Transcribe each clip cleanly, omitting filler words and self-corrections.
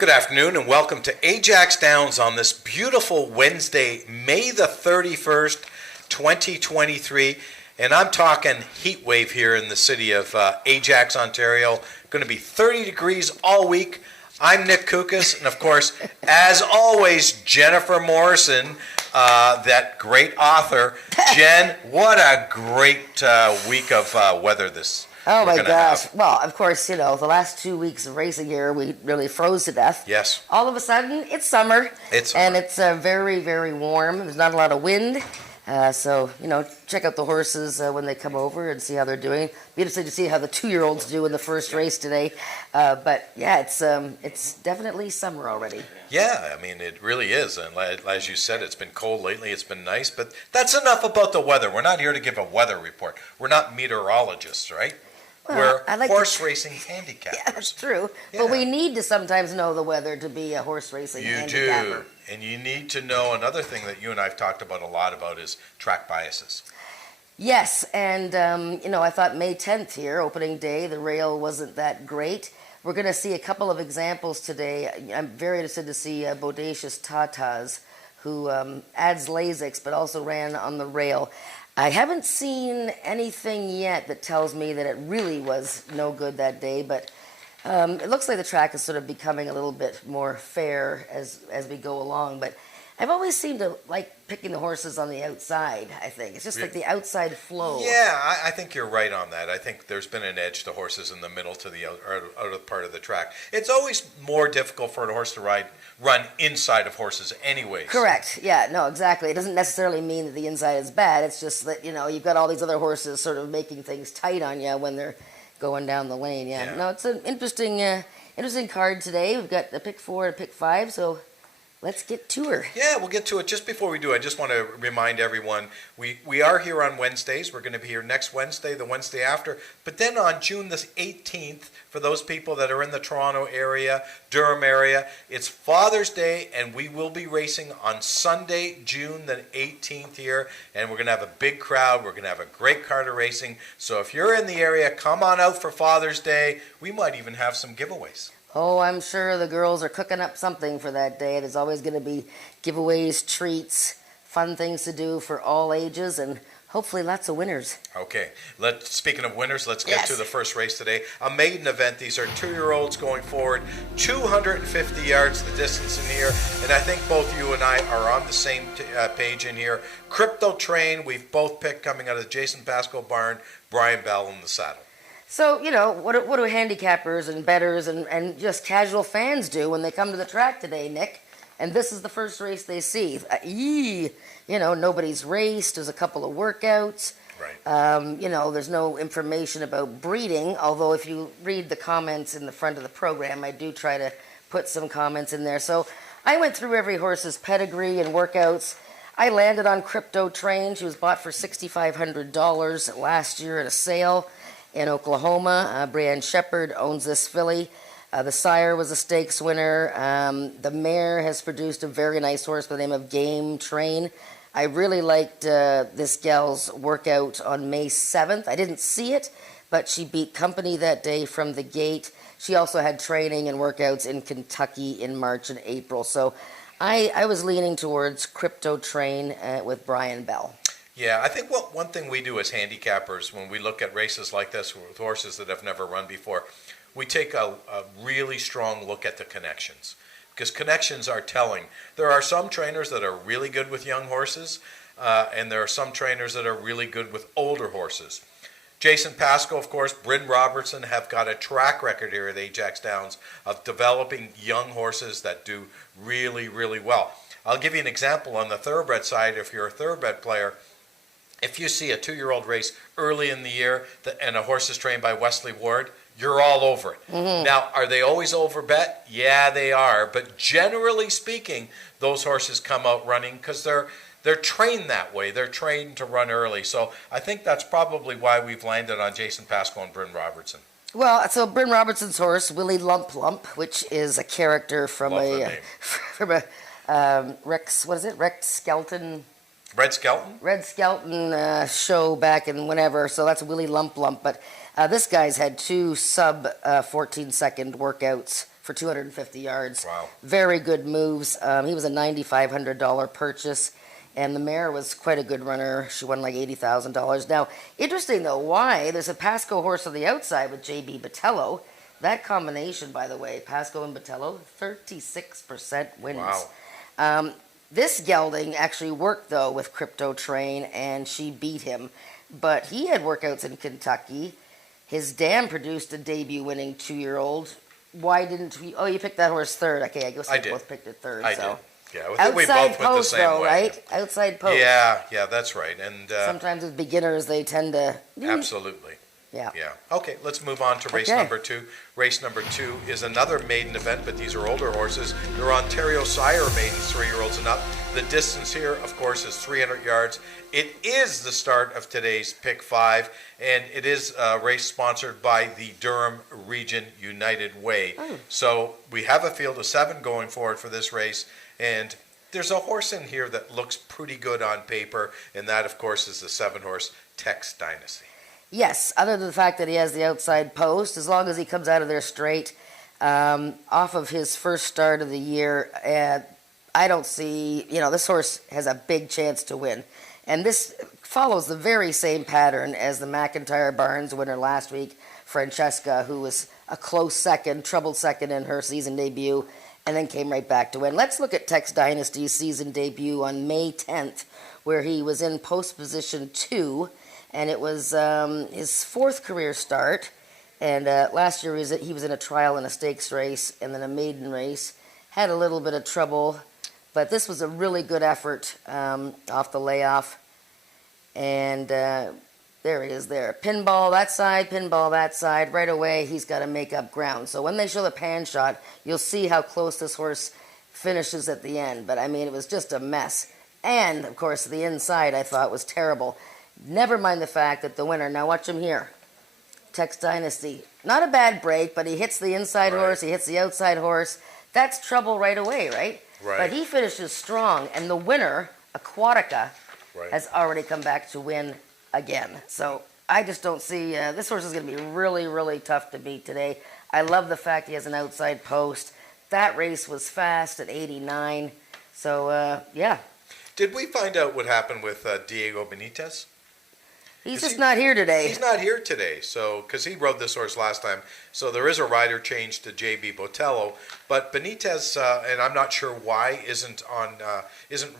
Good afternoon and welcome to Ajax Downs on this beautiful Wednesday, May the 31st, 2023. And I'm talking heat wave here in the city of Ajax, Ontario. Going to be 30 degrees all week. I'm Nick Kukas, and of course, as always, Jennifer Morrison, that great author. Jen, what a great week of weather this Oh we're my gonna gosh. have. Well, of course, the last 2 weeks of racing here, we really froze to death. Yes. All of a sudden, it's summer. It's summer. And it's very, very warm. There's not a lot of wind. So, check out the horses when they come over and see how they're doing. Be interested to see how the 2-year-olds do in the first race today. But yeah, it's definitely summer already. Yeah, I mean, it really is. And as you said, it's been cold lately. It's been nice. But that's enough about the weather. We're not here to give a weather report. We're not meteorologists, right? Well, We're horse racing handicappers. Yeah, that's true. Yeah. But we need to sometimes know the weather to be a horse racing You handicapper. do. And you need to know another thing that you and I have talked about a lot about is track biases. Yes, and I thought May 10th here, opening day, the rail wasn't that great. We're going to see a couple of examples today. I'm very interested to see Bodacious Tatas, who adds Lasix but also ran on the rail. I haven't seen anything yet that tells me that it really was no good that day, but it looks like the track is sort of becoming a little bit more fair as we go along. But I've always seemed to like picking the horses on the outside, I think. It's just like the outside flow. Yeah, I think you're right on that. I think there's been an edge to horses in the middle to the outer part of the track. It's always more difficult for a horse to run inside of horses anyways. Correct. Yeah, no, exactly. It doesn't necessarily mean that the inside is bad. It's just that, you've got all these other horses sort of making things tight on you when they're going down the lane. Yeah. No, it's an interesting card today. We've got the pick 4 and pick 5, so let's get to her. Yeah, we'll get to it. Just before we do, I just want to remind everyone, we are here on Wednesdays. We're going to be here next Wednesday, the Wednesday after. But then on June the 18th, for those people that are in the Toronto area, Durham area, it's Father's Day, and we will be racing on Sunday, June the 18th here. And we're going to have a big crowd. We're going to have a great card of racing. So if you're in the area, come on out for Father's Day. We might even have some giveaways. Oh, I'm sure the girls are cooking up something for that day. There's always going to be giveaways, treats, fun things to do for all ages, and hopefully lots of winners. Okay. Speaking of winners, let's get to the first race today. A maiden event. These are 2-year-olds going forward, 250 yards the distance in here, and I think both you and I are on the same page in here. Crypto Train, we've both picked coming out of the Jason Pascoe barn, Brian Bell in the saddle. So, what do handicappers and bettors and just casual fans do when they come to the track today, Nick? And this is the first race they see. Nobody's raced. There's a couple of workouts. Right. There's no information about breeding, although if you read the comments in the front of the program, I do try to put some comments in there. So I went through every horse's pedigree and workouts. I landed on Crypto Train. She was bought for $6,500 last year at a sale in Oklahoma. Brianne Shepard owns this filly. The sire was a stakes winner. The mare has produced a very nice horse by the name of Game Train. I really liked this gal's workout on May 7th. I didn't see it, but she beat company that day from the gate. She also had training and workouts in Kentucky in March and April. So I was leaning towards Crypto Train with Brian Bell. Yeah, I think one thing we do as handicappers when we look at races like this with horses that have never run before, we take a really strong look at the connections, because connections are telling. There are some trainers that are really good with young horses, and there are some trainers that are really good with older horses. Jason Pascoe, of course, Bryn Robertson have got a track record here at Ajax Downs of developing young horses that do really, really well. I'll give you an example on the thoroughbred side. If you're a thoroughbred player, if you see a 2-year-old race early in the year and a horse is trained by Wesley Ward, you're all over it. Mm-hmm. Now, are they always overbet? Yeah, they are. But generally speaking, those horses come out running because they're trained that way. They're trained to run early. So I think that's probably why we've landed on Jason Pascoe and Bryn Robertson. Well, so Bryn Robertson's horse, Willie Lump Lump, which is a character from Rex, what is it? Rex Skelton. Red Skelton? Red Skelton show back in whenever, so that's Willie Lump Lump. But this guy's had 2 sub 14-second workouts for 250 yards. Wow. Very good moves. He was a $9,500 purchase, and the mare was quite a good runner. She won like $80,000. Now, interesting though, why? There's a Pasco horse on the outside with J.B. Botello. That combination, by the way, Pasco and Botello, 36% wins. Wow. This gelding actually worked though with Crypto Train, and she beat him. But he had workouts in Kentucky. His dam produced a debut-winning 2-year-old. Why didn't we? Oh, you picked that horse third. Okay, I guess we both picked it third. I so. did. Yeah, I think we Outside both went the post, same though, way. right? Outside post. Yeah, that's right. And Sometimes with beginners, they tend to. absolutely. Yeah. Yeah. Okay, let's move on to race number 2. Race number 2 is another maiden event, but these are older horses. They're Ontario Sire maidens, 3-year-olds and up. The distance here, of course, is 300 yards. It is the start of today's Pick 5, and it is a race sponsored by the Durham Region United Way. So we have a field of 7 going forward for this race, and there's a horse in here that looks pretty good on paper, and that, of course, is the 7-horse Tex Dynasty. Yes, other than the fact that he has the outside post, as long as he comes out of there straight, off of his first start of the year, I don't see, this horse has a big chance to win. And this follows the very same pattern as the McIntyre Barnes winner last week, Francesca, who was a close second, troubled second in her season debut, and then came right back to win. Let's look at Tex Dynasty's season debut on May 10th, where he was in post position 2, and it was his 4th career start. And last year he was in a trial and a stakes race and then a maiden race. Had a little bit of trouble, but this was a really good effort off the layoff. And there he is there. Pinball that side. Right away, he's got to make up ground. So when they show the pan shot, you'll see how close this horse finishes at the end. But, I mean, it was just a mess. And, of course, the inside I thought was terrible. Never mind the fact that the winner, now watch him here, Tex Dynasty. Not a bad break, but he hits the inside horse, he hits the outside horse. That's trouble right away, right? Right. But he finishes strong, and the winner, Aquatica, has already come back to win again. So I just don't see, this horse is going to be really, really tough to beat today. I love the fact he has an outside post. That race was fast at 89. So, yeah. Did we find out what happened with Diego Benitez? He's just not here today. He's not here today, so because he rode this horse last time. So there is a rider change to J.B. Botello, but Benitez, and I'm not sure why, isn't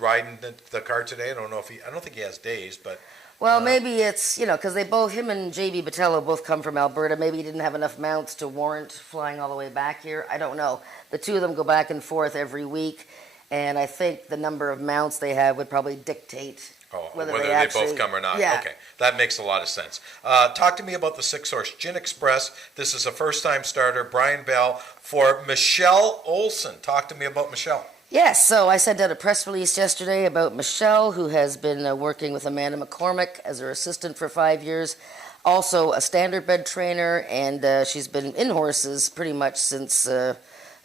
riding the car today. I don't think he has days, but. Well, maybe it's, because him and J.B. Botello both come from Alberta. Maybe he didn't have enough mounts to warrant flying all the way back here. I don't know. The two of them go back and forth every week, and I think the number of mounts they have would probably dictate whether they both come or not. Yeah. Okay, that makes a lot of sense. Talk to me about the 6-horse Gin Express. This is a first-time starter, Brian Bell, for Michelle Olson. Talk to me about Michelle. Yes, so I sent out a press release yesterday about Michelle, who has been working with Amanda McCormick as her assistant for 5 years. Also a standard bed trainer, and she's been in horses pretty much since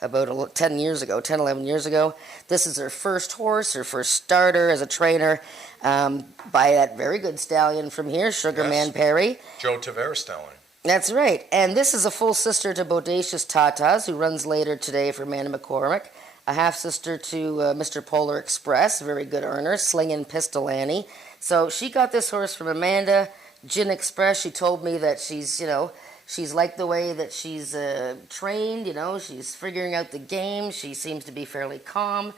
about 11 years ago. This is her first horse, her first starter as a trainer, by that very good stallion from here, Sugarman Perry. Joe Tavares stallion. That's right. And this is a full sister to Bodacious Tatas, who runs later today for Amanda McCormick. A half-sister to Mr. Polar Express, very good earner, Slingin' Pistol Annie. So she got this horse from Amanda, Gin Express. She told me that she's liked the way that she's trained, she's figuring out the game. She seems to be fairly calm.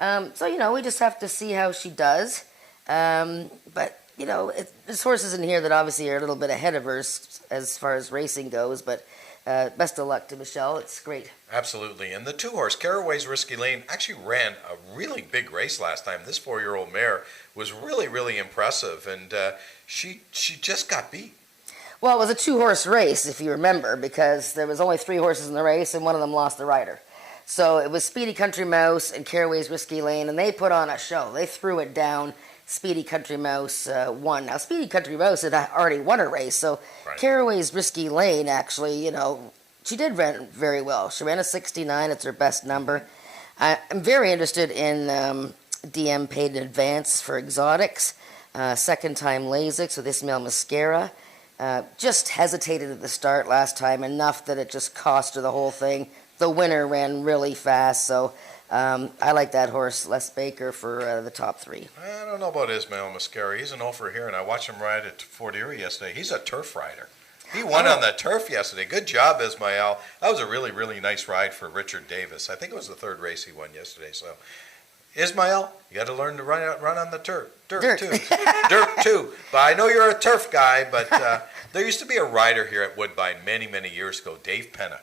So, we just have to see how she does. But, there's horses in here that obviously are a little bit ahead of her as far as racing goes, but best of luck to Michelle. It's great. Absolutely. And the 2-horse, Caraway's Risky Lane, actually ran a really big race last time. This 4-year-old mare was really, really impressive, and she just got beat. Well, it was a 2-horse race, if you remember, because there was only 3 horses in the race, and one of them lost the rider. So it was Speedy Country Mouse and Caraway's Risky Lane, and they put on a show. They threw it down. Speedy Country Mouse won. Now, Speedy Country Mouse had already won a race, so Caraway's Risky Lane actually, she did run very well. She ran a 69. It's her best number. I'm very interested in DM Paid in Advance for Exotics. Second-time Lasix with Ismail Mascara. Just hesitated at the start last time enough that it just cost her the whole thing. the winner ran really fast. So I like that horse, Les Baker, for the top 3. I don't know about Ismail Mascari. He's an offer here, and I watched him ride at Fort Erie yesterday. He's a turf rider. He won on the turf yesterday. Good job, Ismail. That was a really, really nice ride for Richard Davis. I think it was the 3rd race he won yesterday. So, Ismail, you got to learn to run on the turf. Dirt too. Dirt too. But I know you're a turf guy, but there used to be a rider here at Woodbine many, many years ago, Dave Penna.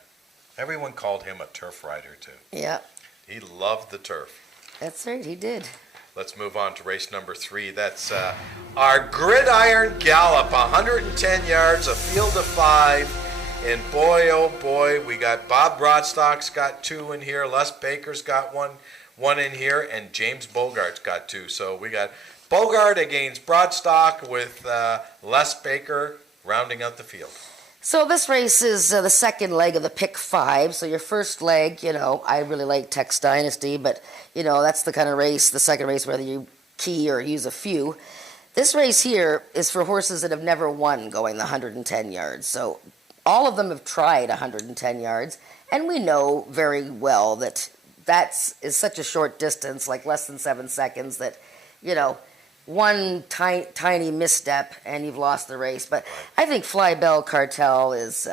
Everyone called him a turf rider too. Yeah. He loved the turf. That's right, he did. Let's move on to race number 3. That's our Gridiron Gallop, 110 yards, a field of 5. And boy, oh boy, we got Bob Broadstock's got 2 in here. Les Baker's got one in here, and James Bogart's got 2. So we got Bogart against Broadstock with Les Baker rounding out the field. So this race is the second leg of the pick 5. So your first leg, I really like Tex Dynasty, but, that's the kind of race, the second race, whether you key or use a few. This race here is for horses that have never won going the 110 yards. So all of them have tried 110 yards, and we know very well that is such a short distance, like less than 7 seconds, that, one tiny misstep and you've lost the race. But I think Fly Bell Cartel is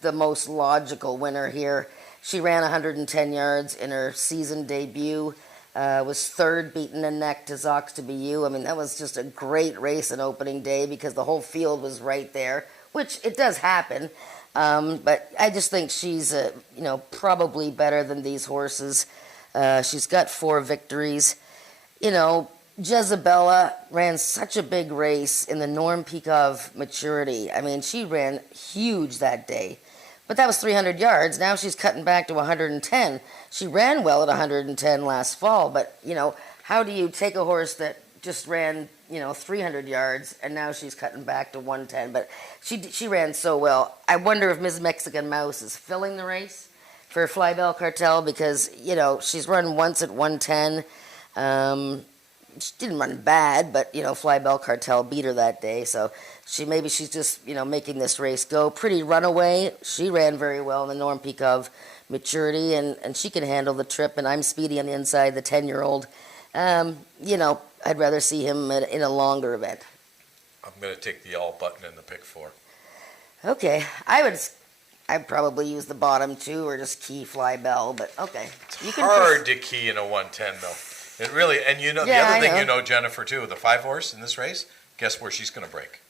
the most logical winner here. She ran 110 yards in her season debut, was 3rd beaten a neck to Zox to Be You. I mean, that was just a great race on opening day because the whole field was right there, which it does happen. But I just think she's, probably better than these horses. She's got 4 victories. Jezebella ran such a big race in the Norm Peakov Maturity. I mean, she ran huge that day. But that was 300 yards. Now she's cutting back to 110. She ran well at 110 last fall, but, how do you take a horse that just ran, 300 yards, and now she's cutting back to 110? But she ran so well. I wonder if Ms. Mexican Mouse is filling the race for Fly Bell Cartel because, she's run once at 110. She didn't run bad, but, Fly Bell Cartel beat her that day. So she's just, making this race go. Pretty Runaway, she ran very well in the Norm Peakov Maturity, and she can handle the trip. And I'm Speedy on the inside, the 10-year-old. I'd rather see him in a longer event. I'm going to take the all button in the pick 4. Okay. I'd probably use the bottom 2 or just key Fly Bell, but okay. It's hard to key in a 110, though. It really, and the other thing Jennifer, too, the 5 horse in this race, guess where she's going to break?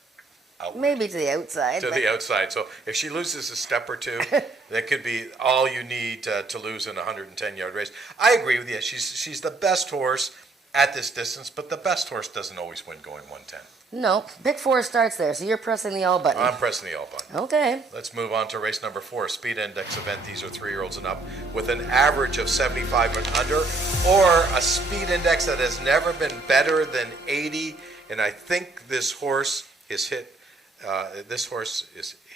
Outward. Maybe to the outside. The outside. So if she loses a step or 2, that could be all you need to lose in a 110-yard race. I agree with you. She's the best horse at this distance, but the best horse doesn't always win going 110. No, pick 4 starts there, so you're pressing the all button. I'm pressing the all button. Okay. Let's move on to race number 4, Speed Index event. These are 3-year-olds and up with an average of 75 and under, or a speed index that has never been better than 80. And I think this horse is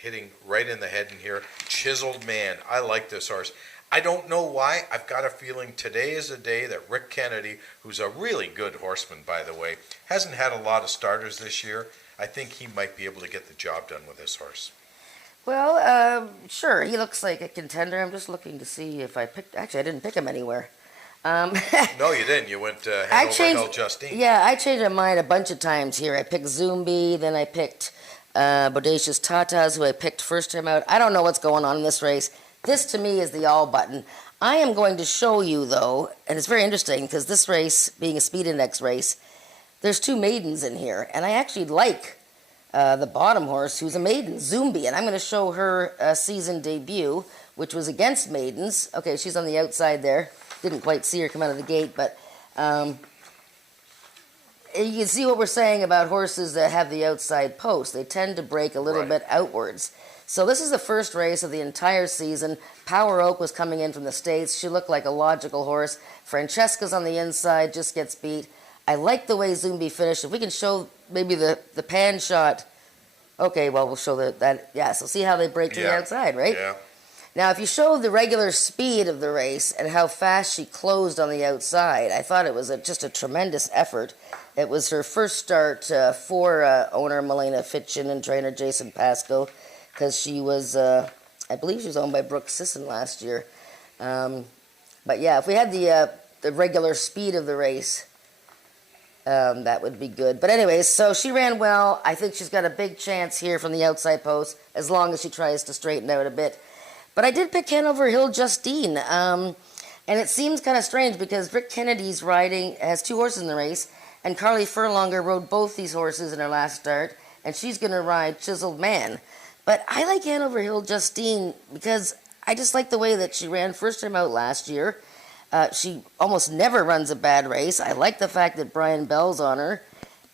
hitting right in the head in here. Chiseled Man. I like this horse. I don't know why. I've got a feeling today is a day that Rick Kennedy, who's a really good horseman, by the way, hasn't had a lot of starters this year. I think he might be able to get the job done with this horse. Well, sure. He looks like a contender. I'm just looking to see if I picked... Actually, I didn't pick him anywhere. No, you didn't. You went Hanover Hill Justine. Yeah, I changed my mind a bunch of times here. I picked Zumbi, then I picked Bodacious Tatas, who I picked first time out. I don't know what's going on in this race. This, to me, is the all button. I am going to show you, though, and it's very interesting because this race, being a speed index race, there's 2 maidens in here, and I actually like the bottom horse, who's a maiden, Zumbi, and I'm going to show her season debut, which was against maidens. Okay, she's on the outside there. Didn't quite see her come out of the gate, but you can see what we're saying about horses that have the outside post. They tend to break a little bit outwards. So this is the first race of the entire season. Power Oak was coming in from the States. She looked like a logical horse. Francesca's on the inside, just gets beat. I like the way Zumbi finished. If we can show maybe the pan shot. Okay, well, we'll show that. Yeah, so see how they break to the outside, right? Yeah. Now, if you show the regular speed of the race and how fast she closed on the outside, I thought it was just a tremendous effort. It was her first start for owner Milena Fitchin and trainer Jason Pascoe, because she was, I believe she was owned by Brooke Sisson last year. But yeah, if we had the regular speed of the race, that would be good. But anyways, so she ran well. I think she's got a big chance here from the outside post, as long as she tries to straighten out a bit. But I did pick Hanover Hill Justine. And it seems kind of strange because Rick Kennedy's has 2 horses in the race, and Carly Furlonger rode both these horses in her last start, and she's going to ride Chiseled Man. But I like Hanover Hill Justine because I just like the way that she ran first time out last year. She almost never runs a bad race. I like the fact that Brian Bell's on her,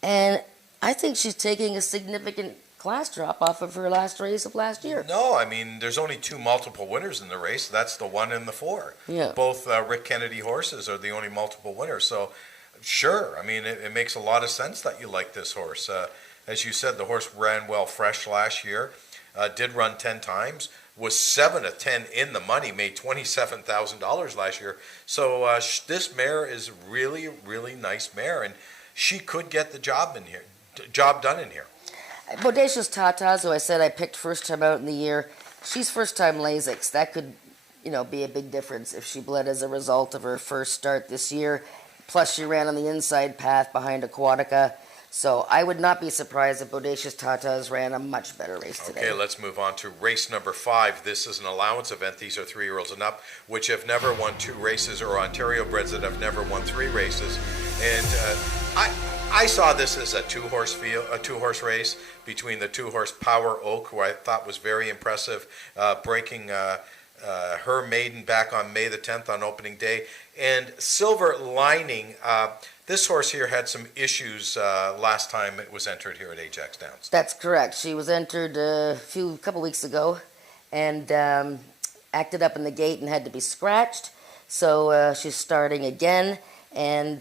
and I think she's taking a significant class drop off of her last race of last year. No, I mean, there's only 2 multiple winners in the race. That's the 1 and the 4. Yeah. Both Rick Kennedy horses are the only multiple winners. So, sure, I mean, it makes a lot of sense that you like this horse. As you said, the horse ran well fresh last year, did run 10 times, was 7 of 10 in the money, made $27,000 last year. So this mare is really, really nice mare, and she could get the job done in here. Bodacious Tatas, who I said I picked first time out in the year, she's first time Lasix. That could, be a big difference if she bled as a result of her first start this year. Plus, she ran on the inside path behind Aquatica. So I would not be surprised if Bodacious Tatas ran a much better race today. Okay, let's move on to race number 5. This is an allowance event. These are 3-year-olds and up, which have never won 2 races, or Ontario breds that have never won 3 races. And I saw this as a 2-horse race between the 2-horse Power Oak, who I thought was very impressive, breaking her maiden back on May the 10th on opening day, and Silver Lining. This horse here had some issues last time it was entered here at Ajax Downs. That's correct. She was entered a couple weeks ago, and acted up in the gate and had to be scratched. So she's starting again, and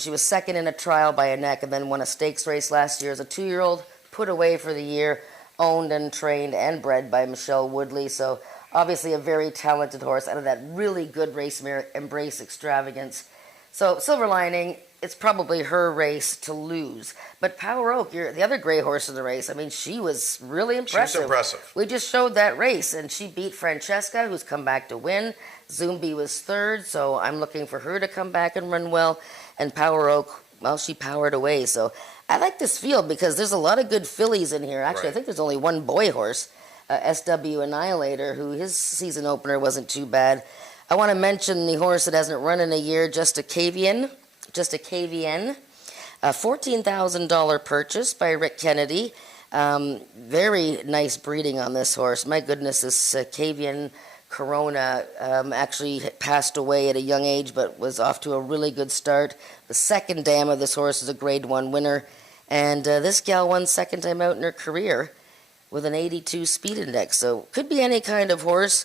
she was second in a trial by a neck, and then won a stakes race last year as a 2-year-old, put away for the year, owned and trained and bred by Michelle Woodley. So obviously a very talented horse out of that really good race mare, Embrace Extravagance. So Silver Lining, it's probably her race to lose. But Power Oak, the other gray horse in the race, she was really impressive. She was impressive. We just showed that race, and she beat Francesca, who's come back to win. Zumbi was 3rd, so I'm looking for her to come back and run well. And Power Oak, well, she powered away. So I like this field because there's a lot of good fillies in here. Actually, right. I think there's only one boy horse, SW Annihilator, who his season opener wasn't too bad. I want to mention the horse that hasn't run in a year, Just a KVN. A $14,000 purchase by Rick Kennedy. Very nice breeding on this horse. My goodness, this KVN Corona actually passed away at a young age, but was off to a really good start. The second dam of this horse is a Grade 1 winner. And this gal won second time out in her career with an 82 speed index. So could be any kind of horse.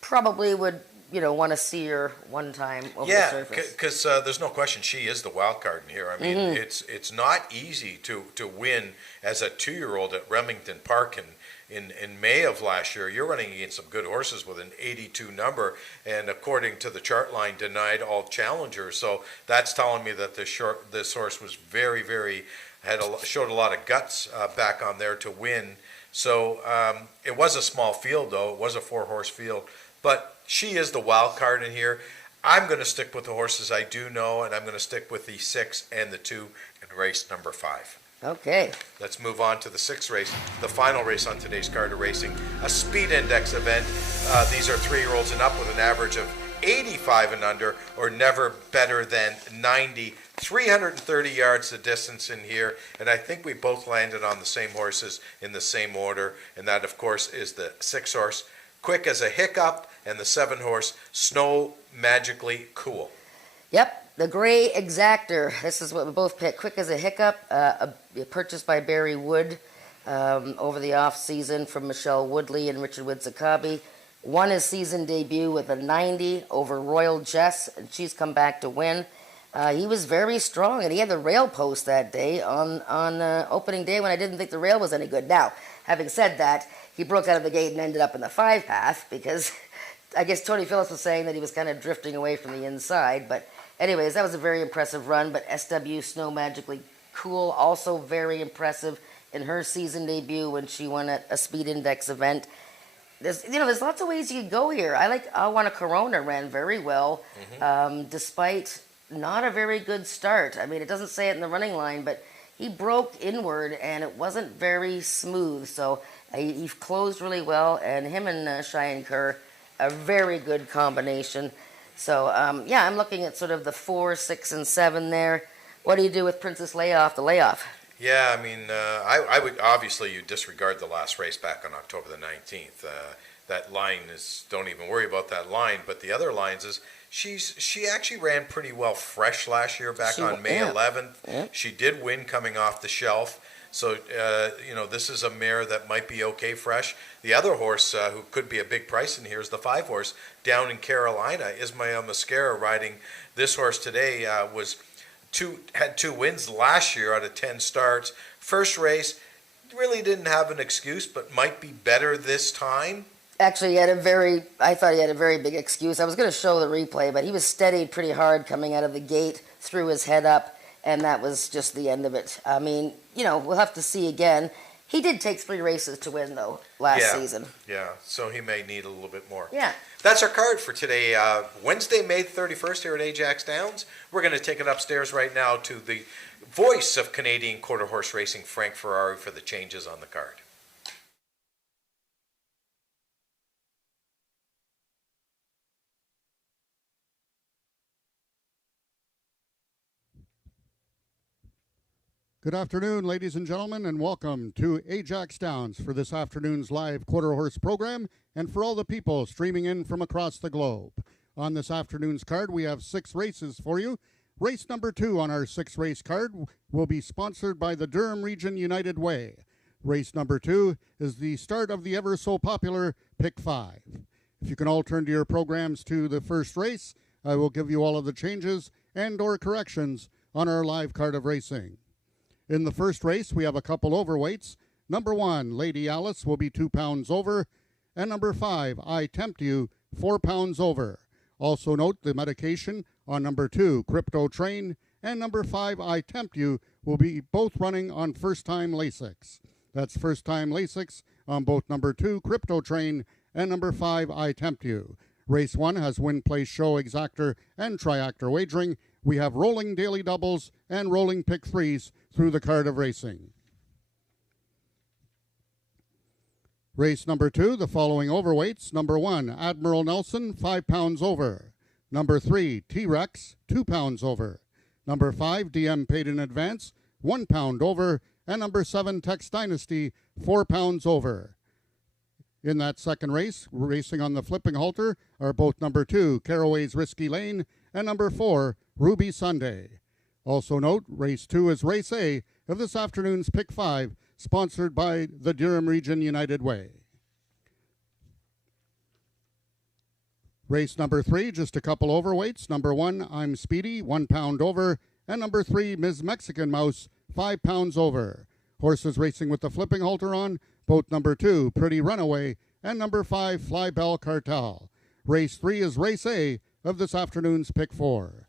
Probably would want to see her one time over the surface. Yeah, because there's no question she is the wild card in here. I mean, it's not easy to win as a 2-year-old at Remington Park in May of last year. You're running against some good horses with an 82 number, and according to the chart line, denied all challengers. So that's telling me that this horse was very, very showed a lot of guts back on there to win. So it was a small field, though. It was a 4-horse field, but she is the wild card in here. I'm going to stick with the horses I do know, and I'm going to stick with the 6 and the 2 in race number 5. Okay. Let's move on to the 6th race, the final race on today's card of racing, a speed index event. These are 3-year-olds and up with an average of 85 and under, or never better than 90. 330 yards the distance in here, and I think we both landed on the same horses in the same order, and that, of course, is the 6-horse, Quick as a Hiccup, and the 7-horse, Snow Magically Cool. Yep, the Gray Exactor. This is what we both picked. Quick as a Hiccup, purchased by Barry Wood over the off-season from Michelle Woodley and Richard Woodsakabi. Won his season debut with a 90 over Royal Jess, and she's come back to win. He was very strong, and he had the rail post that day on opening day when I didn't think the rail was any good. Now, having said that, he broke out of the gate and ended up in the 5 path because I guess Tony Phillips was saying that he was kind of drifting away from the inside. But anyways, that was a very impressive run. But SW Snow Magically Cool, also very impressive in her season debut when she won a speed index event. there's lots of ways you could go here. I Want a Corona ran very well, despite not a very good start. I mean, it doesn't say it in the running line, but he broke inward and it wasn't very smooth. So he closed really well, and him and Cheyenne Kerr, a very good combination. So yeah, I'm looking at sort of the 4, 6, and 7 there. What do you do with Princess Leia off the layoff? Yeah, I mean, I would obviously you disregard the last race back on October the 19th. That line is, don't even worry about that line. But the other lines is she actually ran pretty well fresh last year back on May 11th. Yeah. She did win coming off the shelf. So, this is a mare that might be okay fresh. The other horse who could be a big price in here is the 5 horse down in Carolina, Ismael Mascara, riding this horse today. Had 2 wins last year out of 10 starts. First race, really didn't have an excuse, but might be better this time. Actually, I thought he had a very big excuse. I was going to show the replay, but he was steadied pretty hard coming out of the gate, threw his head up, and that was just the end of it. I mean, we'll have to see again. He did take 3 races to win, though, last season. Yeah, so he may need a little bit more. Yeah. That's our card for today, Wednesday, May 31st here at Ajax Downs. We're going to take it upstairs right now to the voice of Canadian quarter horse racing, Frank Ferrari, for the changes on the card. Good afternoon, ladies and gentlemen, and welcome to Ajax Downs for this afternoon's live quarter horse program and for all the people streaming in from across the globe. On this afternoon's card, we have 6 races for you. Race number 2 on our 6-race card will be sponsored by the Durham Region United Way. Race number 2 is the start of the ever so popular Pick 5. If you can all turn to your programs to the first race, I will give you all of the changes and or corrections on our live card of racing. In the first race, we have a couple overweights. Number 1, Lady Alice, will be 2 pounds over. And number 5, I Tempt You, 4 pounds over. Also note the medication on number 2, Crypto Train, and number 5, I Tempt You, will be both running on first-time Lasix. That's first-time Lasix on both number 2, Crypto Train, and number 5, I Tempt You. Race 1 has win, place, show, exactor, and triactor wagering. We have rolling daily doubles and rolling pick 3s through the card of racing. Race number 2, the following overweights. Number 1, Admiral Nelson, 5 pounds over. Number 3, T-Rex, 2 pounds over. Number 5, DM Paid in Advance, 1 pound over. And number 7, Tex Dynasty, 4 pounds over. In that second race, racing on the flipping halter, are both number 2, Caraway's Risky Lane, and number 4, Ruby Sunday. Also note, race 2 is race A of this afternoon's Pick 5, sponsored by the Durham Region United Way. Race number 3, just a couple overweights. Number 1, I'm Speedy, 1 pound over. And number 3, Ms. Mexican Mouse, 5 pounds over. Horses racing with the flipping halter on, both number 2, Pretty Runaway, and number 5, Fly Bell Cartel. Race 3 is race A of this afternoon's Pick 4.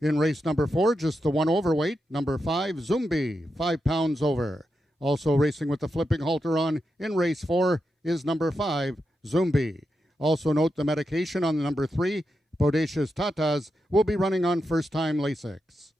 In race number 4, just the one overweight, number 5, Zumbi, 5 pounds over. Also racing with the flipping halter on in race 4 is number 5, Zumbi. Also note the medication on the number 3, Bodacious Tatas, will be running on first-time Lasix.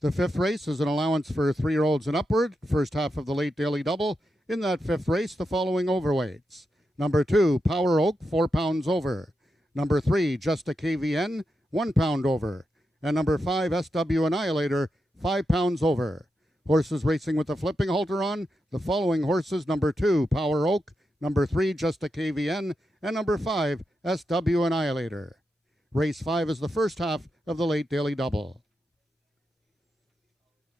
The 5th race is an allowance for 3-year-olds and upward, first half of the late daily double. In that 5th race, the following overweights. Number 2, Power Oak, 4 pounds over. Number 3, Just a KVN, 1 pound over. And number 5, SW Annihilator, 5 pounds over. Horses racing with the flipping halter on, the following horses: number 2, Power Oak, number 3, Just a KVN, and number 5, SW Annihilator. Race 5 is the first half of the late daily double.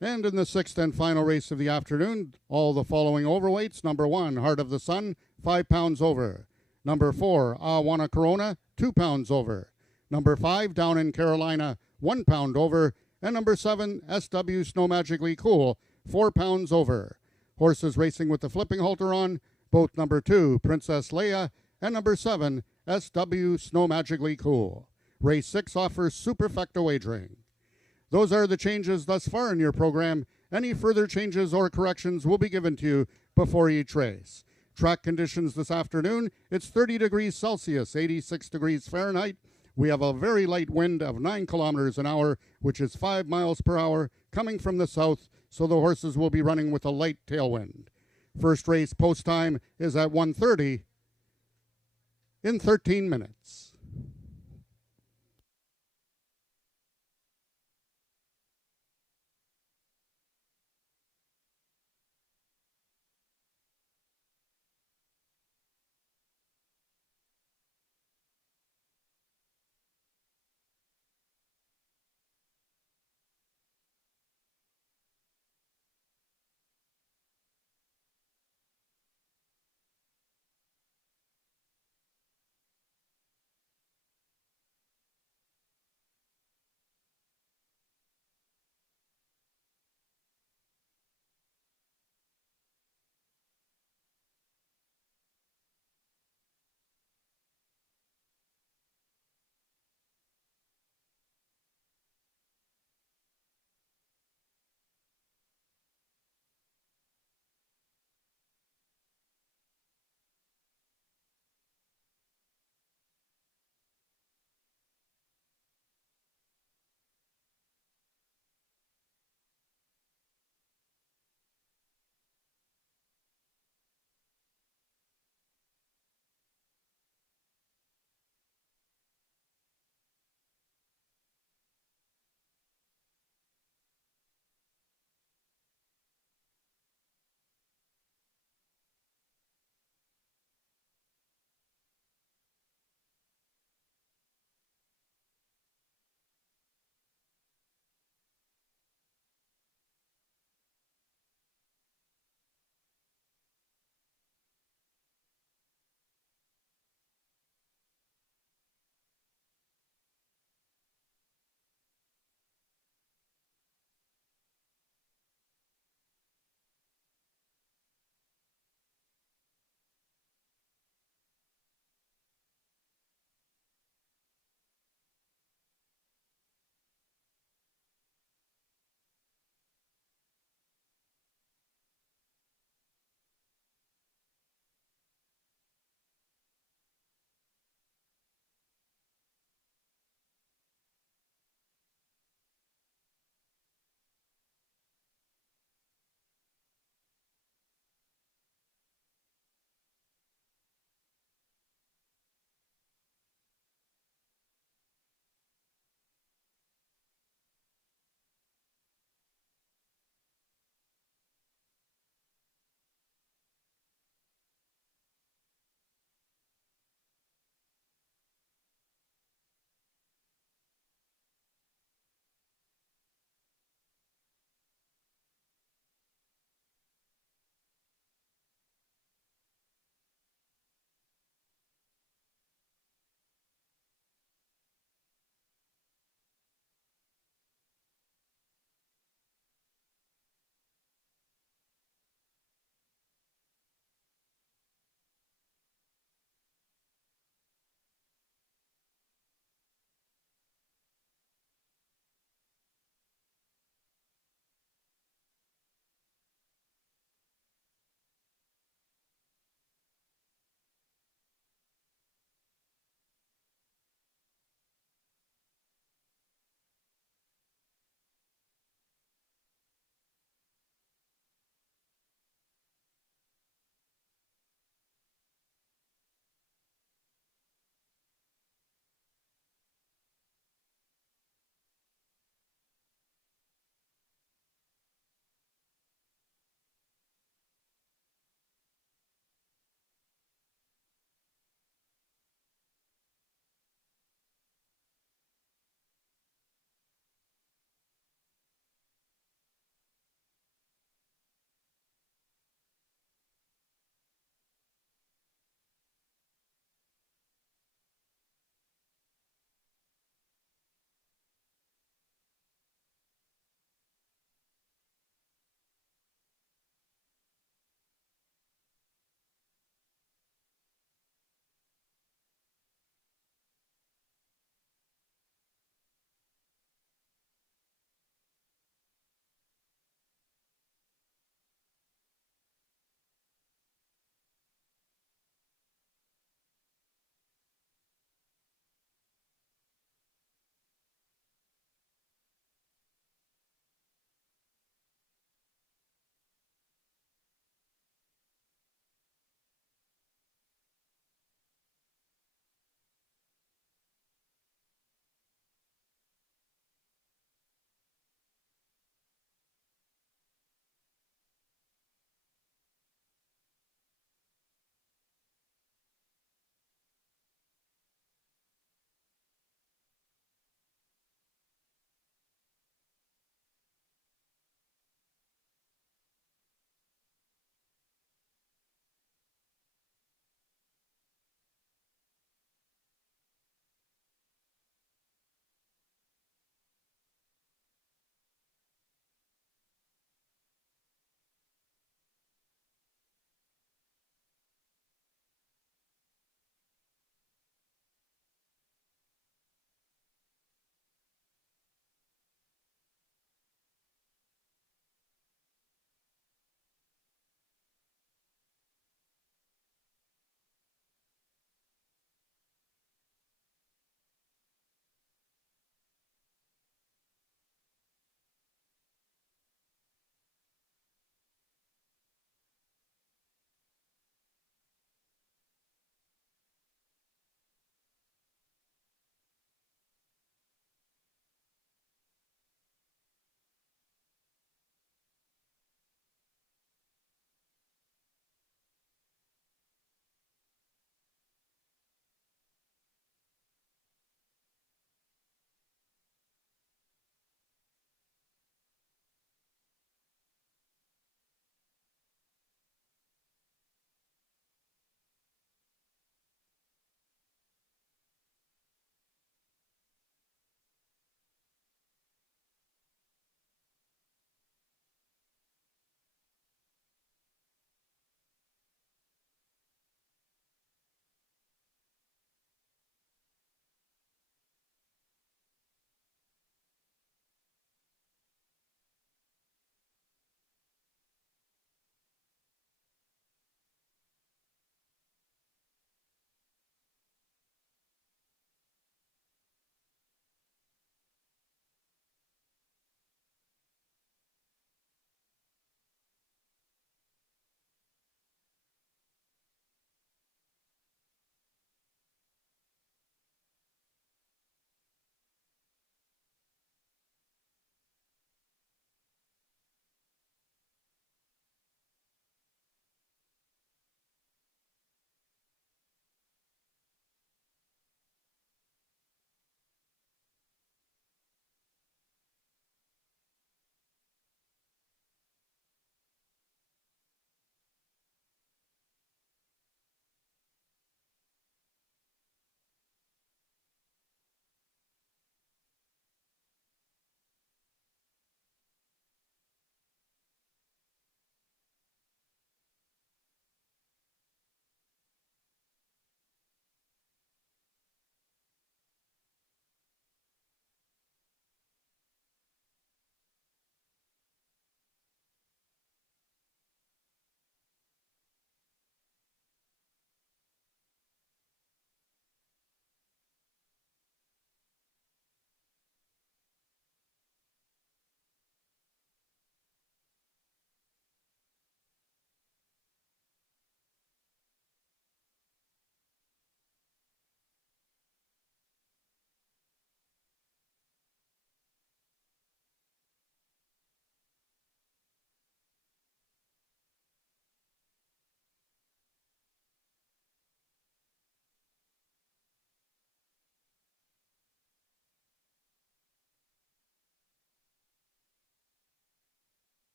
And in the 6th and final race of the afternoon, all the following overweights. Number 1, Heart of the Sun, 5 pounds over. Number 4, Want a Corona, 2 pounds over. Number 5, Down in Carolina, 1 pound over. And number 7, SW Snow Magically Cool, 4 pounds over. Horses racing with the flipping halter on, both number 2, Princess Leia, and number 7, SW Snow Magically Cool. Race 6 offers superfecta wagering. Those are the changes thus far in your program. Any further changes or corrections will be given to you before each race. Track conditions this afternoon, it's 30 degrees Celsius, 86 degrees Fahrenheit. We have a very light wind of 9 kilometers an hour, which is 5 miles per hour, coming from the south, so the horses will be running with a light tailwind. First race post time is at 1:30 in 13 minutes.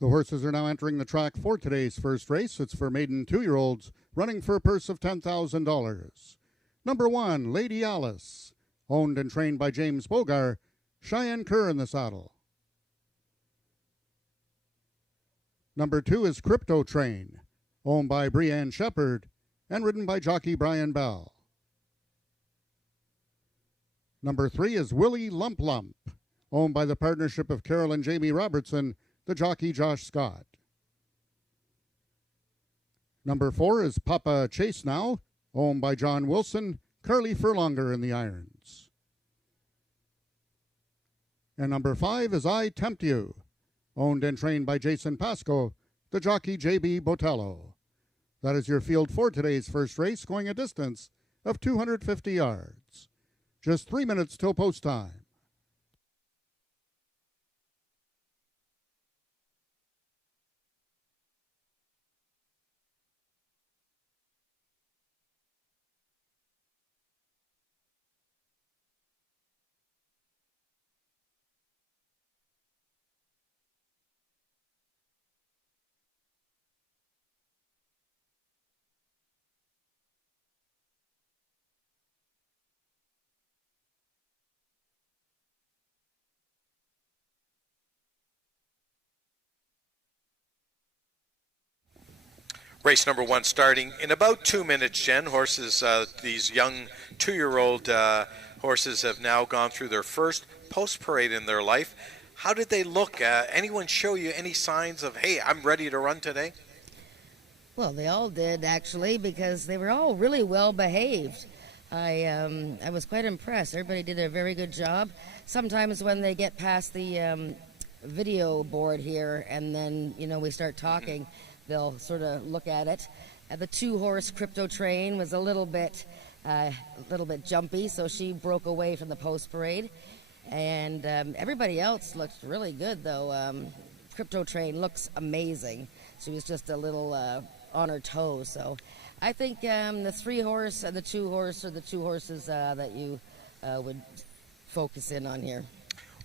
The horses are now entering the track for today's first race. It's for maiden 2-year-olds, running for a purse of $10,000. Number 1, Lady Alice, owned and trained by James Bogar. Cheyenne Kerr in the saddle. Number 2 is Crypto Train, owned by Brianne Shepard and ridden by jockey Brian Bell. Number 3 is Willie Lump Lump, owned by the partnership of Carol and Jamie Robertson, the jockey Josh Scott. Number 4 is Papa Chase Now, owned by John Wilson, Carly Furlonger in the irons. And number 5 is I Tempt You, owned and trained by Jason Pasco, the jockey J.B. Botello. That is your field for today's first race, going a distance of 250 yards. Just 3 minutes till post time. Race number 1 starting in about 2 minutes, Jen. Horses, these young 2-year-old horses have now gone through their first post parade in their life. How did they look? Anyone show you any signs of, hey, I'm ready to run today? Well, they all did, actually, because they were all really well behaved. I was quite impressed. Everybody did a very good job. Sometimes when they get past the video board here and then, we start talking, they'll sort of look at it. The 2-horse Crypto Train was a little bit jumpy, so she broke away from the post parade. And everybody else looked really good, though. Crypto Train looks amazing. She was just a little on her toes. So I think the 3-horse and the 2-horse are the 2 horses that you would focus in on here.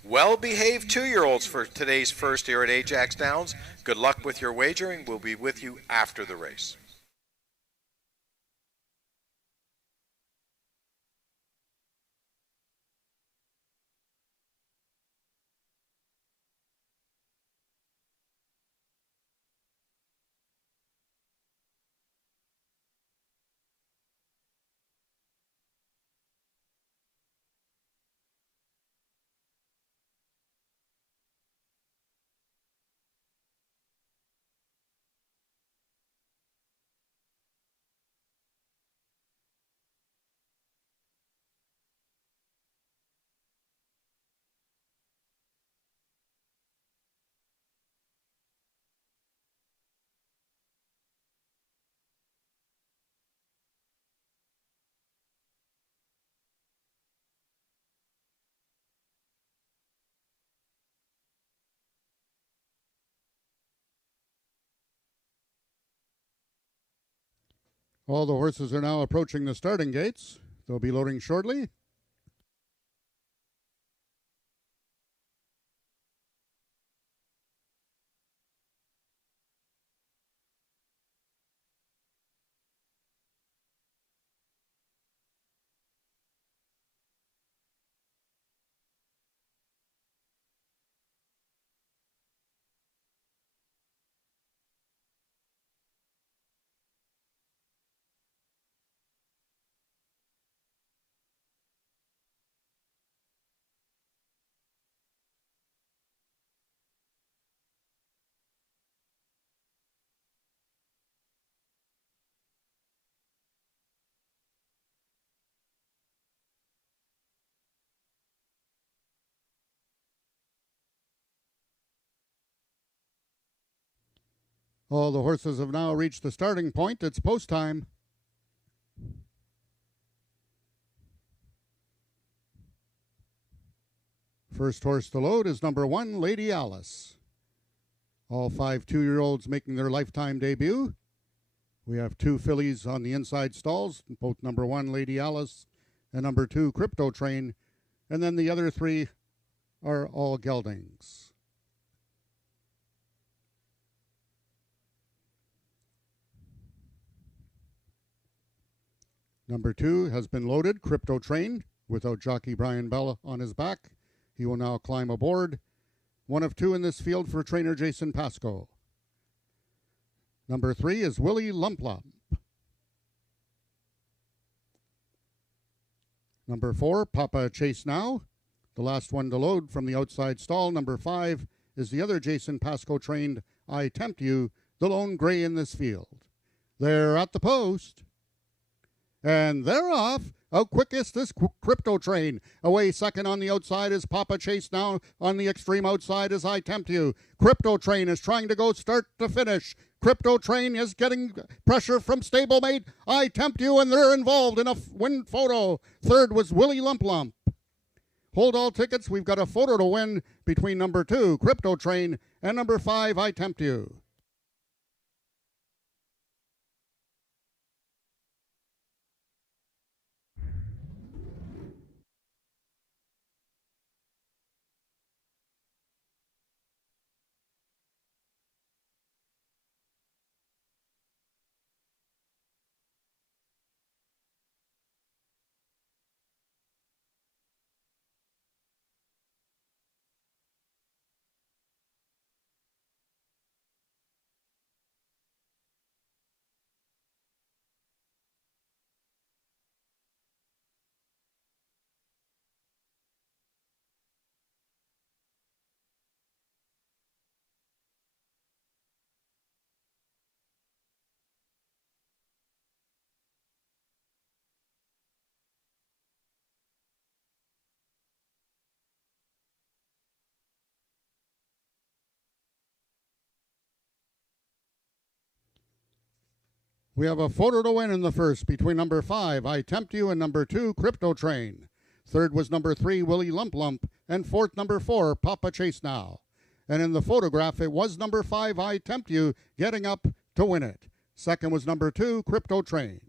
Well-behaved 2-year-olds for today's first here at Ajax Downs. Good luck with your wagering. We'll be with you after the race. All the horses are now approaching the starting gates. They'll be loading shortly. All the horses have now reached the starting point. It's post time. First horse to load is number 1, Lady Alice. All 5 2-year-olds making their lifetime debut. We have 2 fillies on the inside stalls, both number 1, Lady Alice, and number 2, Crypto Train. And then the other 3 are all geldings. Number 2 has been loaded, Crypto Train, without jockey Brian Bell on his back. He will now climb aboard. 1 of 2 in this field for trainer Jason Pasco. Number 3 is Willie Lump Lump. Number 4, Papa Chase Now. The last one to load from the outside stall. Number 5 is the other Jason Pasco trained I Tempt You, the lone gray in this field. They're at the post. And they're off. Out quickest this Crypto Train. Away second on the outside is Papa Chase Now. On the extreme outside is I Tempt You. Crypto Train is trying to go start to finish. Crypto Train is getting pressure from stablemate I Tempt You, and they're involved in a win photo. Third was Willie Lump Lump. Hold all tickets. We've got a photo to win between number 2, Crypto Train, and number 5, I Tempt You. We have a photo to win in the first between number 5, I Tempt You, and number 2, Crypto Train. Third was number 3, Willie Lump Lump, and fourth, number 4, Papa Chase Now. And in the photograph, it was number 5, I Tempt You, getting up to win it. Second was number 2, Crypto Train.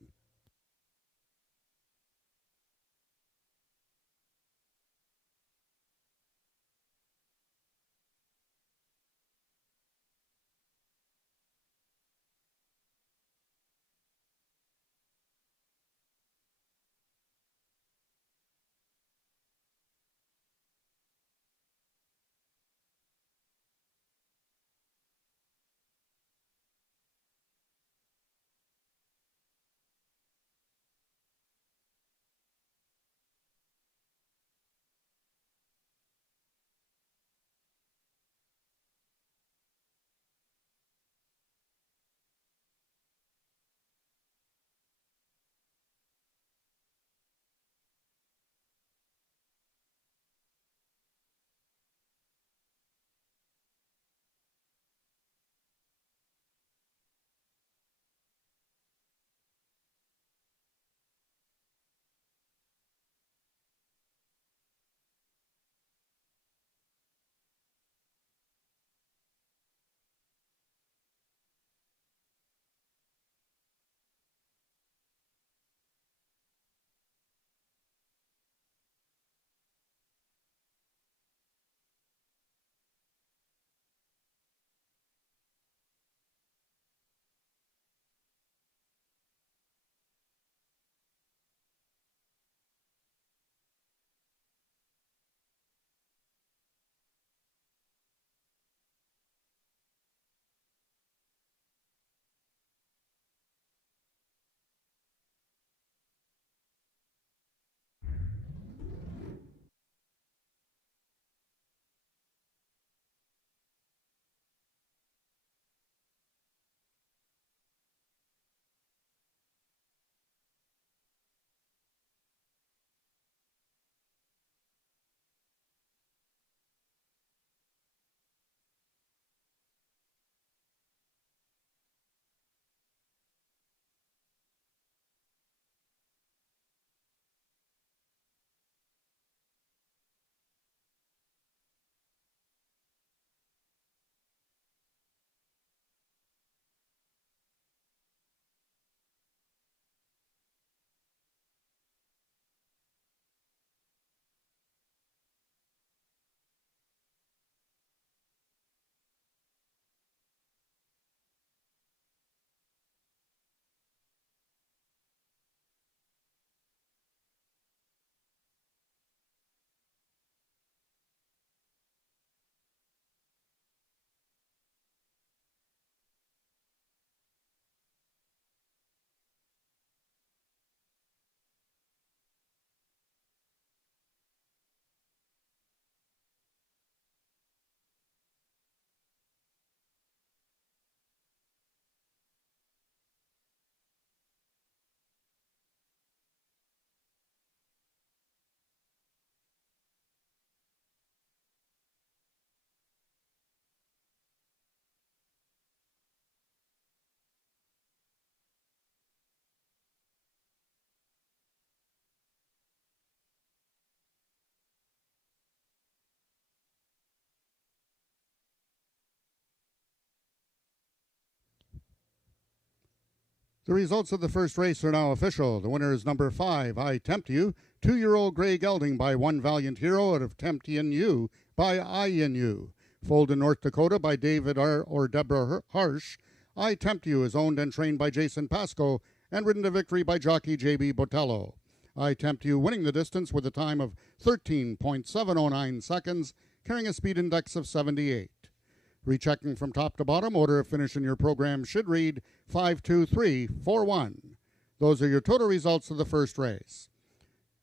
The results of the first race are now official. The winner is number 5, I Tempt You, 2-year-old Grey Gelding by One Valiant Hero out of Temptin' You by I In You. Foaled in North Dakota by David or Deborah Harsh, I Tempt You is owned and trained by Jason Pasco and ridden to victory by jockey J.B. Botello. I Tempt You winning the distance with a time of 13.709 seconds, carrying a speed index of 78. Rechecking from top to bottom, order of finish in your program should read 5-2-3-4-1. Those are your total results of the first race.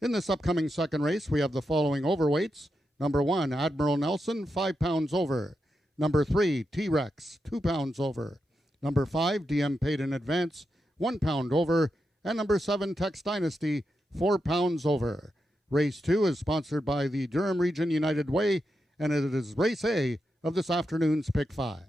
In this upcoming second race, we have the following overweights. Number 1, Admiral Nelson, 5 pounds over. Number 3, T-Rex, 2 pounds over. Number 5, DM Paid in Advance, 1 pound over. And number 7, Tex Dynasty, 4 pounds over. Race 2 is sponsored by the Durham Region United Way, and it is Race A of this afternoon's Pick 5.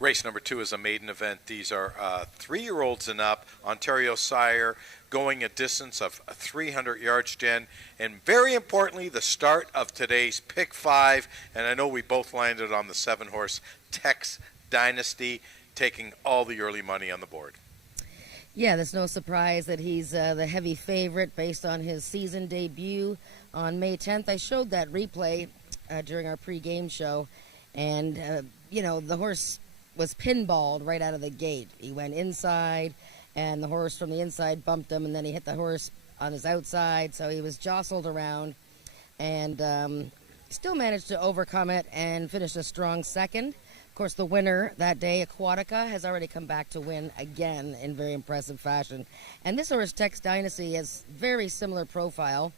Race number 2 is a maiden event. These are 3-year-olds and up. Ontario sire, going a distance of 300 yards, Jen. And very importantly, the start of today's Pick 5. And I know we both landed on the 7-horse Tex Dynasty, taking all the early money on the board. Yeah, there's no surprise that he's the heavy favorite based on his season debut on May 10th. I showed that replay during our pre-game show, and, the horse was pinballed right out of the gate. He went inside, and the horse from the inside bumped him, and then he hit the horse on his outside, so he was jostled around, and still managed to overcome it and finish a strong second. Of course, the winner that day, Aquatica, has already come back to win again in very impressive fashion. And this horse, Tex Dynasty, has very similar profile,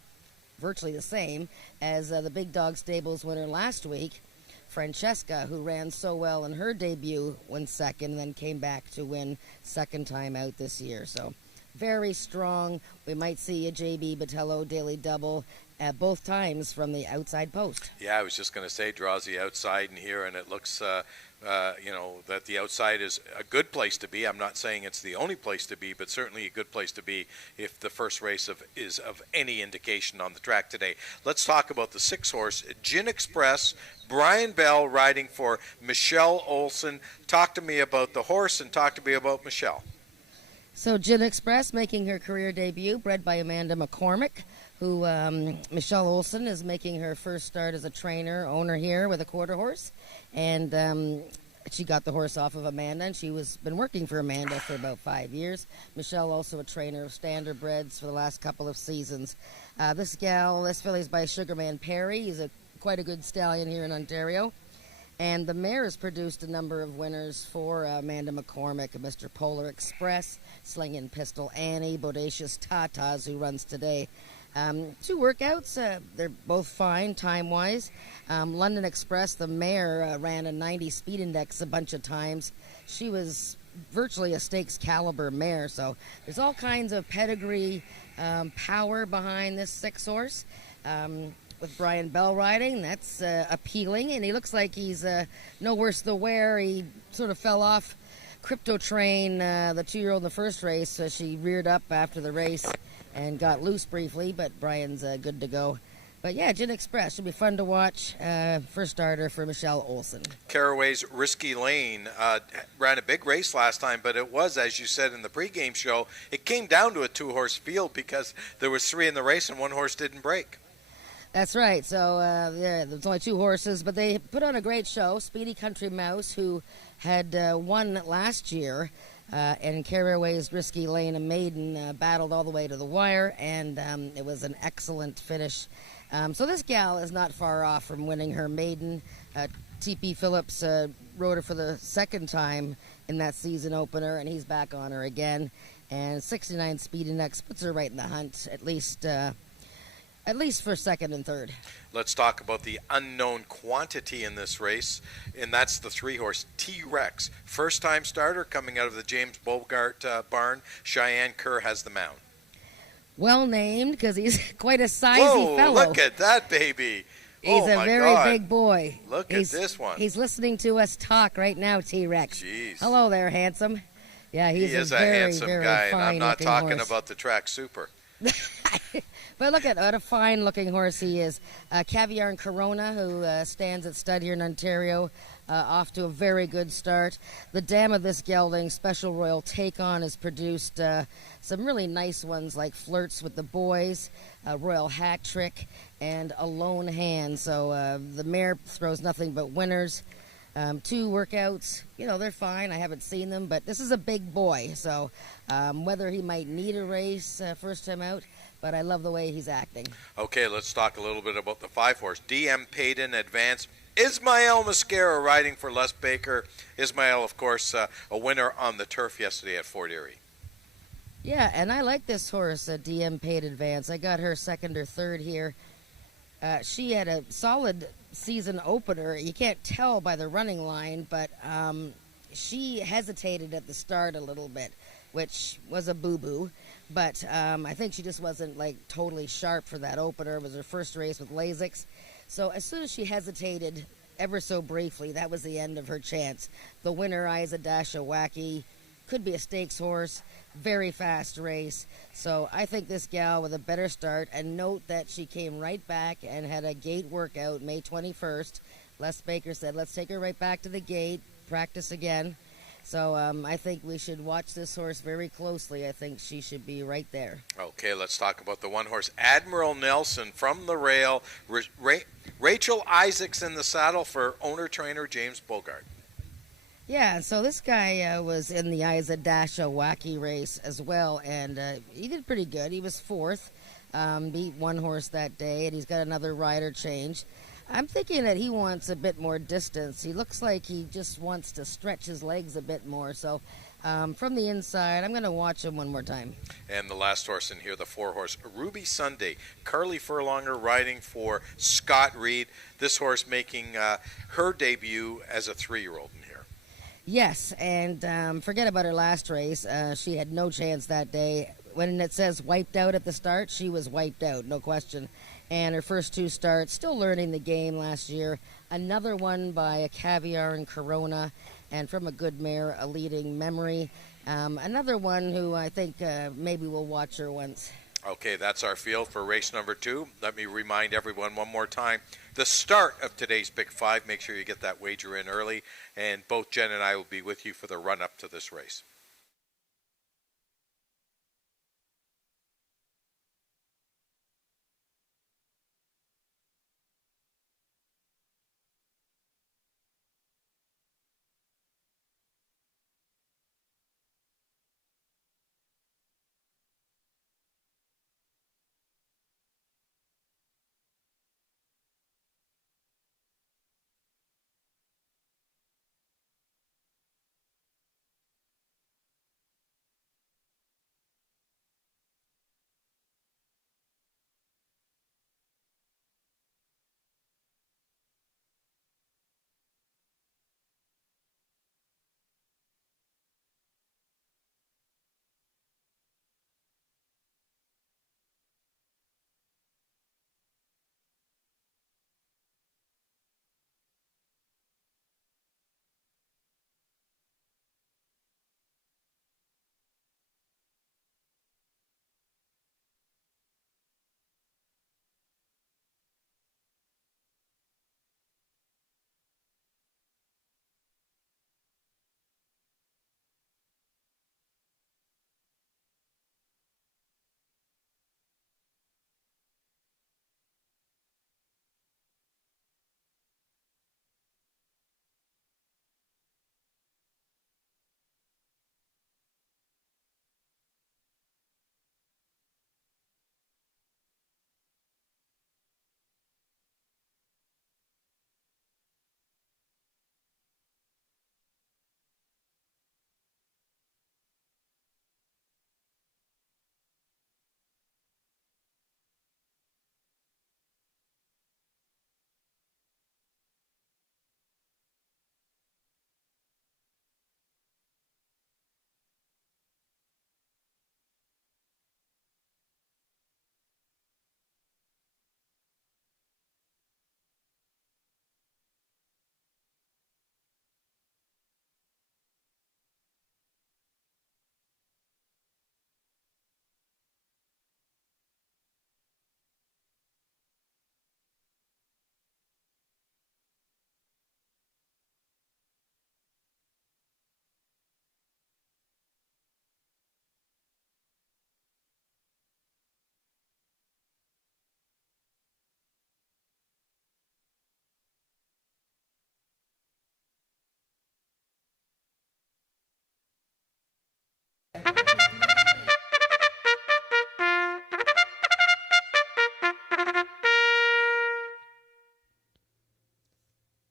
virtually the same, as the Big Dog Stables winner last week, Francesca, who ran so well in her debut, went second, and then came back to win second time out this year. So very strong. We might see a J.B. Botello daily double at both times from the outside post. Yeah, I was just going to say, draws the outside in here, and it looks, that the outside is a good place to be. I'm not saying it's the only place to be, but certainly a good place to be if the first race is of any indication on the track today. Let's talk about the 6-horse, Gin Express. Brian Bell riding for Michelle Olsen. Talk to me about the horse and talk to me about Michelle. So Gin Express making her career debut, bred by Amanda McCormick, who Michelle Olsen is making her first start as a trainer, owner here with a quarter horse. And she got the horse off of Amanda, and she was been working for Amanda for about 5 years. Michelle also a trainer of standardbreds for the last couple of seasons. This filly's by Sugarman Perry. He's quite a good stallion here in Ontario. And the mare has produced a number of winners for Amanda McCormick, Mr. Polar Express, Slingin' Pistol Annie, Bodacious Tatas, who runs today. 2 workouts, they're both fine time-wise. London Express, the mare, ran a 90 speed index a bunch of times. She was virtually a stakes caliber mare, so there's all kinds of pedigree power behind this 6-horse. With Brian Bell riding, that's appealing, and he looks like he's no worse the wear. He sort of fell off Crypto Train, the 2-year-old in the first race, so she reared up after the race and got loose briefly, but Brian's good to go. But yeah, Gin Express should be fun to watch. First starter for Michelle Olsen. Caraway's Risky Lane ran a big race last time, but it was, as you said in the pregame show, it came down to a 2-horse field because there was 3 in the race and 1 horse didn't break. That's right. So there's only 2 horses, but they put on a great show. Speedy Country Mouse, who had won last year, and Caraway's Risky Lane, a maiden, battled all the way to the wire, and it was an excellent finish. So this gal is not far off from winning her maiden. T.P. Phillips rode her for the second time in that season opener, and he's back on her again. And 69 speed index puts her right in the hunt, at least for second and third. Let's talk about the unknown quantity in this race, and that's the 3-horse T-Rex. First-time starter coming out of the James Bogart barn. Cheyenne Kerr has the mount. Well named, because he's quite a sizey Whoa, fellow. look at that baby. He's a very big boy. Look at this one. He's listening to us talk right now, T-Rex. Jeez. Hello there, handsome. Yeah, He is a handsome guy, and I'm not talking horse. about the track super. But look at what a fine-looking horse he is. Caviar and Corona, who stands at stud here in Ontario, off to a very good start. The dam of this gelding, Special Royal Take On, has produced some really nice ones like Flirts with the Boys, Royal Hat Trick, and A Lone Hand. So the mare throws nothing but winners. 2 workouts, they're fine. I haven't seen them, but this is a big boy. So whether he might need a race first time out, but I love the way he's acting. Okay, let's talk a little bit about the 5-horse. DM Payton Advance. Ismael Mascara riding for Les Baker. Ismael, of course, a winner on the turf yesterday at Fort Erie. Yeah, and I like this horse, DM Paid Advance. I got her second or third here. She had a solid season opener. You can't tell by the running line, but she hesitated at the start a little bit, which was a boo-boo. But I think she just wasn't totally sharp for that opener. It was her first race with Lasix. So as soon as she hesitated ever so briefly, that was the end of her chance. The winner, Jockey, could be a stakes horse, very fast race. So I think this gal with a better start, and note that she came right back and had a gate workout May 21st. Les Baker said, let's take her right back to the gate, practice again. So I think we should watch this horse very closely. I think she should be right there. Okay, let's talk about the one horse, Admiral Nelson from the rail. Rachel Isaacs in the saddle for owner-trainer James Bogart. Yeah, so this guy was in the Wacky race as well, and he did pretty good. He was fourth, beat one horse that day, and he's got another rider change. I'm thinking that he wants a bit more distance. He looks like he just wants to stretch his legs a bit more. So from the inside, I'm going to watch him one more time. And the last horse in here, the 4-horse, Ruby Sunday. Carly Furlonger riding for Scott Reed. This horse making her debut as a 3-year-old in here. Yes, and forget about her last race. She had no chance that day. When it says wiped out at the start, she was wiped out, no question. And her first 2 starts, still learning the game last year. Another one by a Caviar and Corona, and from a good mare, a Leading Memory. Another one who I think maybe we'll watch her once. Okay, that's our field for race number 2. Let me remind everyone one more time, the start of today's Big 5. Make sure you get that wager in early, and both Jen and I will be with you for the run-up to this race.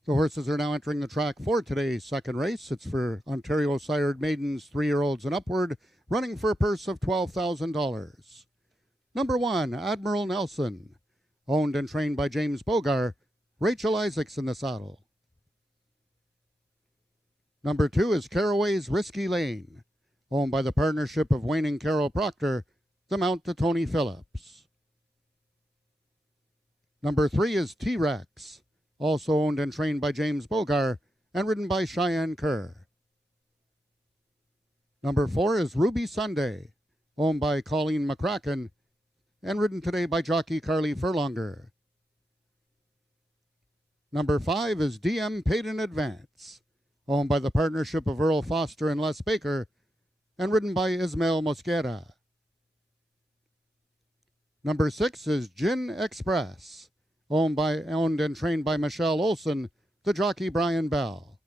The horses are now entering the track for today's second race. It's for Ontario sired maidens, 3-year-olds and upward, running for a purse of $12,000. Number 1, Admiral Nelson, owned and trained by James Bogart, Rachel Isaacs in the saddle. Number 2 is Caraway's Risky Lane, owned by the partnership of Wayne and Carol Proctor, the mount to Tony Phillips. Number 3 is T-Rex, also owned and trained by James Bogar and ridden by Cheyenne Kerr. Number 4 is Ruby Sunday, owned by Colleen McCracken and ridden today by jockey Carly Furlonger. Number 5 is DM Paid in Advance, owned by the partnership of Earl Foster and Les Baker and ridden by Ismael Mosquera. Number 6 is Gin Express, owned and trained by Michelle Olson, the jockey Brian Bell.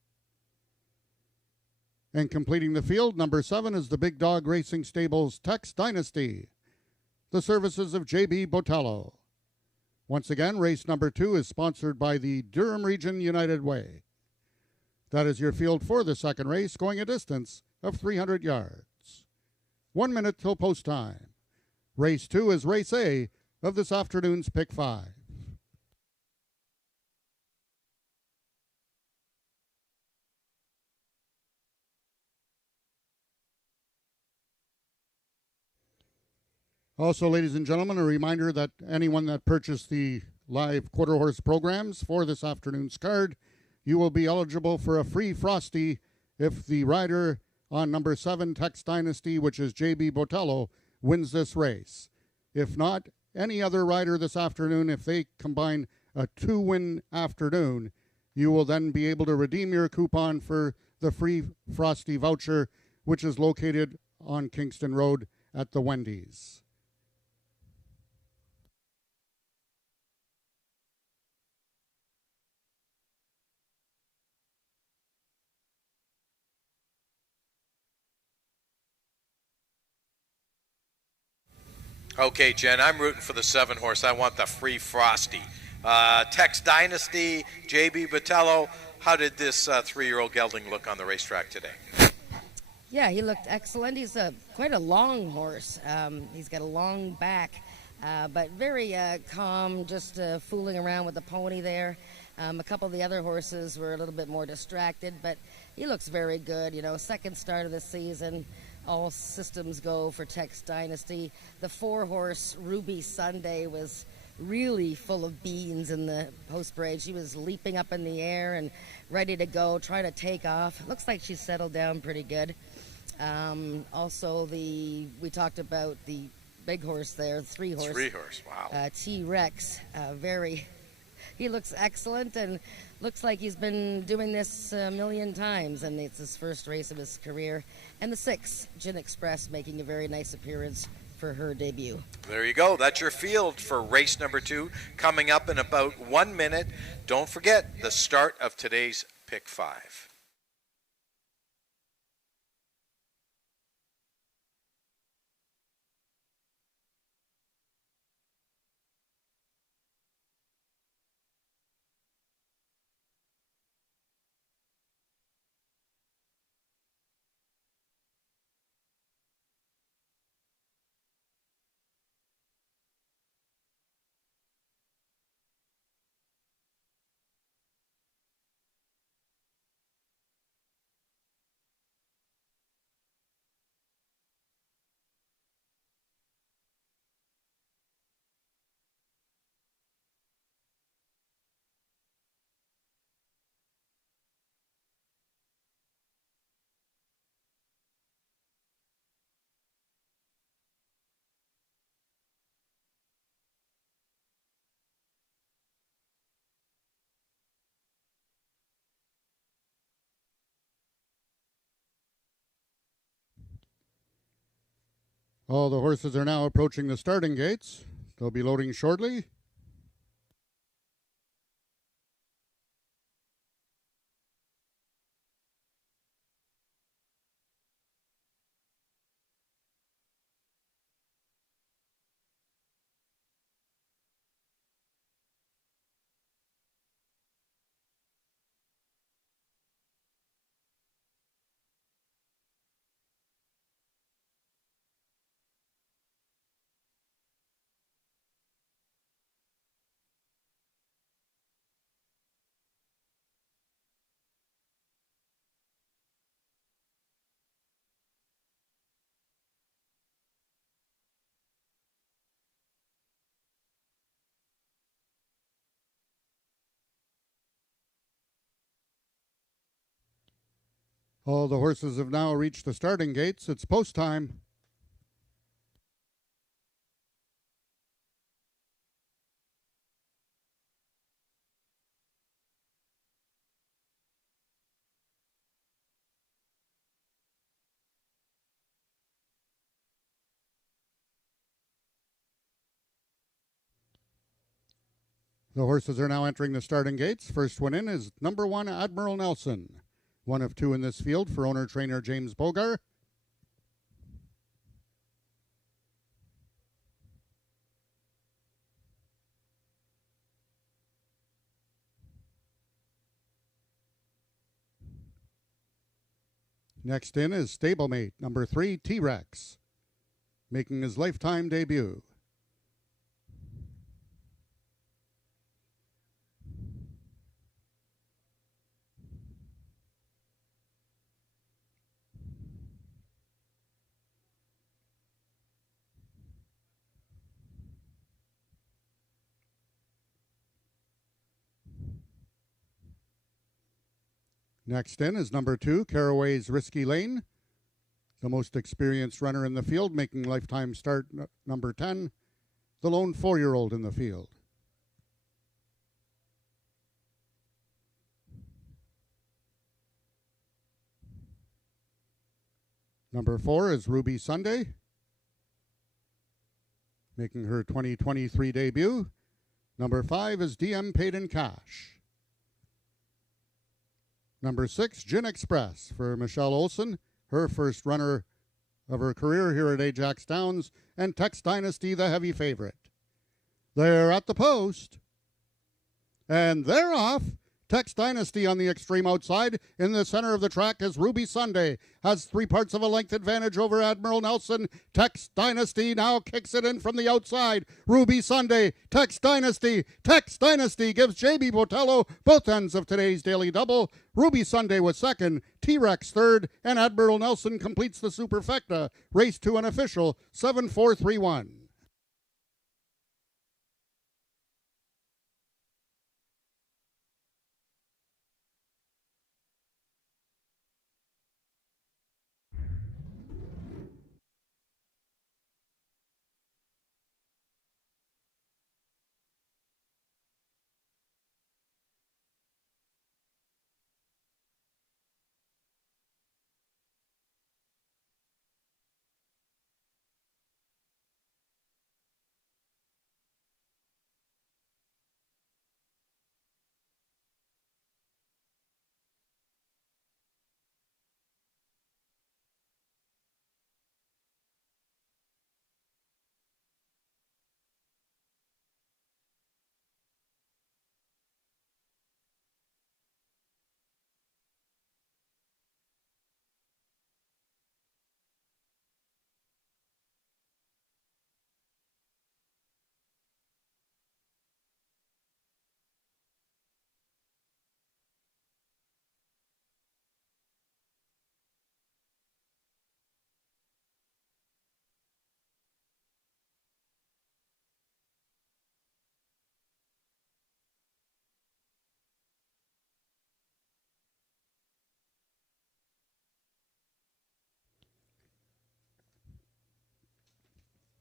And completing the field, number 7 is the Big Dog Racing Stables Tex Dynasty, the services of J.B. Botello. Once again, race number 2 is sponsored by the Durham Region United Way. That is your field for the second race, going a distance of 300 yards. 1 minute till post time. Race 2 is race A of this afternoon's Pick 5. Also, ladies and gentlemen, a reminder that anyone that purchased the live quarter horse programs for this afternoon's card, you will be eligible for a free Frosty if the rider on number 7 Tex Dynasty, which is J.B. Botello, wins this race. If not, any other rider this afternoon, if they combine a 2-win afternoon, you will then be able to redeem your coupon for the free Frosty voucher, which is located on Kingston Road at the Wendy's. Okay, Jen, I'm rooting for the 7 horse. I want the free Frosty. Tex Dynasty, J.B. Botello. How did this 3-year-old gelding look on the racetrack today? Yeah, he looked excellent. He's quite a long horse. He's got a long back, but very calm, just fooling around with the pony there. A couple of the other horses were a little bit more distracted, but he looks very good. You know, second start of the season. All systems go for Tex Dynasty. The 4-horse Ruby Sunday was really full of beans in the post parade. She was leaping up in the air and ready to go, trying to take off. Looks like she's settled down pretty good. Also, we talked about the big horse there, 3-horse. 3-horse, wow. T-Rex, he looks excellent and looks like he's been doing this a million times, and it's his first race of his career. And the 6, Gin Express, making a very nice appearance for her debut. There you go. That's your field for race number 2 coming up in about 1 minute. Don't forget the start of today's Pick 5. All the horses are now approaching the starting gates. They'll be loading shortly. All the horses have now reached the starting gates. It's post time. The horses are now entering the starting gates. First one in is number 1, Admiral Nelson. One of 2 in this field for owner-trainer James Bogar. Next in is stablemate number 3, T-Rex, making his lifetime debut. Next in is number 2, Caraway's Risky Lane, the most experienced runner in the field, making lifetime start number 10, the lone 4-year-old in the field. Number 4 is Ruby Sunday, making her 2023 debut. Number 5 is DM Paid in Cash. Number 6, Gin Express for Michelle Olsen, her first runner of her career here at Ajax Downs, and Tex Dynasty, the heavy favorite. They're at the post, and they're off. Tex Dynasty on the extreme outside. In the center of the track is Ruby Sunday. Has 3 parts of a length advantage over Admiral Nelson. Tex Dynasty now kicks it in from the outside. Ruby Sunday, Tex Dynasty. Tex Dynasty gives JB Botello both ends of today's daily double. Ruby Sunday was second, T-Rex third, and Admiral Nelson completes the superfecta. Race to an official 7-4-3-1.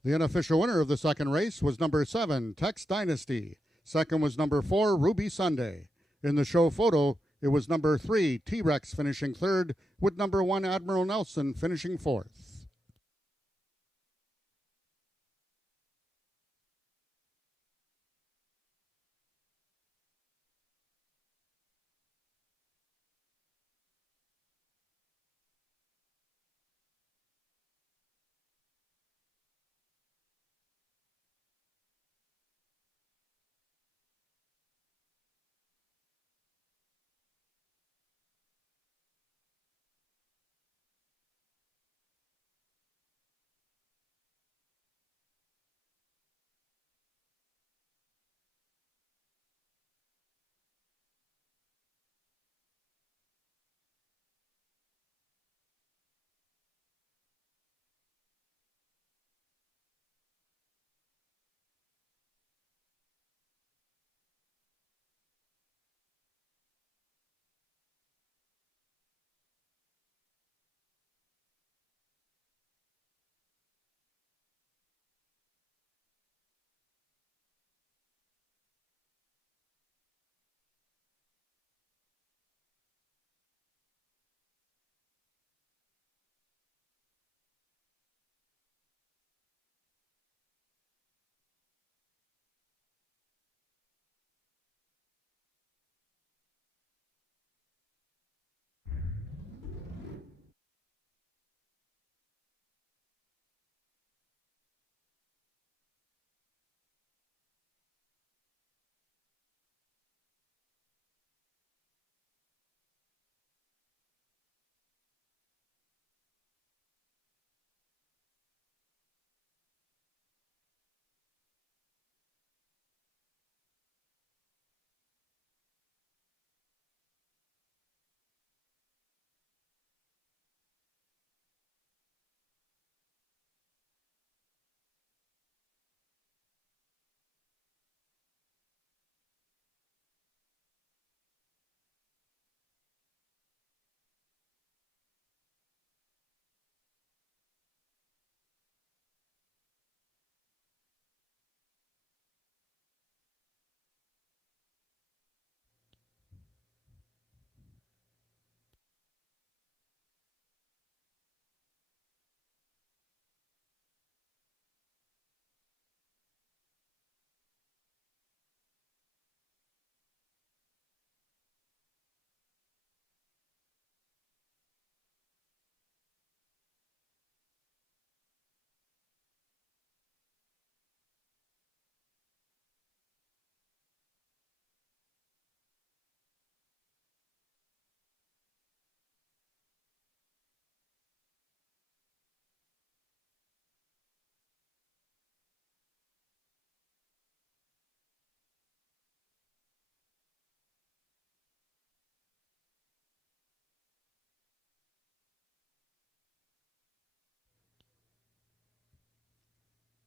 The unofficial winner of the second race was number 7, Tex Dynasty. Second was number 4, Ruby Sunday. In the show photo, it was number 3, T-Rex finishing third, with number 1, Admiral Nelson finishing fourth.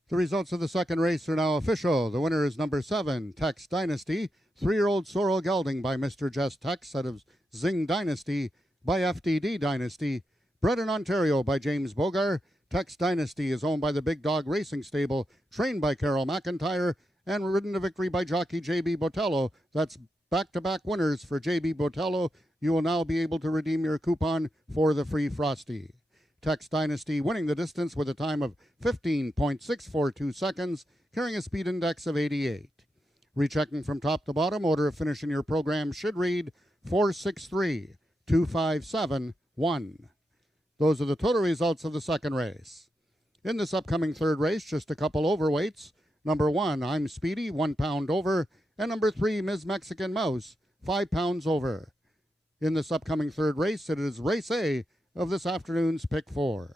The results of the second race are now official. The winner is number 7, Tex Dynasty. 3-year-old Sorrel Gelding by Mr. Jess Tex out of Zing Dynasty by FDD Dynasty. Bred in Ontario by James Bogar. Tex Dynasty is owned by the Big Dog Racing Stable, trained by Carol McIntyre, and ridden to victory by jockey J.B. Botello. That's back-to-back winners for J.B. Botello. You will now be able to redeem your coupon for the free Frosty. Tex Dynasty winning the distance with a time of 15.642 seconds, carrying a speed index of 88. Rechecking from top to bottom, order of finish in your program should read 463-257-1. Those are the total results of the second race. In this upcoming third race, just a couple overweights. Number 1, I'm Speedy, 1 pound over, and number 3, Ms. Mexican Mouse, 5 pounds over. In this upcoming third race, it is race A of this afternoon's Pick 4.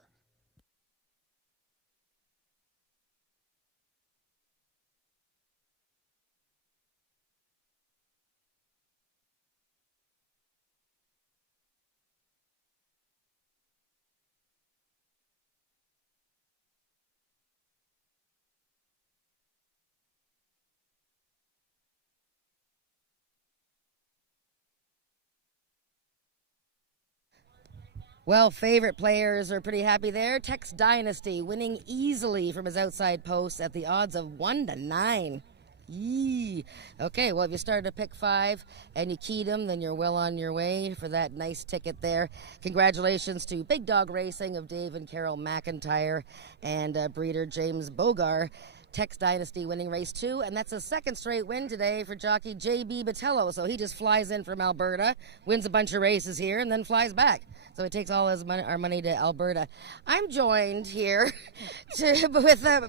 Well, favorite players are pretty happy there. Tex Dynasty winning easily from his outside post at the odds of 1-9. Yee. Okay, well, if you started to pick 5 and you keyed them, then you're well on your way for that nice ticket there. Congratulations to Big Dog Racing of Dave and Carol McIntyre and breeder James Bogar. Tex Dynasty winning race 2, and that's a second straight win today for jockey J.B. Botello. So he just flies in from Alberta, wins a bunch of races here, and then flies back. So he takes all his money, our money to Alberta. I'm joined here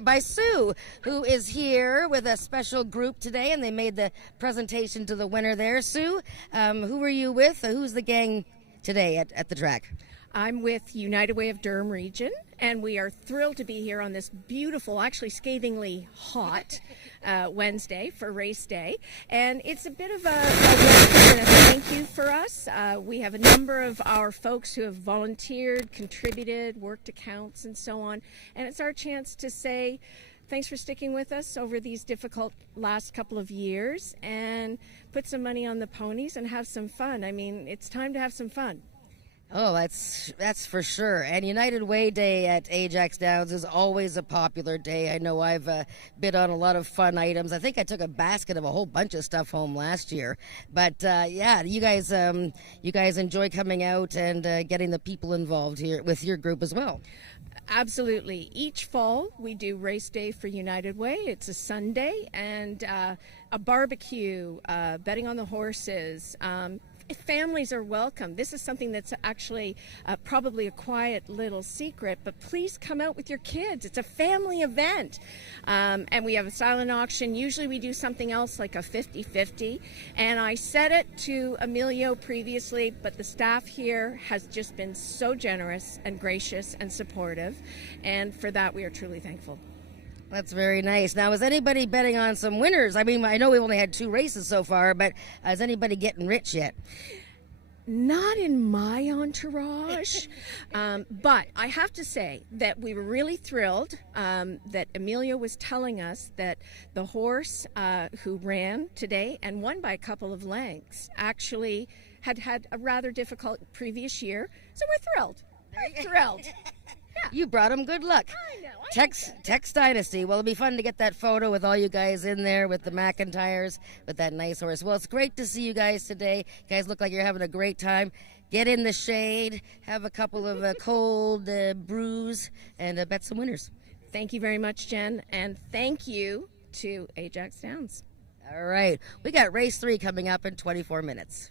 by Sue, who is here with a special group today, and they made the presentation to the winner there. Sue, who were you with? Who's the gang today at the track? I'm with United Way of Durham Region, and we are thrilled to be here on this beautiful, actually scathingly hot Wednesday for race day. And it's a bit of a welcome and a thank you for us. We have a number of our folks who have volunteered, contributed, worked accounts, and so on. And it's our chance to say thanks for sticking with us over these difficult last couple of years and put some money on the ponies and have some fun. I mean, it's time to have some fun. Oh, that's for sure. And United Way Day at Ajax Downs is always a popular day. I know I've bid on a lot of fun items. I think I took a basket of a whole bunch of stuff home last year. But yeah, you guys enjoy coming out and getting the people involved here with your group as well. Absolutely. Each fall we do race day for United Way. It's a Sunday and a barbecue, betting on the horses. Families are welcome. This is something that's actually probably a quiet little secret, but please come out with your kids. It's a family event. And we have a silent auction. Usually we do something else like a 50-50. And I said it to Emilio previously, but the staff here has just been so generous and gracious and supportive. And for that, we are truly thankful. That's very nice. Now, is anybody betting on some winners? I mean, I know we've only had 2 races so far, but is anybody getting rich yet? Not in my entourage, but I have to say that we were really thrilled that Emilio was telling us that the horse who ran today and won by a couple of lengths actually had a rather difficult previous year. So we're thrilled. We're thrilled. Yeah. You brought him good luck. I know. Tex Dynasty. Well, it'll be fun to get that photo with all you guys in there with the McIntyres, with that nice horse. Well, it's great to see you guys today. You guys look like you're having a great time. Get in the shade, have a couple of cold brews, and bet some winners. Thank you very much, Jen, and thank you to Ajax Downs. All right. We got race 3 coming up in 24 minutes.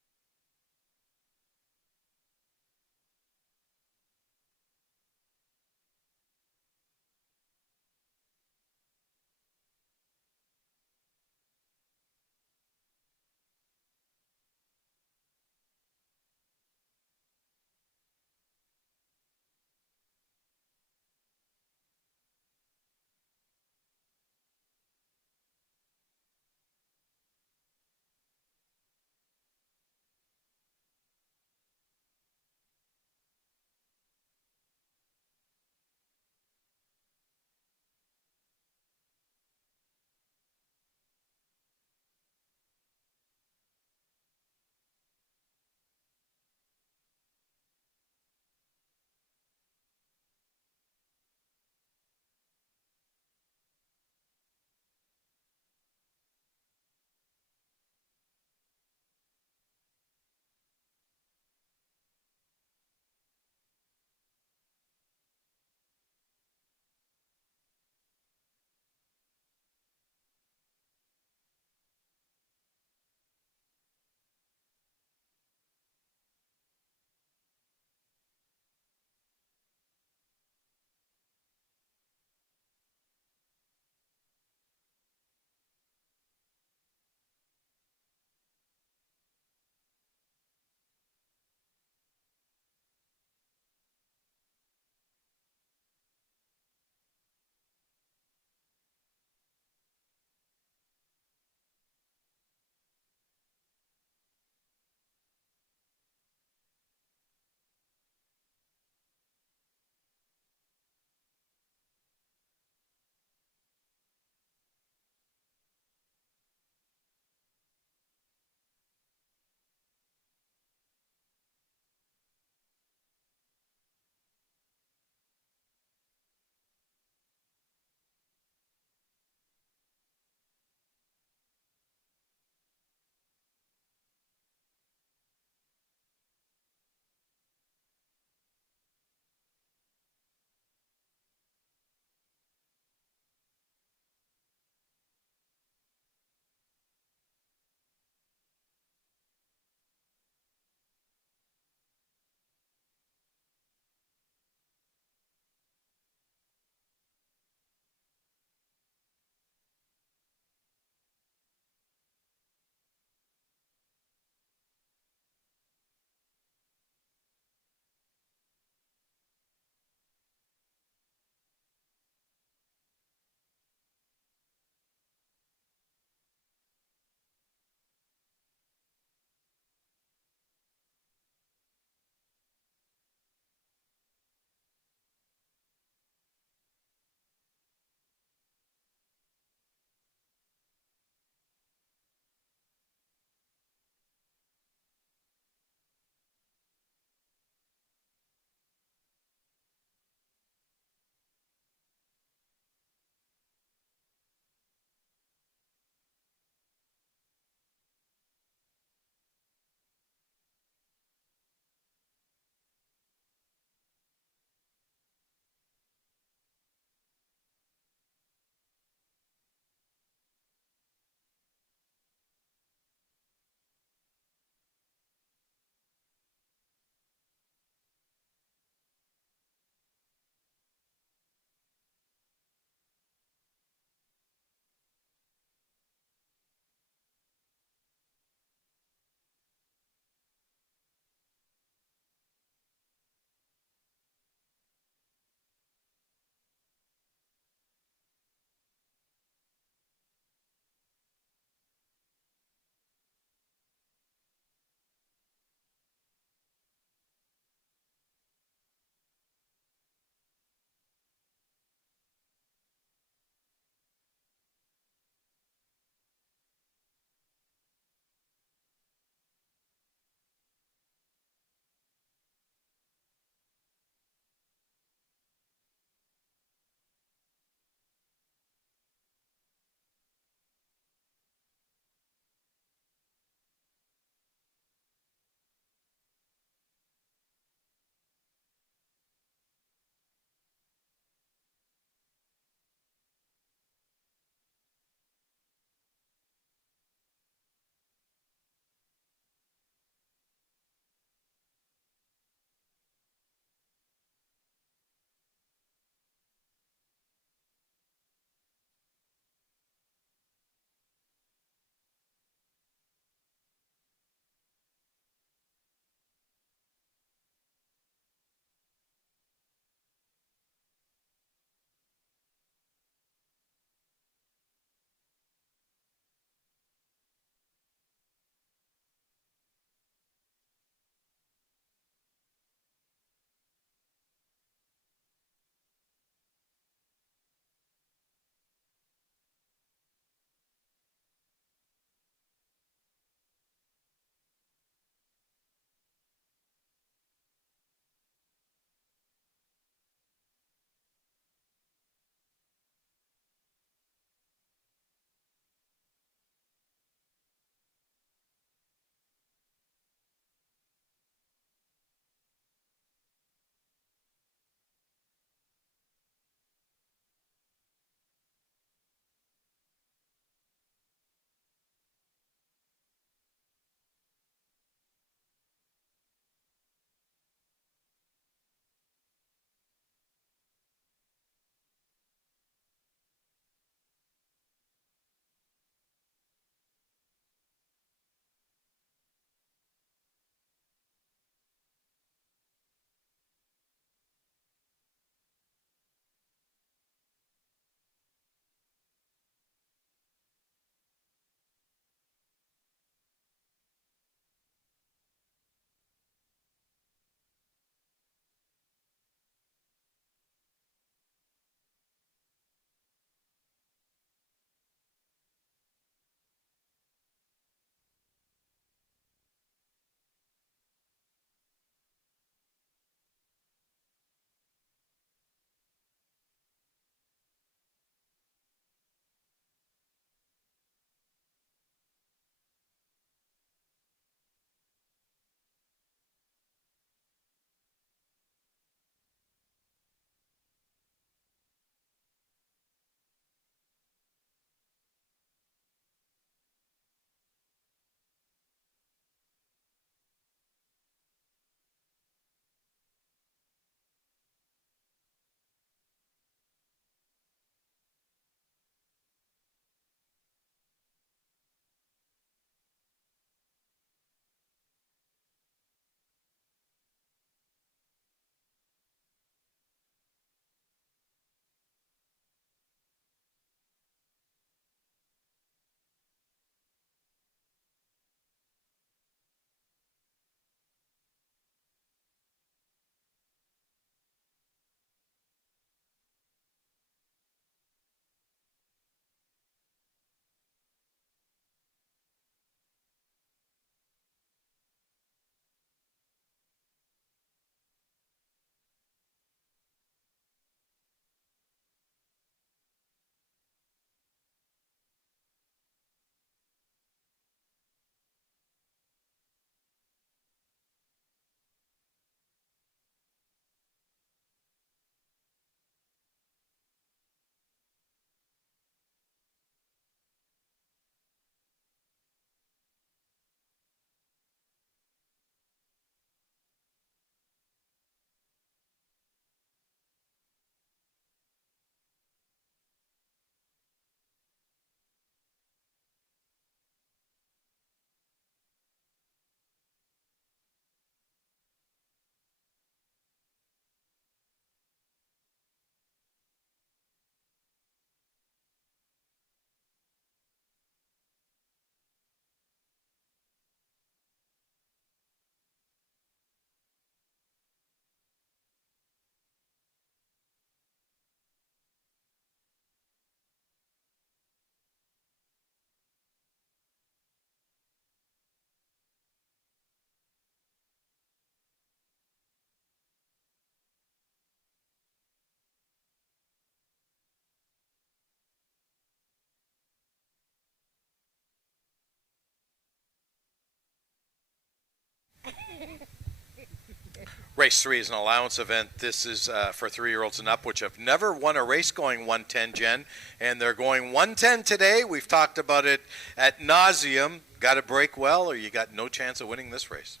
Race 3 is an allowance event. This is for 3-year-olds and up, which have never won a race going 110, Jen. And they're going 110 today. We've talked about it at nauseum. Got to break well, or you got no chance of winning this race.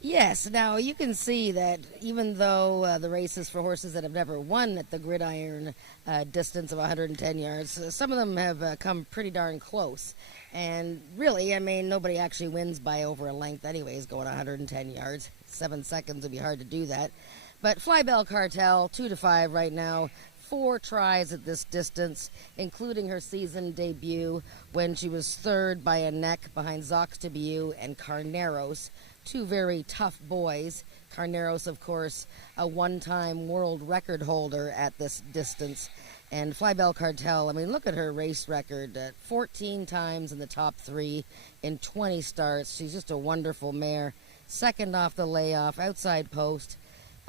Yes, now you can see that even though the race is for horses that have never won at the gridiron distance of 110 yards, some of them have come pretty darn close. And really, I mean, nobody actually wins by over a length anyways, going 110 yards. 7 seconds would be hard to do that. But Flybell Cartel, 2-5 right now. 4 tries at this distance, including her season debut when she was third by a neck behind Zox Debut and Carneros. 2 very tough boys. Carneros, of course, a one-time world record holder at this distance. And Flybell Cartel, I mean, look at her race record. 14 times in the top 3 in 20 starts. She's just a wonderful mare. Second off the layoff, outside post.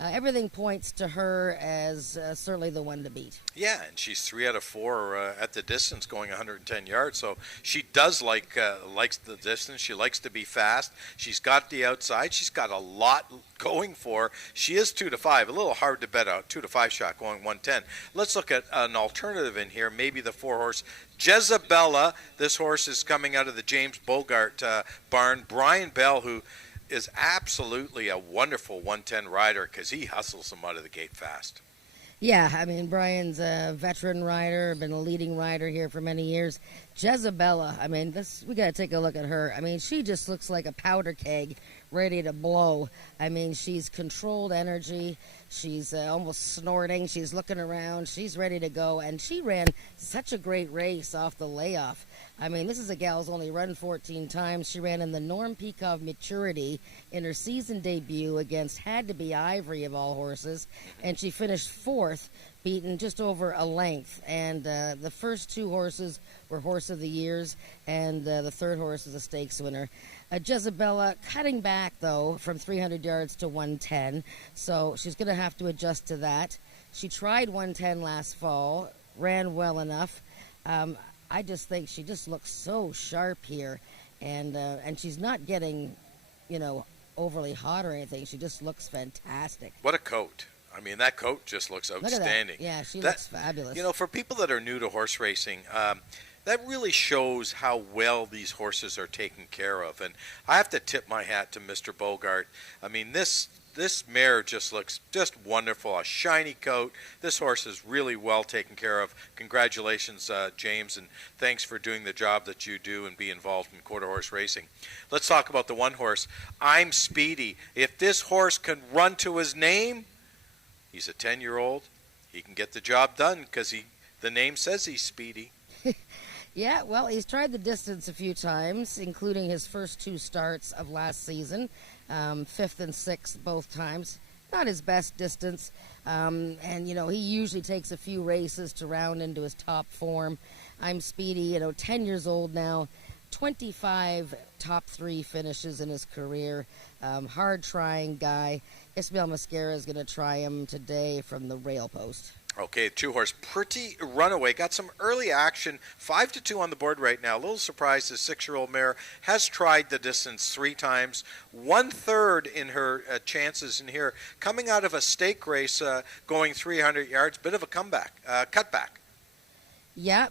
Everything points to her as certainly the one to beat. Yeah, and she's 3 out of 4 at the distance going 110 yards. So she does likes the distance. She likes to be fast. She's got the outside. She's got a lot going for her. She is 2-5. A little hard to bet a 2-5 shot going 110. Let's look at an alternative in here. Maybe the 4-horse Jezebella. This horse is coming out of the James Bogart barn. Brian Bell, who is absolutely a wonderful 110 rider because he hustles them out of the gate fast. Yeah, I mean, Brian's a veteran rider, been a leading rider here for many years. Jezebella, I mean, we got to take a look at her. I mean, she just looks like a powder keg ready to blow. I mean, she's controlled energy. She's almost snorting. She's looking around. She's ready to go. And she ran such a great race off the layoff. I mean, this is a gal who's only run 14 times. She ran in the Norm Peakov Maturity in her season debut against Had to Be Ivory of all horses. And she finished 4th, beaten just over a length. And the first 2 horses were Horse of the Years, and the third horse is a stakes winner. Jezebella cutting back, though, from 300 yards to 110, so she's going to have to adjust to that. She tried 110 last fall, ran well enough. I just think she just looks so sharp here, and she's not getting, overly hot or anything. She just looks fantastic. What a coat. I mean, that coat just looks outstanding. Yeah, she looks fabulous. For people that are new to horse racing, that really shows how well these horses are taken care of. And I have to tip my hat to Mr. Bogart. I mean, this mare just looks just wonderful. A shiny coat. This horse is really well taken care of. Congratulations, James, and thanks for doing the job that you do and be involved in quarter horse racing. Let's talk about the one horse. I'm Speedy. If this horse can run to his name, he's a 10-year-old. He can get the job done because the name says he's speedy. Yeah, well, he's tried the distance a few times, including his first 2 starts of last season, 5th and 6th both times. Not his best distance, and he usually takes a few races to round into his top form. I'm Speedy, 10 years old now, 25 top 3 finishes in his career, hard-trying guy. Ismael Mascara is going to try him today from the rail post. Okay, 2-horse Pretty Runaway got some early action, 5-2 on the board right now. A little surprised this 6-year-old mare has tried the distance 3 times, 1/3 in her chances in here. Coming out of a stake race, going 300 yards, bit of a comeback, cutback. Yeah,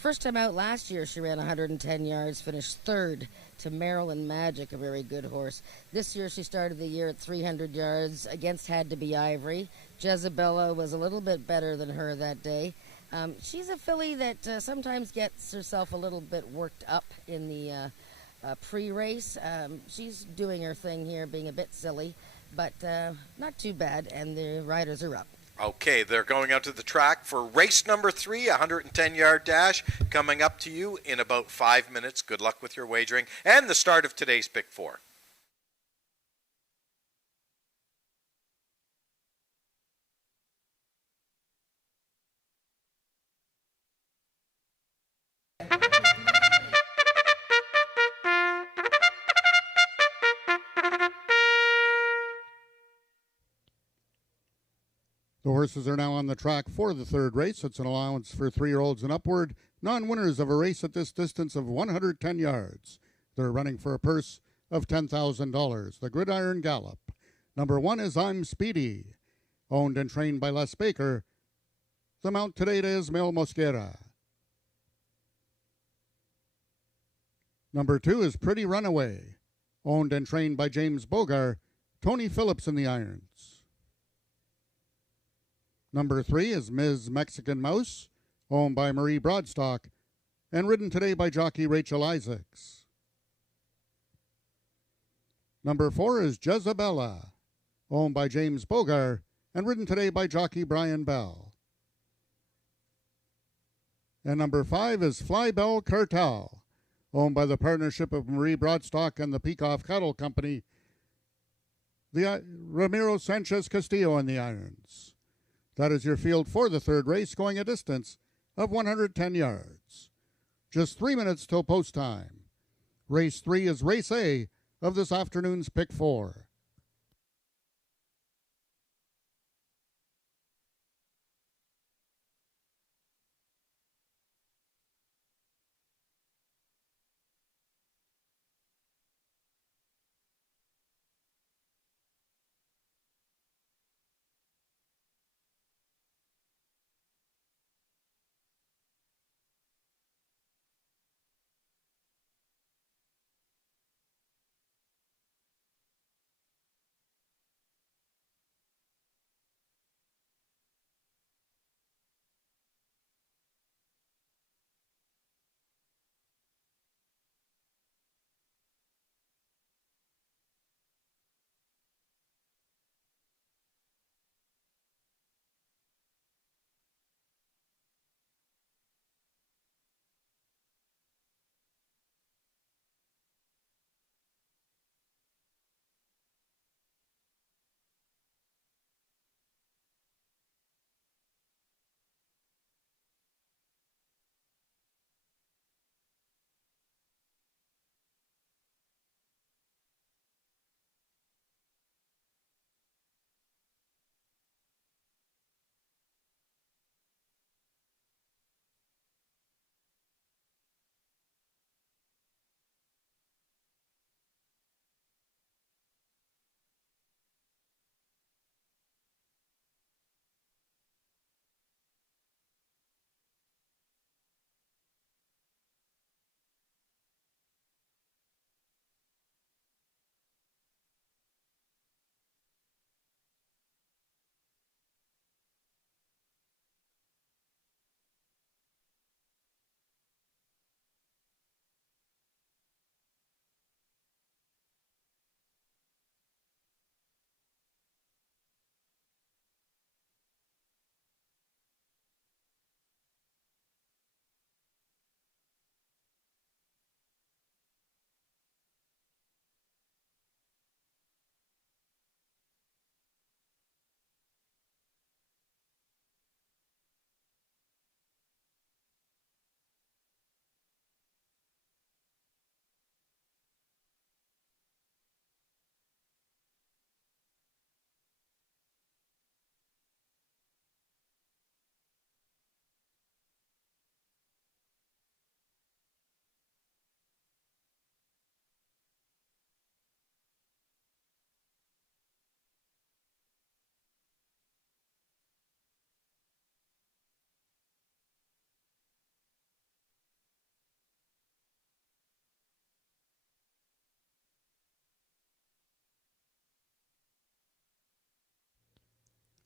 first time out last year, she ran 110 yards, finished 3rd to Maryland Magic, a very good horse. This year, she started the year at 300 yards against Had to Be Ivory. Jezebella was a little bit better than her that day. She's a filly that sometimes gets herself a little bit worked up in the pre-race. She's doing her thing here, being a bit silly, but not too bad, and the riders are up. Okay, they're going out to the track for race number 3, a 110-yard dash, coming up to you in about 5 minutes. Good luck with your wagering and the start of today's Pick 4. The horses are now on the track for the 3rd race. It's an allowance for 3-year-olds and upward, non-winners of a race at this distance of 110 yards. They're running for a purse of $10,000. The Gridiron Gallop. Number 1 is I'm Speedy, owned and trained by Les Baker. The mount today is Mil Mosquera. Number 2 is Pretty Runaway, owned and trained by James Bogar, Tony Phillips in the irons. Number 3 is Ms. Mexican Mouse, owned by Marie Broadstock, and ridden today by jockey Rachel Isaacs. Number 4 is Jezabella, owned by James Bogar, and ridden today by jockey Brian Bell. And number 5 is Flybell Cartel, owned by the partnership of Marie Broadstock and the Peacock Cattle Company, the Ramiro Sanchez Castillo in the irons. That is your field for the third race, going a distance of 110 yards. Just 3 minutes till post time. Race 3 is Race A of this afternoon's Pick 4.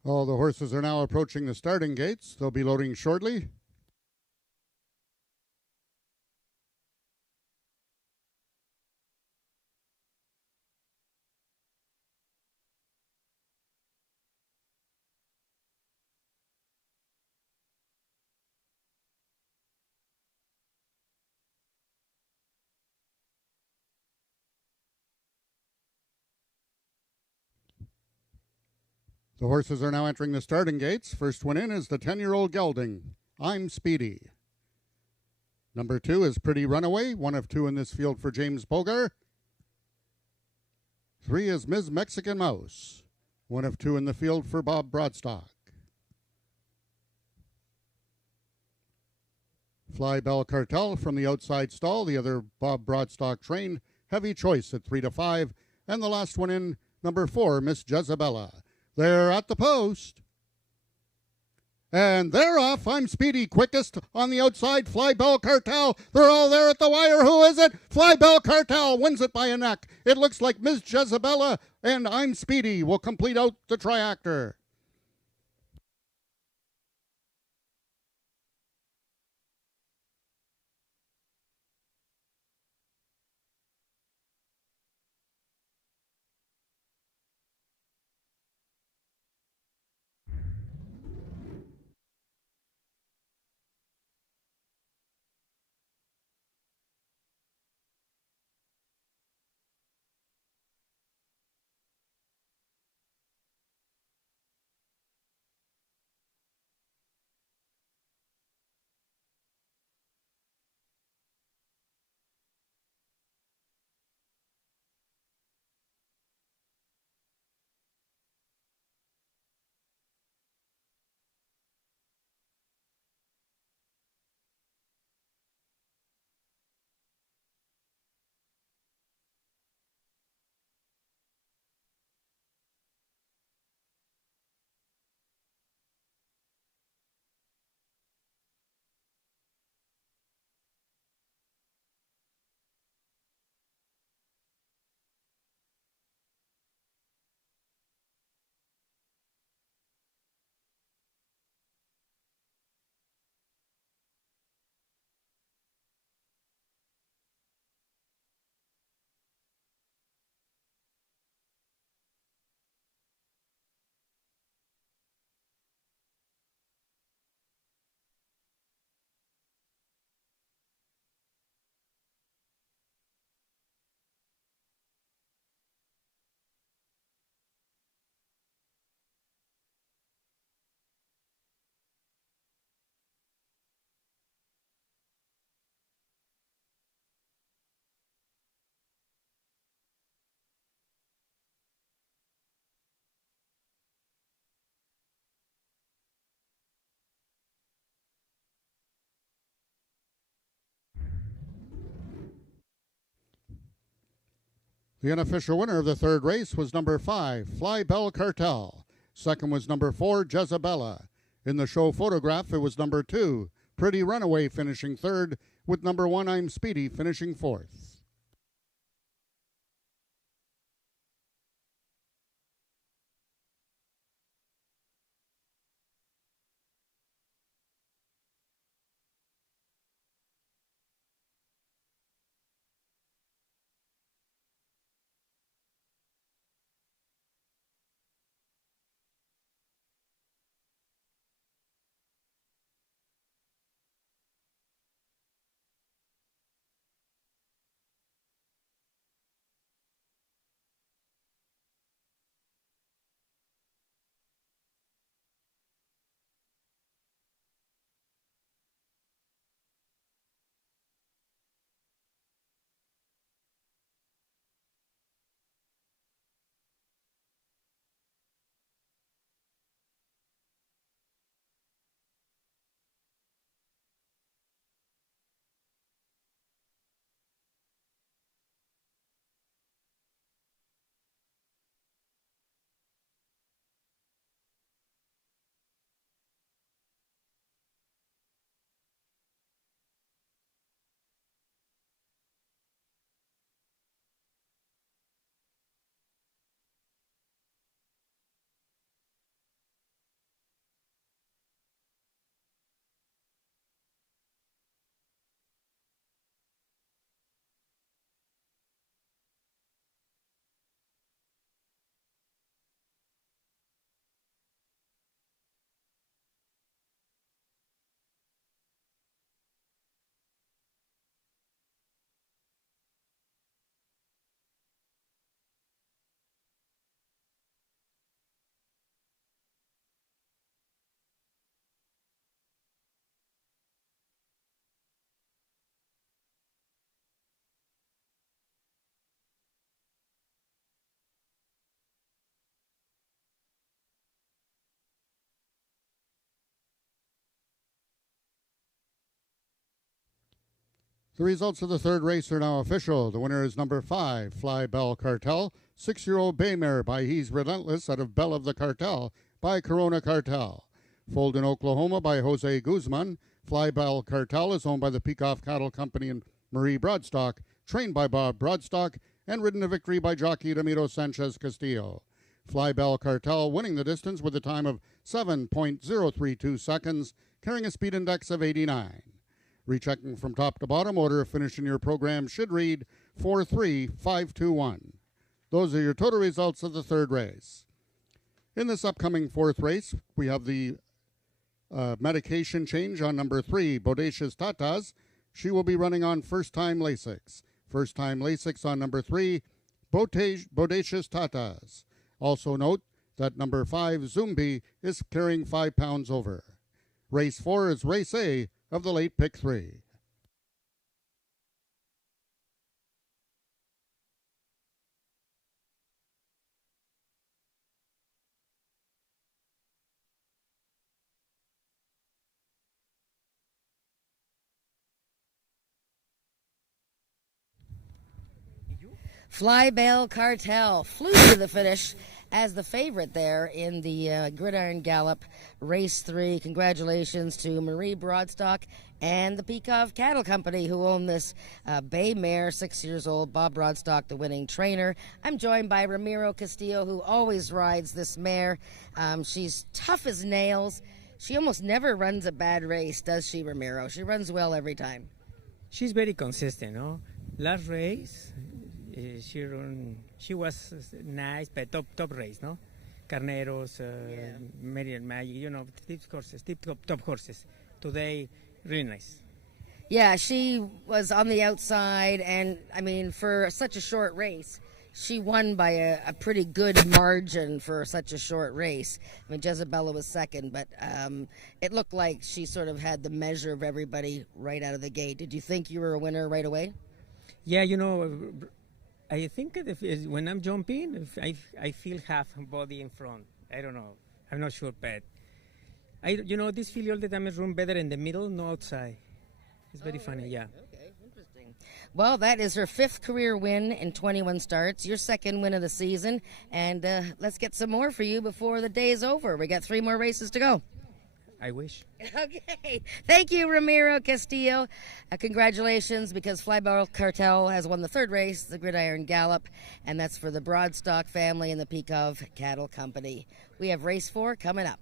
All the horses are now approaching the starting gates. They'll be loading shortly. The horses are now entering the starting gates. First one in is the 10-year-old gelding, I'm Speedy. Number 2 is Pretty Runaway, 1 of 2 in this field for James Bogar. 3 is Ms. Mexican Mouse, 1 of 2 in the field for Bob Broadstock. Flybell Cartel from the outside stall, the other Bob Broadstock trained. Heavy Choice at 3 to 5. And the last one in, number 4, Miss Jezabella. They're at the post. And they're off. I'm Speedy. Quickest on the outside. Flybell Cartel. They're all there at the wire. Who is it? Flybell Cartel wins it by a neck. It looks like Miss Jezabella and I'm Speedy will complete out the triactor. The unofficial winner of the third race was number 5, Flybell Cartel. Second was number 4, Jezabella. In the show photograph, it was number 2, Pretty Runaway, finishing third, with number 1, I'm Speedy, finishing fourth. The results of the third race are now official. The winner is number 5, Fly Bell Cartel, 6-year-old bay mare by He's Relentless out of Bell of the Cartel by Corona Cartel. Foaled in Oklahoma by Jose Guzman, Fly Bell Cartel is owned by the Peacock Cattle Company and Marie Broadstock, trained by Bob Broadstock, and ridden to victory by jockey Ramiro Sanchez Castillo. Fly Bell Cartel winning the distance with a time of 7.032 seconds, carrying a speed index of 89. Rechecking from top to bottom, order of finish in your program should read 4-3-5-2-1. Those are your total results of the third race. In this upcoming fourth race, we have the medication change on number 3, Bodacious Tatas. She will be running on first-time Lasix. First-time Lasix on number 3, Bodacious Tatas. Also note that number 5, Zumbi, is carrying 5 pounds over. Race 4 is Race A of the late pick 3. Fly Bell Cartel flew to the finish as the favorite there in the Gridiron Gallop Race 3. Congratulations to Marie Broadstock and the Peacock Cattle Company who own this bay mare, 6 years old. Bob Broadstock, the winning trainer. I'm joined by Ramiro Castillo, who always rides this mare. She's tough as nails. She almost never runs a bad race, does she, Ramiro? She runs well every time. She's very consistent, no? Last race, she was nice, but top race, no? Carneros, Marian Magic, top horses. Today, really nice. Yeah, she was on the outside, and I mean, for such a short race, she won by a pretty good margin for such a short race. I mean, Jezebella was second, but it looked like she sort of had the measure of everybody right out of the gate. Did you think you were a winner right away? Yeah, I think that when I'm jumping, I feel half body in front. I don't know. I'm not sure, but this feel all the time is room better in the middle, no outside. It's very funny, right. yeah. Okay, interesting. Well, that is her 5th career win in 21 starts, your 2nd win of the season, and let's get some more for you before the day is over. We got 3 more races to go. I wish. Okay. Thank you, Ramiro Castillo. Congratulations, because Fly Bell Cartel has won the 3rd race, the Gridiron Gallop, and that's for the Broadstock family and the Peacock Cattle Company. We have race 4 coming up.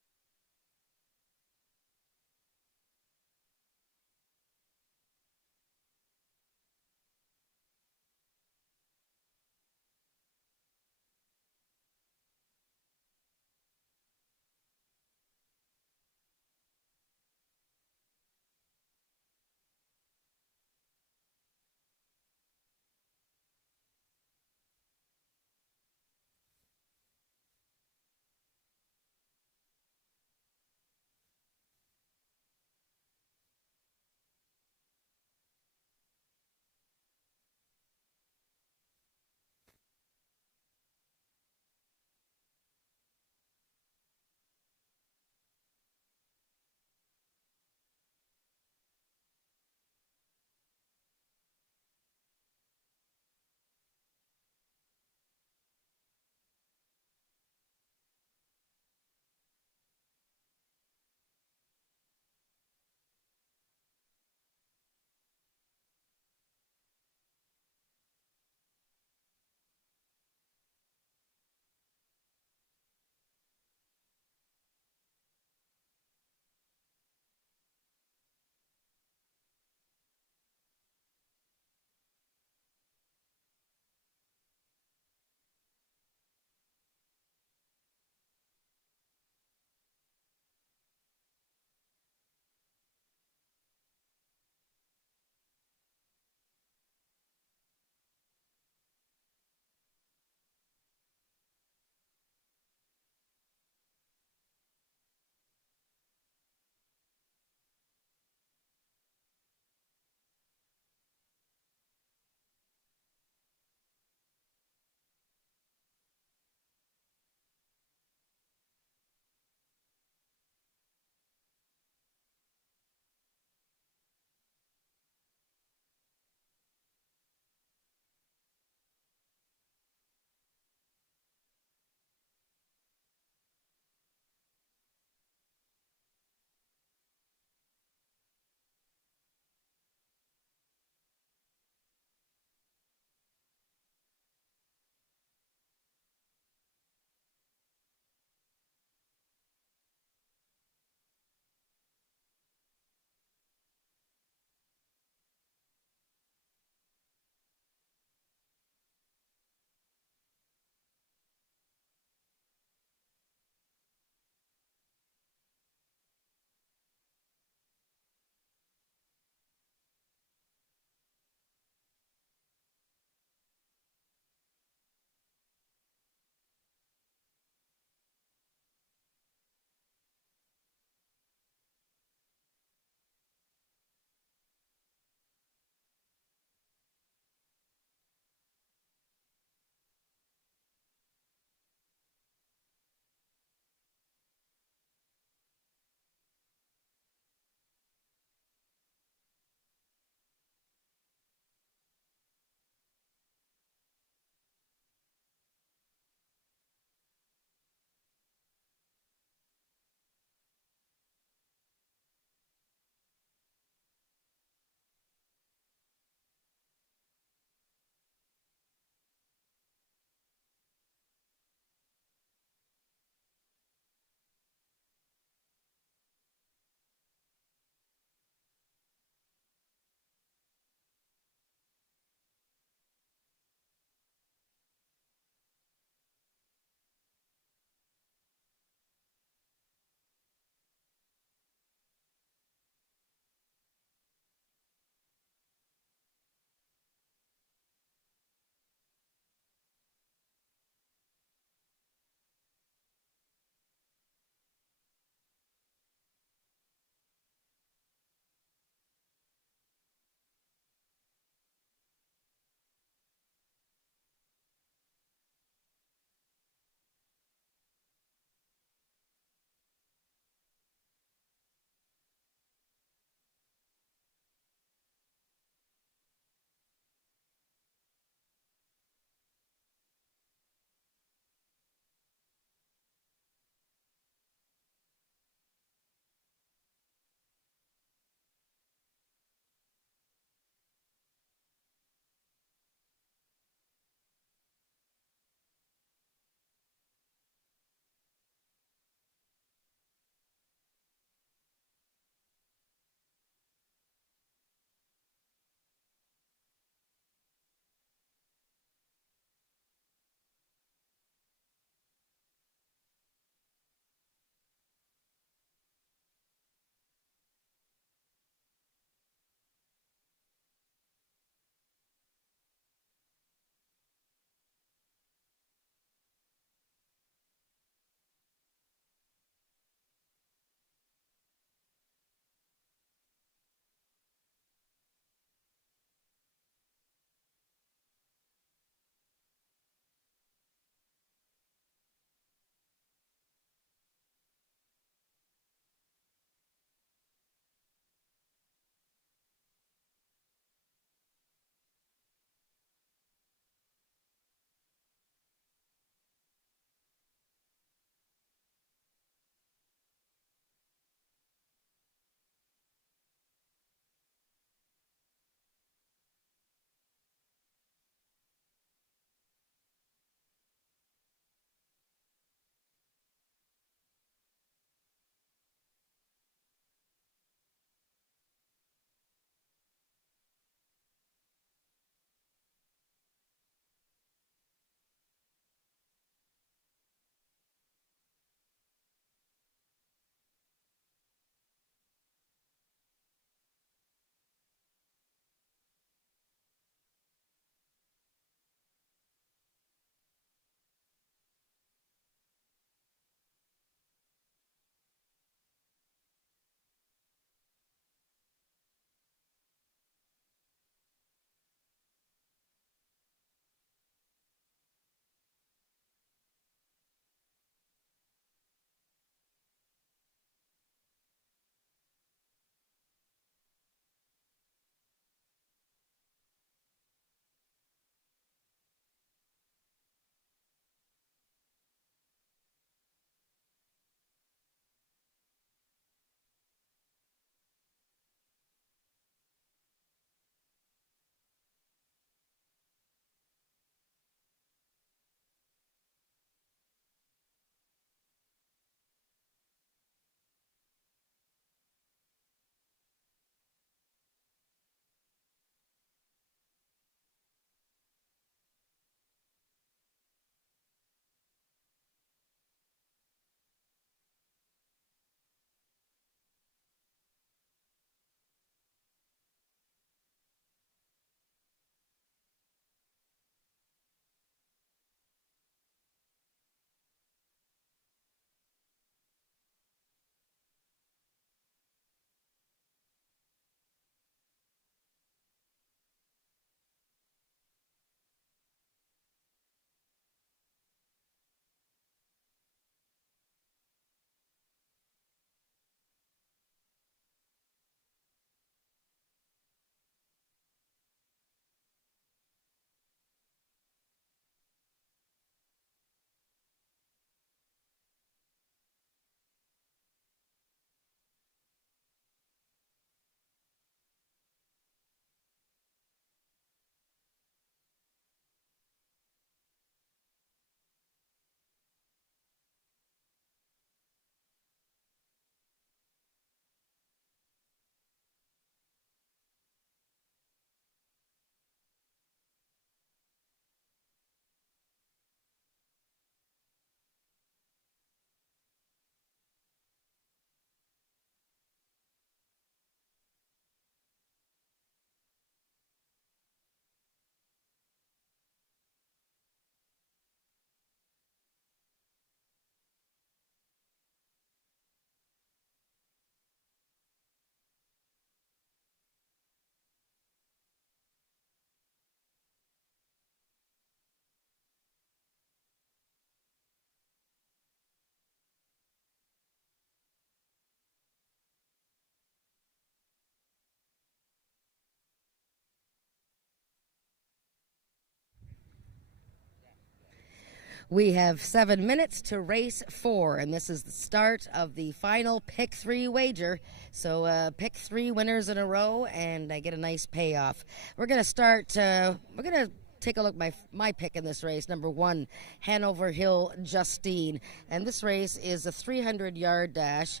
We have 7 minutes to race 4, and this is the start of the final pick 3 wager. So pick 3 winners in a row, and I get a nice payoff. We're going to start, we're going to take a look at my pick in this race. Number 1, Hanover Hill Justine. And this race is a 300-yard dash.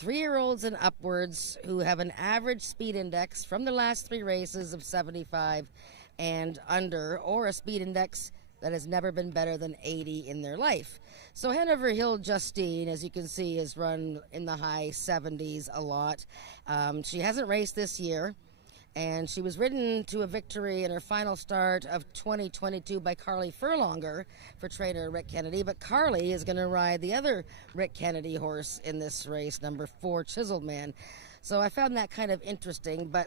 3-year-olds and upwards who have an average speed index from the last 3 races of 75 and under, or a speed index that has never been better than 80 in their life. So Hanover Hill Justine, as you can see, has run in the high 70s a lot. She hasn't raced this year, and she was ridden to a victory in her final start of 2022 by Carly Furlonger for trainer Rick Kennedy. But Carly is going to ride the other Rick Kennedy horse in this race, number 4, Chiseled Man. So I found that kind of interesting, but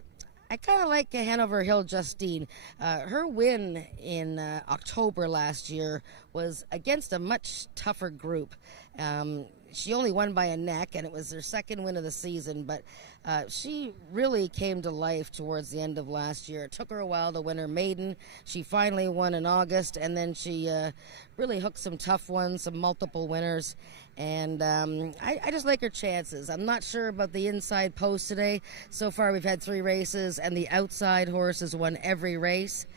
I kind of like Hanover Hill Justine. Her win in October last year was against a much tougher group. She only won by a neck, and it was her second win of the season, but she really came to life towards the end of last year. It took her a while to win her maiden. She finally won in August, and then she really hooked some tough ones, some multiple winners. And I just like her chances. I'm not sure about the inside post today. So far, we've had 3 races, and the outside horse has won every race.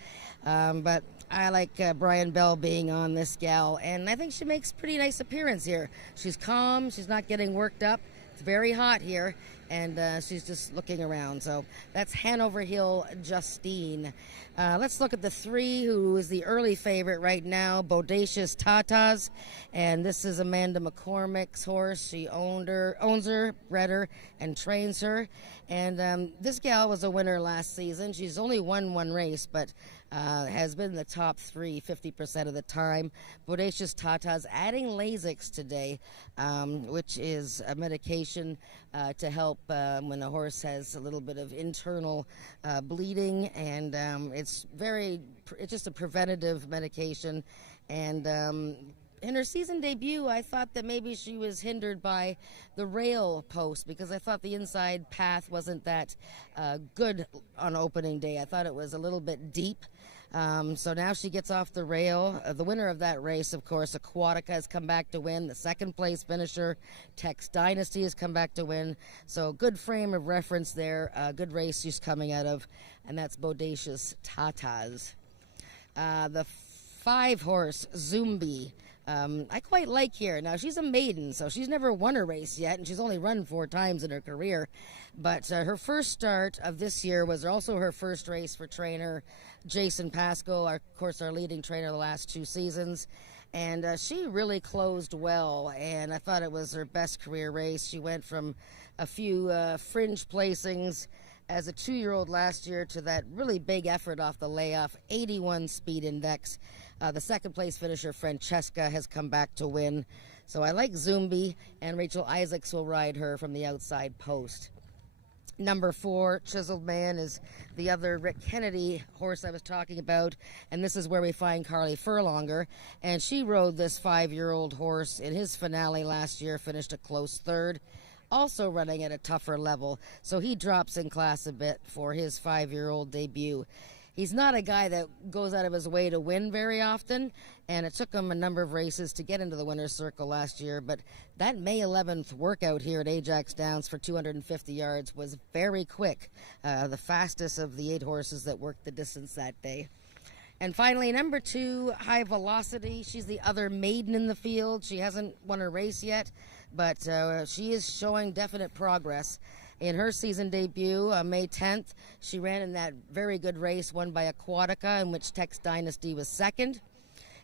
But I like Brian Bell being on this gal, and I think she makes a pretty nice appearance here. She's calm. She's not getting worked up. It's very hot here, and she's just looking around. So that's Hanover Hill Justine. Let's look at the 3 who is the early favorite right now, Bodacious Tatas. And this is Amanda McCormick's horse. She owns her, bred her, and trains her. And this gal was a winner last season. She's only won 1 race, but has been in the top 3 50% of the time. Bodacious Tatas adding Lasix today, which is a medication to help when a horse has a little bit of internal bleeding, and it's just a preventative medication. And in her season debut, I thought that maybe she was hindered by the rail post, because I thought the inside path wasn't that good on opening day. I thought it was a little bit deep. So now she gets off the rail. The winner of that race, of course, Aquatica, has come back to win. The second place finisher, Tex Dynasty, has come back to win. So good frame of reference there. Good race she's coming out of, and that's Bodacious Tatas. The 5 horse, Zumbi. I quite like here. Now, she's a maiden, so she's never won a race yet, and she's only run 4 times in her career. But her first start of this year was also her first race for trainer Jason Pasco, of course, our leading trainer the last 2 seasons. And she really closed well, and I thought it was her best career race. She went from a few fringe placings as a 2-year-old last year to that really big effort off the layoff, 81 speed index. The second place finisher, Francesca, has come back to win. So I like Zumbi, and Rachel Isaacs will ride her from the outside post. Number 4, Chiseled Man, is the other Rick Kennedy horse I was talking about, and this is where we find Carly Furlonger. And she rode this 5-year-old horse in his finale last year, finished a close 3rd, also running at a tougher level. So he drops in class a bit for his 5-year-old debut. He's not a guy that goes out of his way to win very often, and it took him a number of races to get into the winner's circle last year, but that May 11th workout here at Ajax Downs for 250 yards was very quick, the fastest of the 8 horses that worked the distance that day. And finally, number 2, High Velocity. She's the other maiden in the field. She hasn't won a race yet, but she is showing definite progress. In her season debut, May 10th, she ran in that very good race won by Aquatica, in which Tex Dynasty was second.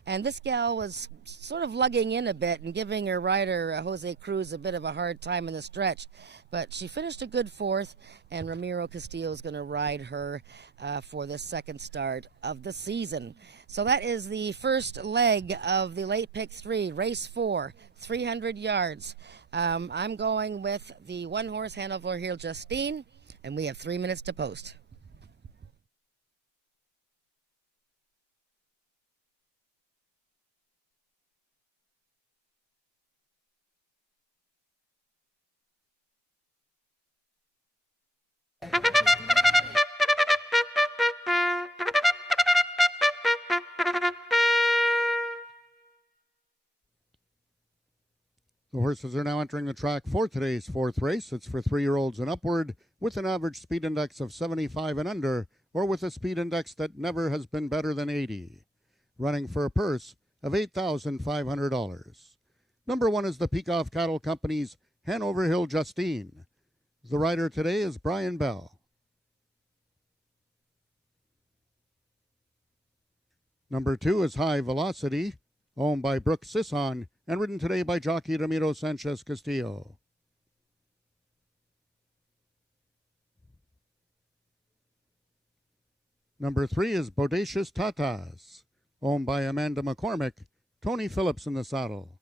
And this gal was sort of lugging in a bit and giving her rider, Jose Cruz, a bit of a hard time in the stretch. But she finished a good 4th, and Ramiro Castillo is going to ride her for the second start of the season. So that is the first leg of the late pick 3, race 4, 300 yards. I'm going with the 1 horse, Hanover Hill Justine, and we have 3 minutes to post. The horses are now entering the track for today's fourth race. It's for 3-year-olds and upward with an average speed index of 75 and under, or with a speed index that never has been better than 80. Running for a purse of $8,500. Number 1 is the Peacock Cattle Company's Hanover Hill Justine. The rider today is Brian Bell. Number 2 is High Velocity, owned by Brooke Sisson and ridden today by jockey Ramiro Sanchez Castillo. Number 3 is Bodacious Tatas, owned by Amanda McCormick, Tony Phillips in the saddle.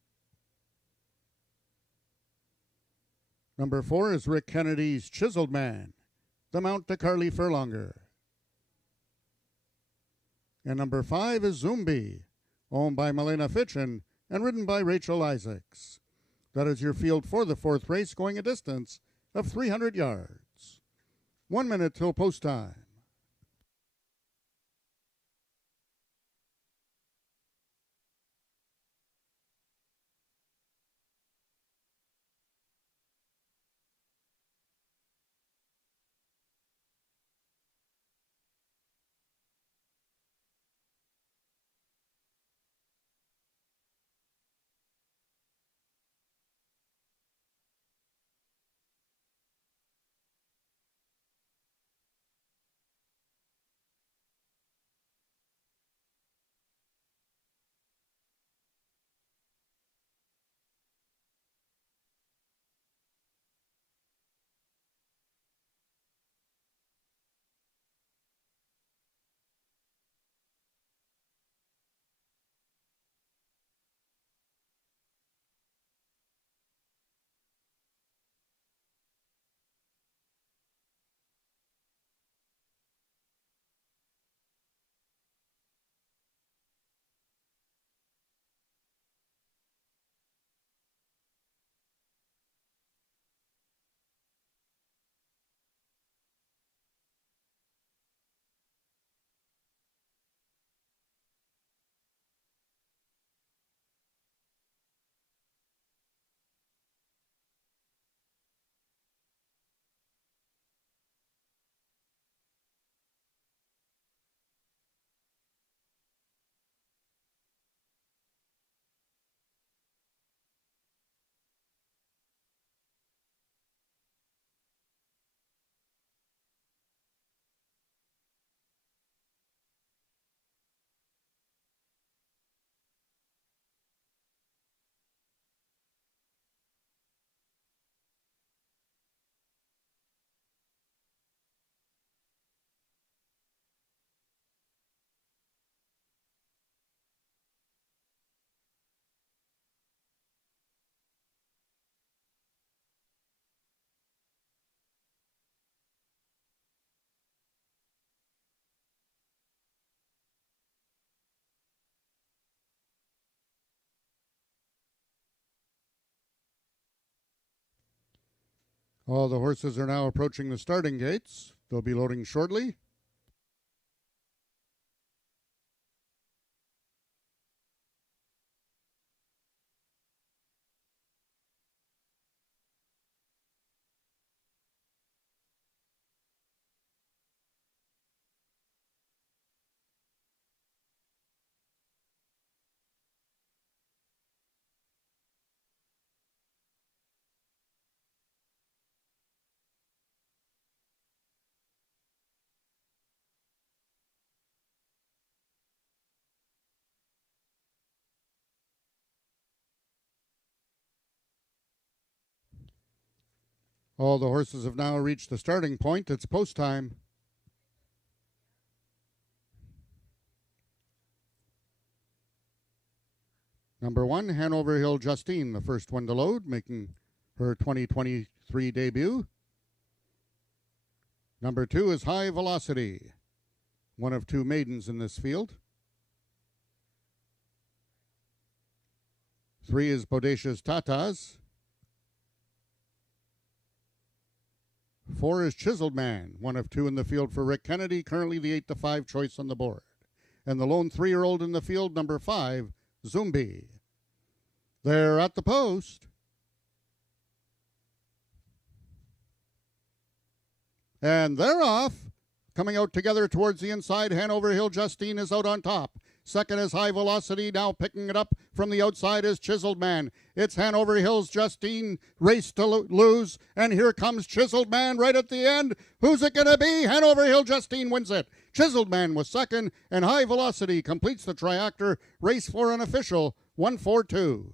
Number 4 is Rick Kennedy's Chiseled Man, the mount to Carly Furlonger. And number 5 is Zumbi, owned by Milena Fitchin and ridden by Rachel Isaacs. That is your field for the fourth race, going a distance of 300 yards. 1 minute till post time. All the horses are now approaching the starting gates. They'll be loading shortly. All the horses have now reached the starting point. It's post time. Number 1, Hanover Hill Justine, the first one to load, making her 2023 debut. Number 2 is High Velocity, one of 2 maidens in this field. 3 is Bodacious Tatas. 4 is Chiseled Man, one of 2 in the field for Rick Kennedy, currently the 8-5 choice on the board. And the lone 3-year-old in the field, number 5, Zumbi. They're at the post. And they're off. Coming out together towards the inside, Hanover Hill Justine is out on top. Second is High Velocity. Now picking it up from the outside is Chiseled Man. It's Hanover Hills Justine, race to lose. And here comes Chiseled Man right at the end. Who's it going to be? Hanover Hill Justine wins it. Chiseled Man was second, and High Velocity completes the triactor. Race for an official 1-4-2.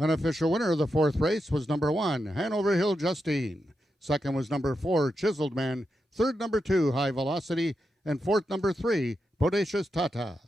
Unofficial winner of the fourth race was number 1, Hanover Hill Justine. Second was number 4, Chiseled Man. Third, number 2, High Velocity. And fourth, number 3, Bodacious Tatas.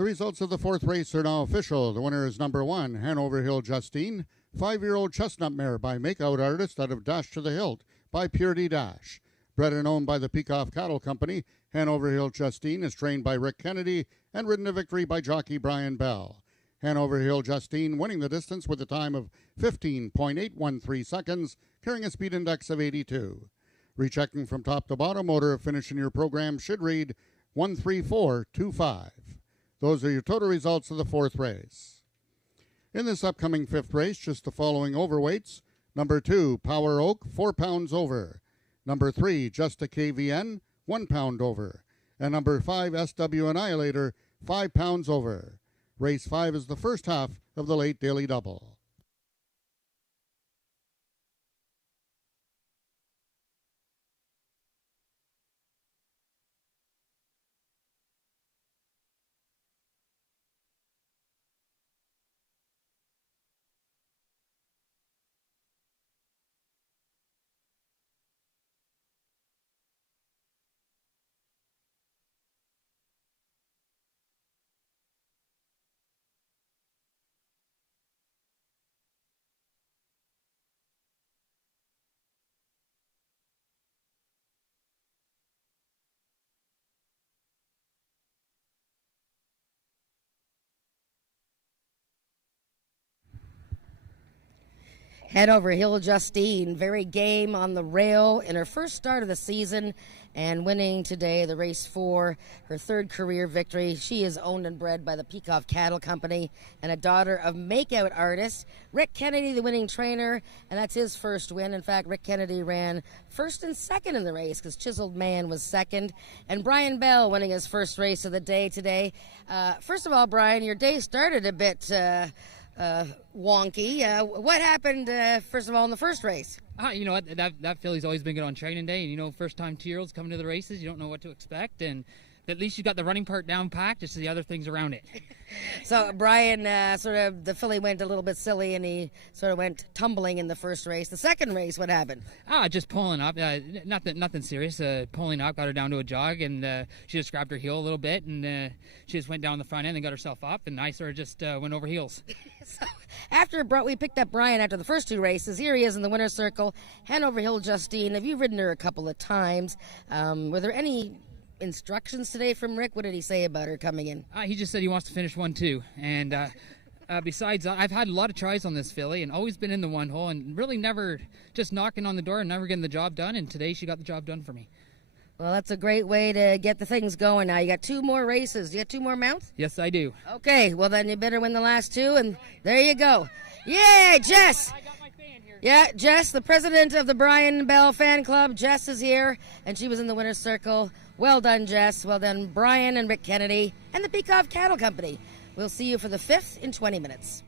The results of the fourth race are now official. The winner is number 1, Hanover Hill Justine, 5-year-old chestnut mare by Makeout Artist out of Dash to the Hilt by Purity Dash. Bred and owned by the Peacock Cattle Company, Hanover Hill Justine is trained by Rick Kennedy and ridden to victory by jockey Brian Bell. Hanover Hill Justine winning the distance with a time of 15.813 seconds, carrying a speed index of 82. Rechecking from top to bottom, order of finish in your program should read 13425. Those are your total results of the 4th race. In this upcoming 5th race, just the following overweights. Number 2, Power Oak, 4 pounds over. Number 3, Just a KVN, 1 pound over. And number 5, SW Annihilator, 5 pounds over. Race 5 is the first half of the late daily double. Head over Hill Justine, very game on the rail in her first start of the season and winning today the race 4, her 3rd career victory. She is owned and bred by the Peacock Cattle Company and a daughter of makeout artist Rick Kennedy, the winning trainer, and that's his first win. In fact, Rick Kennedy ran 1st and 2nd in the race because Chiseled Man was 2nd, and Brian Bell winning his first race of the day today. First of all, Brian, your day started a bit wonky. What happened, first of all, in the first race? You know what, that filly's always been good on training day, and you know, first time 2-year-olds coming to the races, you don't know what to expect, and at least you got the running part down packed, just the other things around it. So Brian, the filly went a little bit silly, and he sort of went tumbling in the first race. The second race, what happened? Just pulling up, nothing serious. Pulling up, got her down to a jog, and she just grabbed her heel a little bit, and she just went down the front end and got herself up, and I sort of just went over heels. So we picked up Brian after the first 2 races. Here he is in the winner's circle, Hanover Hill Justine. Have you ridden her a couple of times? Were there any instructions today from Rick? What did he say about her coming in? He just said he wants to finish 1-2, and besides, I've had a lot of tries on this filly and always been in the 1 hole and really never just knocking on the door and never getting the job done, and today she got the job done for me. Well, that's a great way to get the things going now. You got 2 more races. You got 2 more mounts? Yes, I do. Okay, well then you better win the last 2, and there you go. Yay, Jess! I got my fan here. Yeah, Jess, the president of the Brian Bell fan club. Jess is here, and she was in the winner's circle. Well done, Jess. Well done, Brian and Rick Kennedy and the Peacock Cattle Company. We'll see you for the 5th in 20 minutes.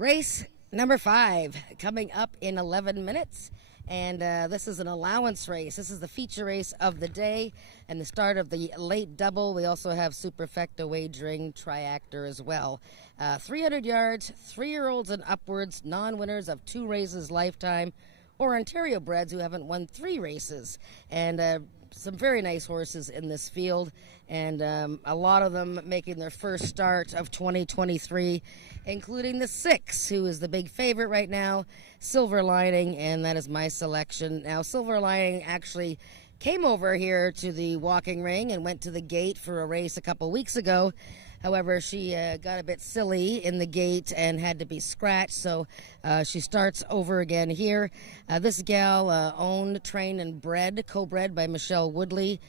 Race number 5 coming up in 11 minutes. And this is an allowance race. This is the feature race of the day and the start of the late double. We also have Superfecta wagering triactor as well. 300 yards, 3-year-olds and upwards, non-winners of 2 races lifetime, or Ontario breds who haven't won 3 races. And some very nice horses in this field, and a lot of them making their first start of 2023, including the 6, who is the big favorite right now, Silver Lining, and that is my selection. Now, Silver Lining actually came over here to the walking ring and went to the gate for a race a couple weeks ago. However, she got a bit silly in the gate and had to be scratched, so she starts over again here. This gal owned, trained, and co-bred by Michelle Woodley.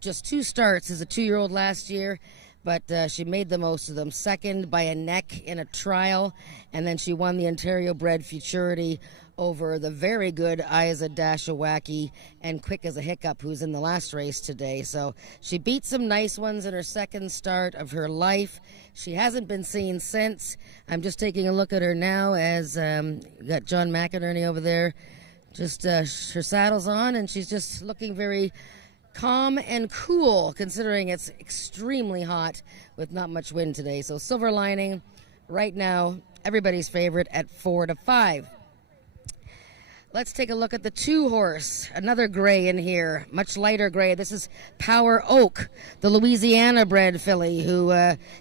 Just 2 starts as a 2-year-old last year, but she made the most of them. Second by a neck in a trial, and then she won the Ontario bred Futurity over the very good Isa Dashawaki and Quick as a Hiccup, who's in the last race today. So she beat some nice ones in her second start of her life. She hasn't been seen since. I'm just taking a look at her now as got John McInerney over there. Just her saddle's on, and she's just looking very calm and cool, considering it's extremely hot with not much wind today. So Silver Lining right now, everybody's favorite at 4-5. Let's take a look at the 2 horse. Another gray in here, much lighter gray. This is Power Oak, the Louisiana bred filly who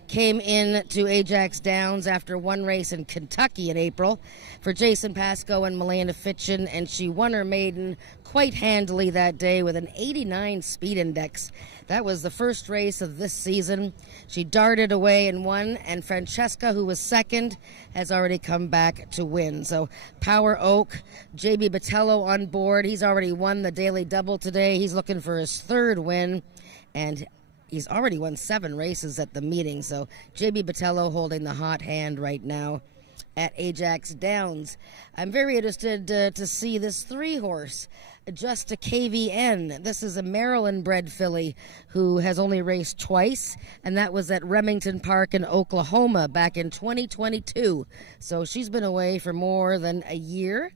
came in to Ajax Downs after 1 race in Kentucky in April for Jason Pascoe and Milena Fitchin, and she won her maiden quite handily that day with an 89 speed index. That was the first race of this season. She darted away and won, and Francesca, who was second, has already come back to win. So Power Oak, JB Botello on board. He's already won the daily double today. He's looking for his 3rd win, and he's already won 7 races at the meeting. So JB Botello holding the hot hand right now at Ajax Downs. I'm very interested to see this 3 horse. Just a KVN. This is a Maryland bred filly who has only raced twice, and that was at Remington Park in Oklahoma back in 2022. So she's been away for more than a year,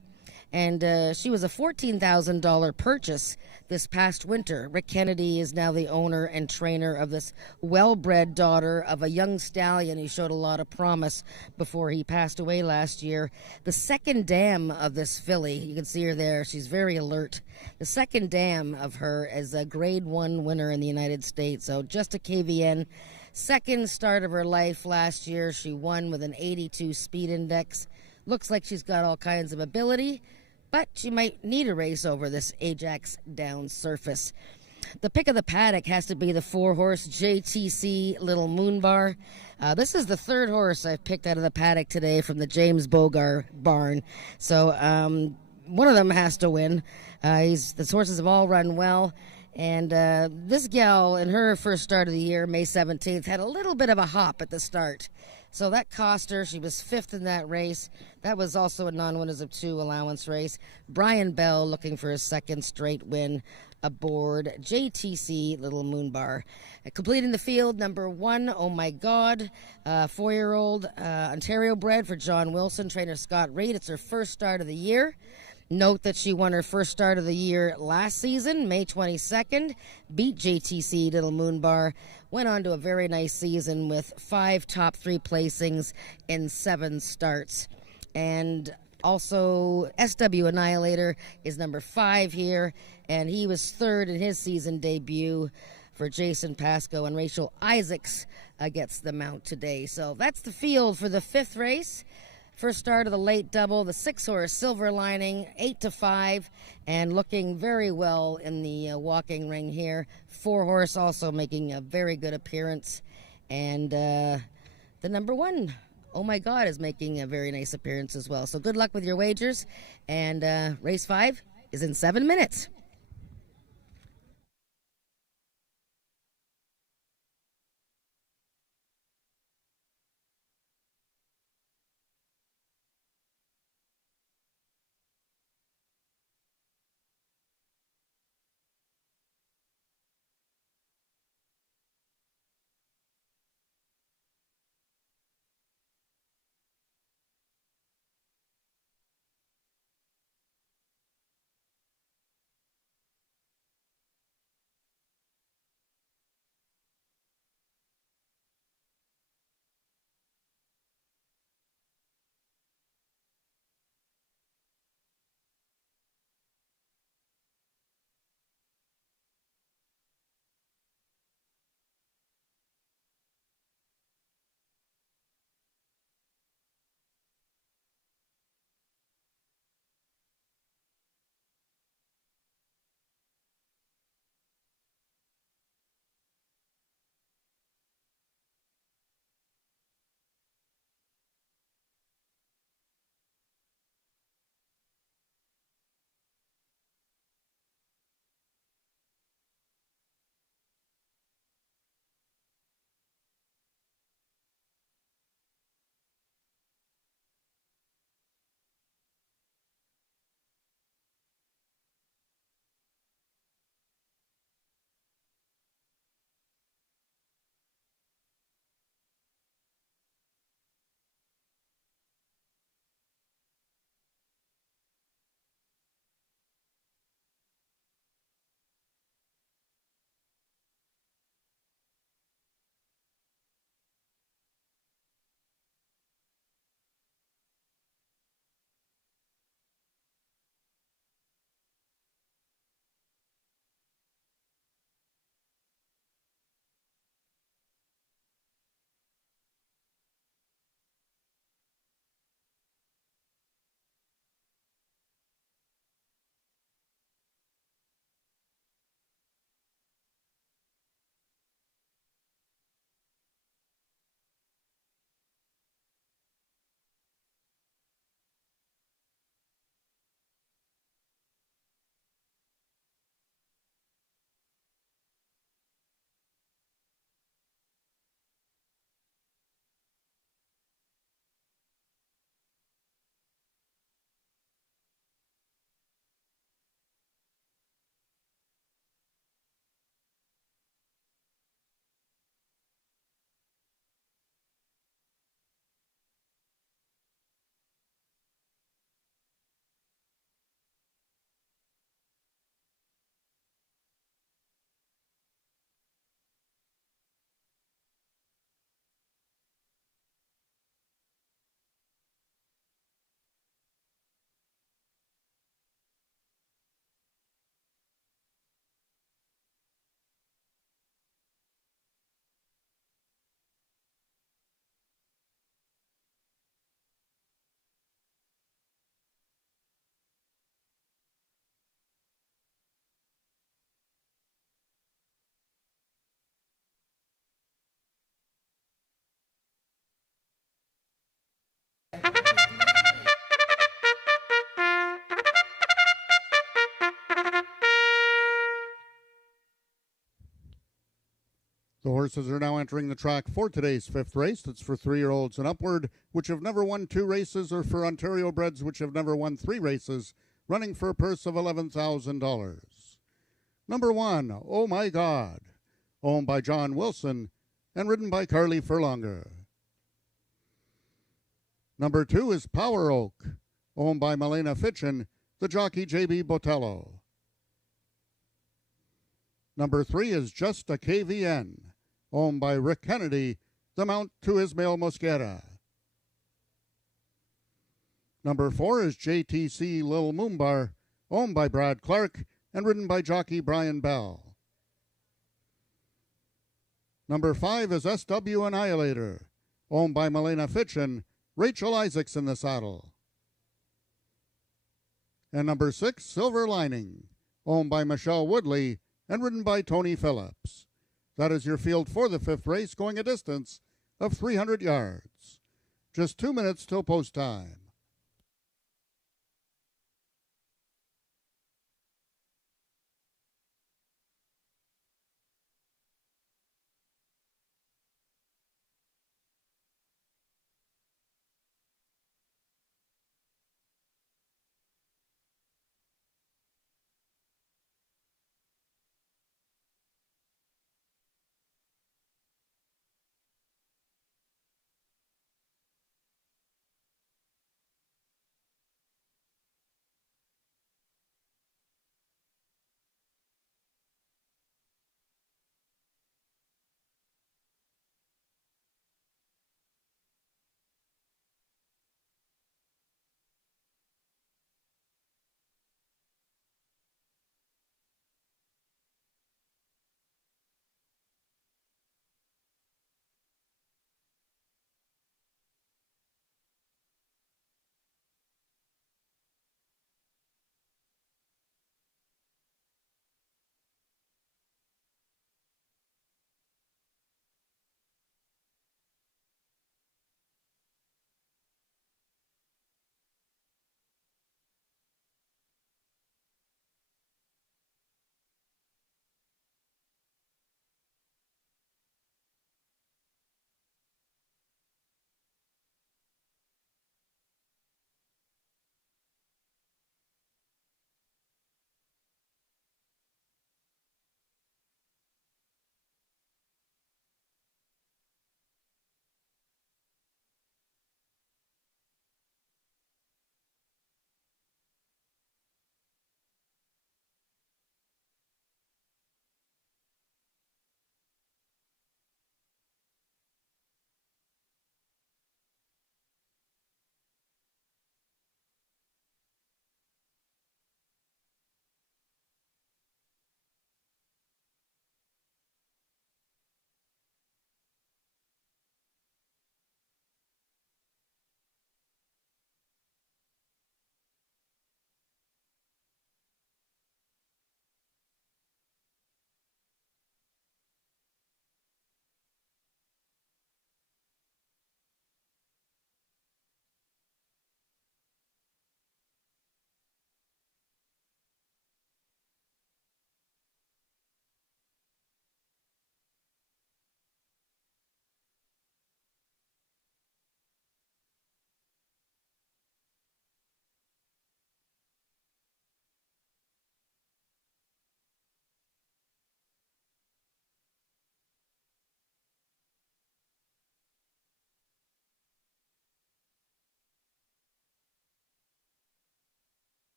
and she was a $14,000 purchase this past winter. Rick Kennedy is now the owner and trainer of this well-bred daughter of a young stallion who showed a lot of promise before he passed away last year. The second dam of this filly, you can see her there, she's very alert. The second dam of her is a grade 1 winner in the United States, so just a KVN. Second start of her life last year, she won with an 82 speed index. Looks like she's got all kinds of ability, but she might need a race over this Ajax Downs surface. The pick of the paddock has to be the 4-horse JTC Little Moonbar. This is the 3rd horse I've picked out of the paddock today from the James Bogar barn. So one of them has to win. The horses have all run well. And this gal, in her first start of the year, May 17th, had a little bit of a hop at the start. So that cost her. She was 5th in that race. That was also a non-winners of 2 allowance race. Brian Bell looking for his 2nd straight win aboard JTC Little Moonbar. Completing the field, number 1, Oh My God, 4-year-old Ontario bred for John Wilson, trainer Scott Reed. It's her first start of the year. Note that she won her first start of the year last season, May 22nd, beat JTC Little Moonbar, went on to a very nice season with 5 top 3 placings in 7 starts. And also, SW Annihilator is number 5 here, and he was 3rd in his season debut for Jason Pascoe, and Rachel Isaacs gets the mount today. So that's the field for the 5th race. First start of the late double, the 6-horse Silver Lining, 8-5, and looking very well in the walking ring here. 4-horse also making a very good appearance, and the number 1, Oh My God, is making a very nice appearance as well. So good luck with your wagers, and race 5 is in 7 minutes. The horses are now entering the track for today's fifth race. It's for 3-year-olds and upward, which have never won 2 races, or for Ontario breds, which have never won 3 races, running for a purse of $11,000. Number 1, Oh My God, owned by John Wilson and ridden by Carly Furlonger. Number 2 is Power Oak, owned by Milena Fitchin, the jockey J.B. Botello. Number 3 is Just a KVN, owned by Rick Kennedy, the mount to Ismael Mosquera. Number 4 is JTC Lil Moombar, owned by Brad Clark and ridden by jockey Brian Bell. Number 5 is SW Annihilator, owned by Milena Fitchin, Rachel Isaacs in the saddle. And number 6, Silver Lining, owned by Michelle Woodley and ridden by Tony Phillips. That is your field for the fifth race, going a distance of 300 yards. Just 2 minutes till post time.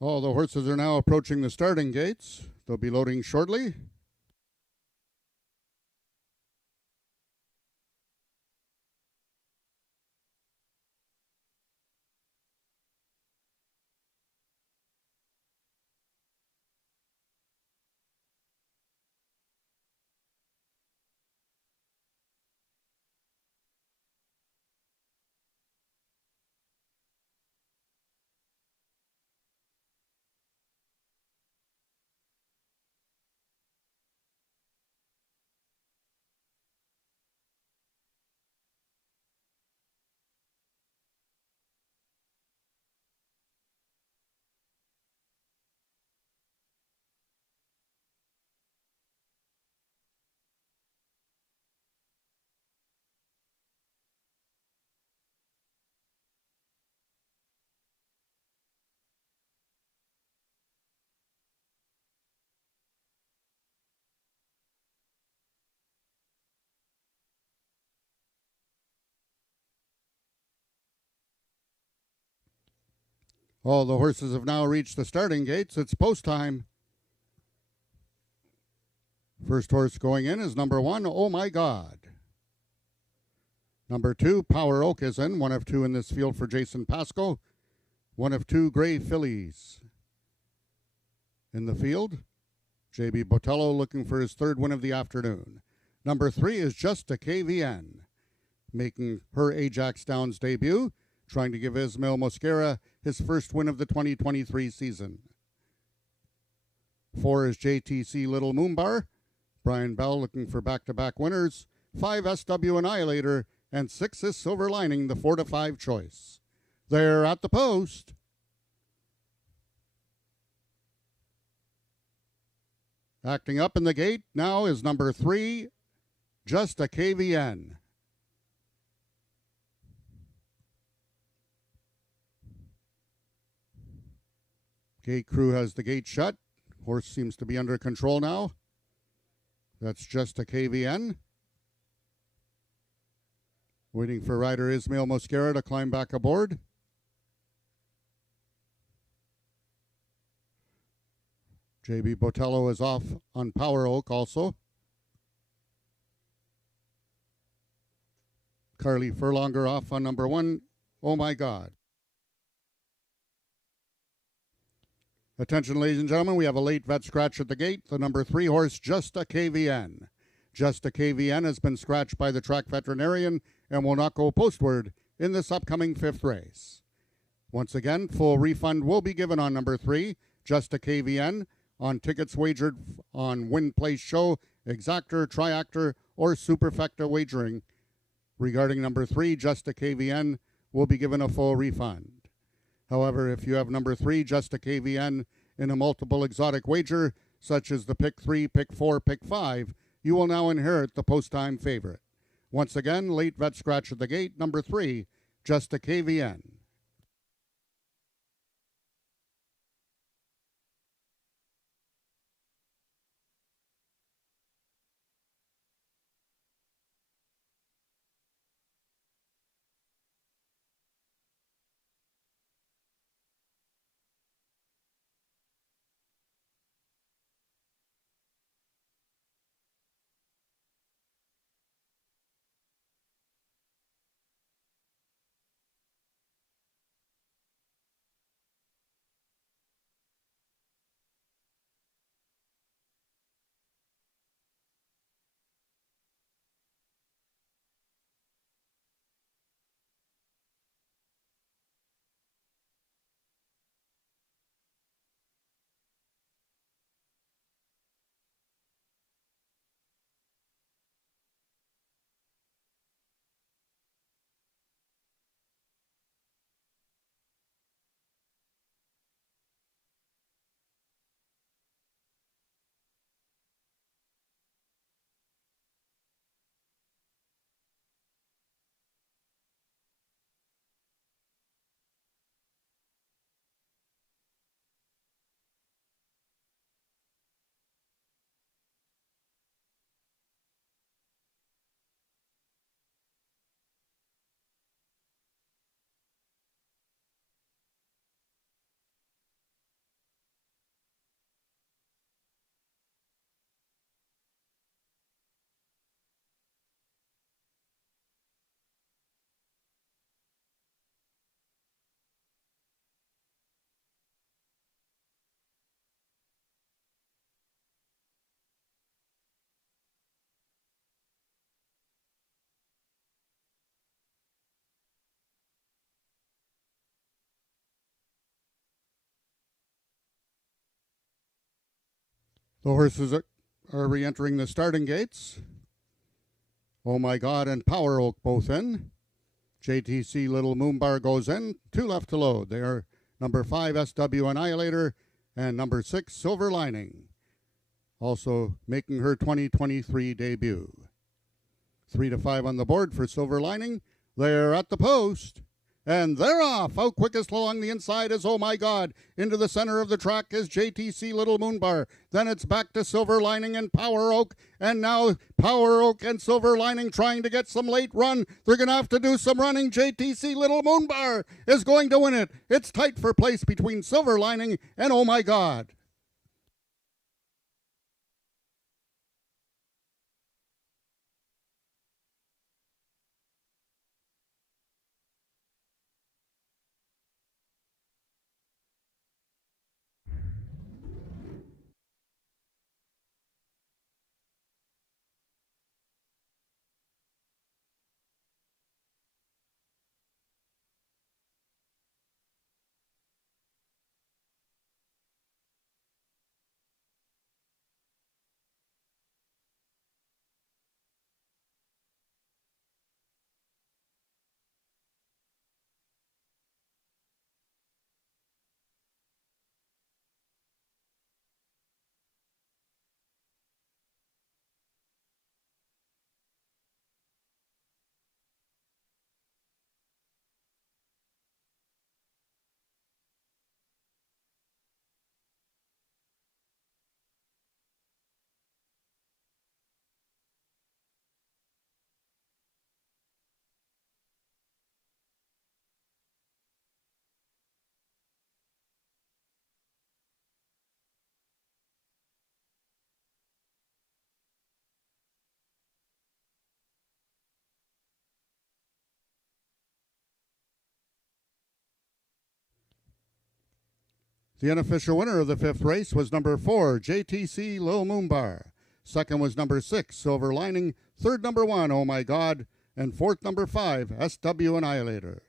All the horses are now approaching the starting gates. They'll be loading shortly. All the horses have now reached the starting gates. It's post time. First horse going in is number 1, Oh My God. Number 2, Power Oak is in, one of 2 in this field for Jason Pasco. One of 2 Gray Fillies in the field. J.B. Botello looking for his 3rd win of the afternoon. Number 3 is Just a KVN, making her Ajax Downs debut, trying to give Ismail Mosquera his 1st win of the 2023 season. 4 is JTC Little Moonbar. Brian Bell looking for back-to-back winners. 5 SW Annihilator, and 6 is Silver Lining, the 4-5 choice. They're at the post. Acting up in the gate now is number 3, Just a KVN. Gate crew has the gate shut. Horse seems to be under control now. That's Just a KVN. Waiting for rider Ismail Mosquera to climb back aboard. J.B. Botello is off on Power Oak also. Carly Furlonger off on number 1, Oh My God. Attention, ladies and gentlemen, we have a late vet scratch at the gate. The number 3 horse, Just a KVN. Just a KVN has been scratched by the track veterinarian and will not go postward in this upcoming 5th race. Once again, full refund will be given on number 3, Just a KVN, on tickets wagered on Win Place Show, Exactor, Triactor, or Superfecta wagering. Regarding number 3, Just a KVN, will be given a full refund. However, if you have number 3, Just a KVN, in a multiple exotic wager, such as the pick 3, pick 4, pick 5, you will now inherit the post-time favorite. Once again, late vet scratch at the gate, number 3, Just a KVN. The horses are re-entering the starting gates. Oh My God and Power Oak both in. JTC Little Moonbar goes in. 2 left to load. They are number 5 SW Annihilator and number 6 Silver Lining. Also making her 2023 debut. 3 to 5 on the board for Silver Lining. They're at the post. And they're off. Out quickest along the inside is Oh My God. Into the center of the track is JTC Little Moonbar. Then it's back to Silver Lining and Power Oak. And now Power Oak and Silver Lining trying to get some late run. They're going to have to do some running. JTC Little Moonbar is going to win it. It's tight for place between Silver Lining and Oh My God. The unofficial winner of the fifth race was number 4, JTC Lil Moonbar. Second was number 6, Silver Lining. Third, number 1, Oh My God. And fourth, number 5, SW Annihilator.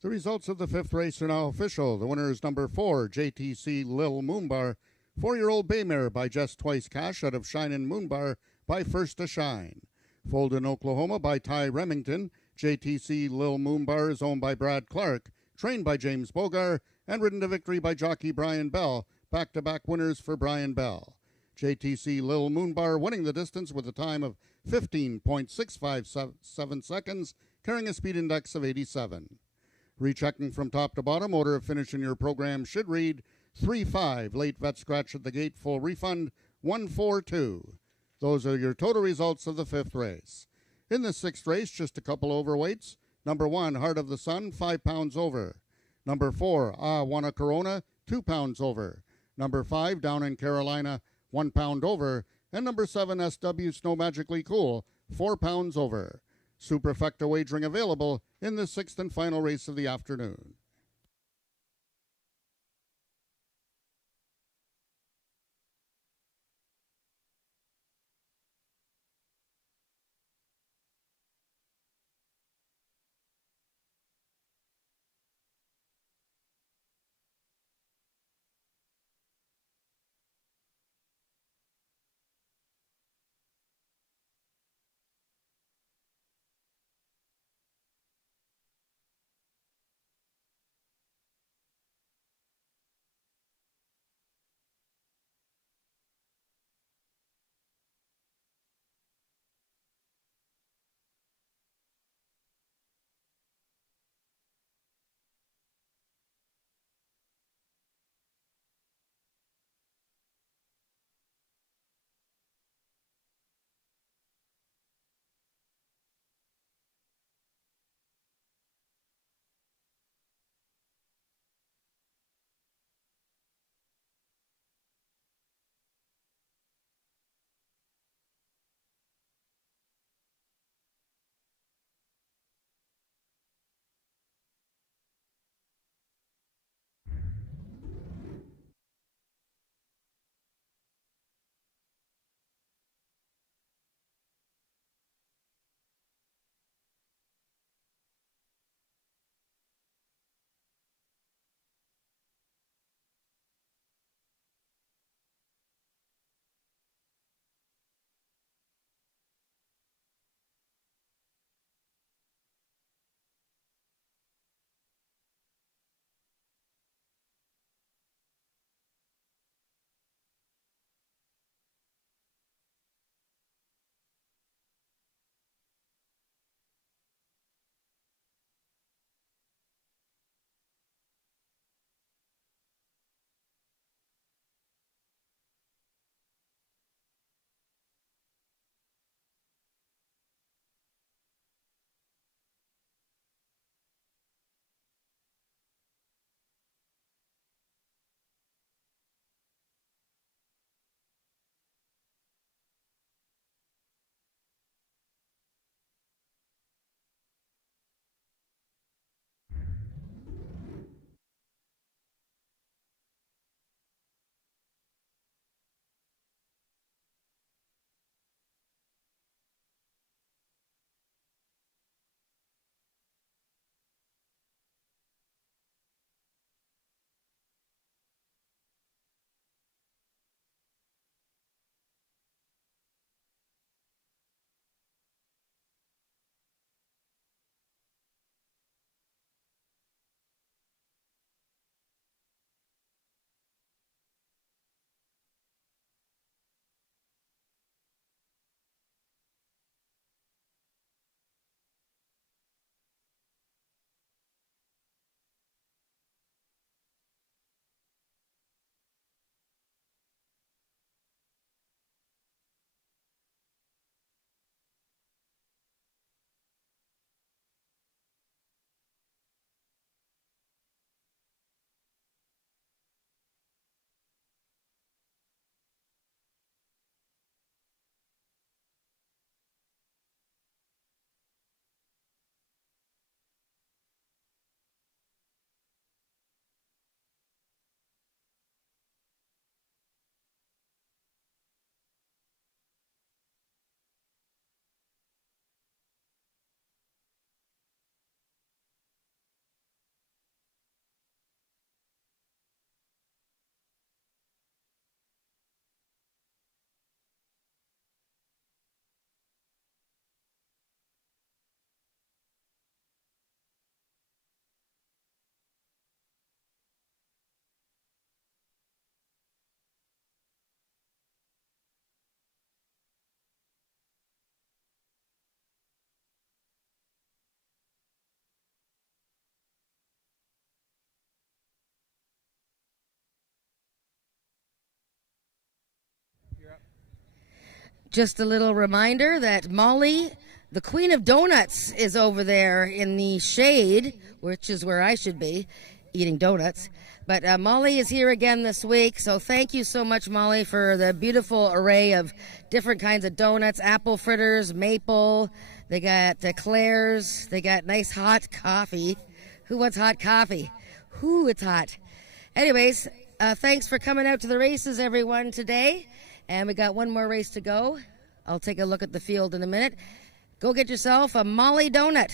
The results of the fifth race are now official. The winner is number 4, JTC Lil Moonbar. 4-year-old Baymare by Just Twice Cash out of Shinin' Moonbar by First to Shine. Folden, Oklahoma by Ty Remington. JTC Lil Moonbar is owned by Brad Clark, trained by James Bogar, and ridden to victory by jockey Brian Bell. Back-to-back winners for Brian Bell. JTC Lil Moonbar winning the distance with a time of 15.657 seconds, carrying a speed index of 87. Rechecking from top to bottom, order of finish in your program should read 3-5, late vet scratch at the gate, full refund, 1-4-2. Those are your total results of the fifth race. In the sixth race, just a couple overweights. Number 1, Heart of the Sun, 5 pounds over. Number 4, Wanna Corona, 2 pounds over. Number 5, Down in Carolina, 1 pound over. And number 7, SW Snow Magically Cool, 4 pounds over. Superfecta wagering available in the sixth and final race of the afternoon. Just a little reminder that Molly, the Queen of Donuts, is over there in the shade, which is where I should be, eating donuts. But Molly is here again this week, so thank you so much, Molly, for the beautiful array of different kinds of donuts, apple fritters, maple. They got Claire's. They got nice hot coffee. Who wants hot coffee? Ooh, it's hot. Anyways, thanks for coming out to the races, everyone, today. And we got one more race to go. I'll take a look at the field in a minute. Go get yourself a Molly donut.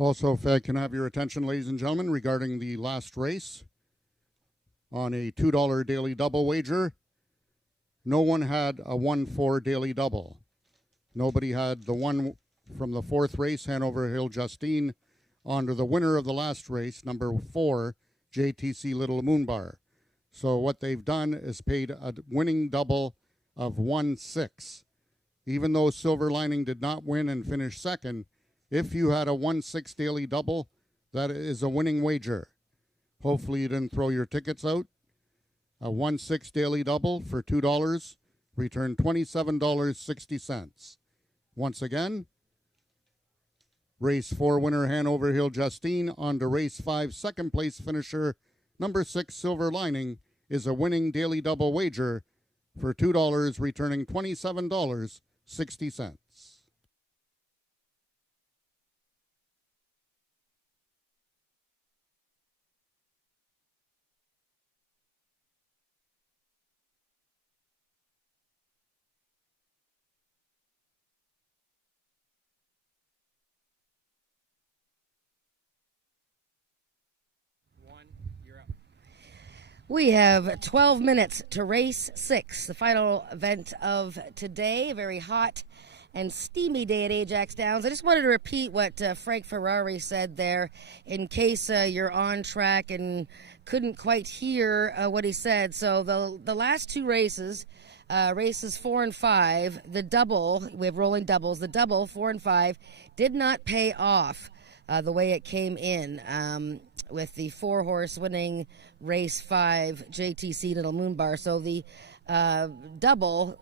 Also, if I can have your attention, ladies and gentlemen, regarding the last race on a $2 daily double wager, no one had a 1-4 daily double. Nobody had the one from the fourth race, Hanover Hill Justine, onto the winner of the last race, number 4, JTC Little Moonbar. So what they've done is paid a winning double of 1-6. Even though Silver Lining did not win and finish second, if you had a 1-6 daily double, that is a winning wager. Hopefully you didn't throw your tickets out. A 1-6 daily double for $2, return $27.60. Once again, race 4 winner Hanover Hill Justine on to race 5 second place finisher number 6 Silver Lining is a winning daily double wager for $2, returning $27.60. We have 12 minutes to race 6, the final event of today. A very hot and steamy day at Ajax Downs. I just wanted to repeat what Frank Ferrari said there in case you're on track and couldn't quite hear what he said. So the last 2 races, races 4 and 5, the double, we have rolling doubles, the double 4 and 5 did not pay off the way it came in, with the 4-horse winning race 5 JTC Little Moon Bar. So the double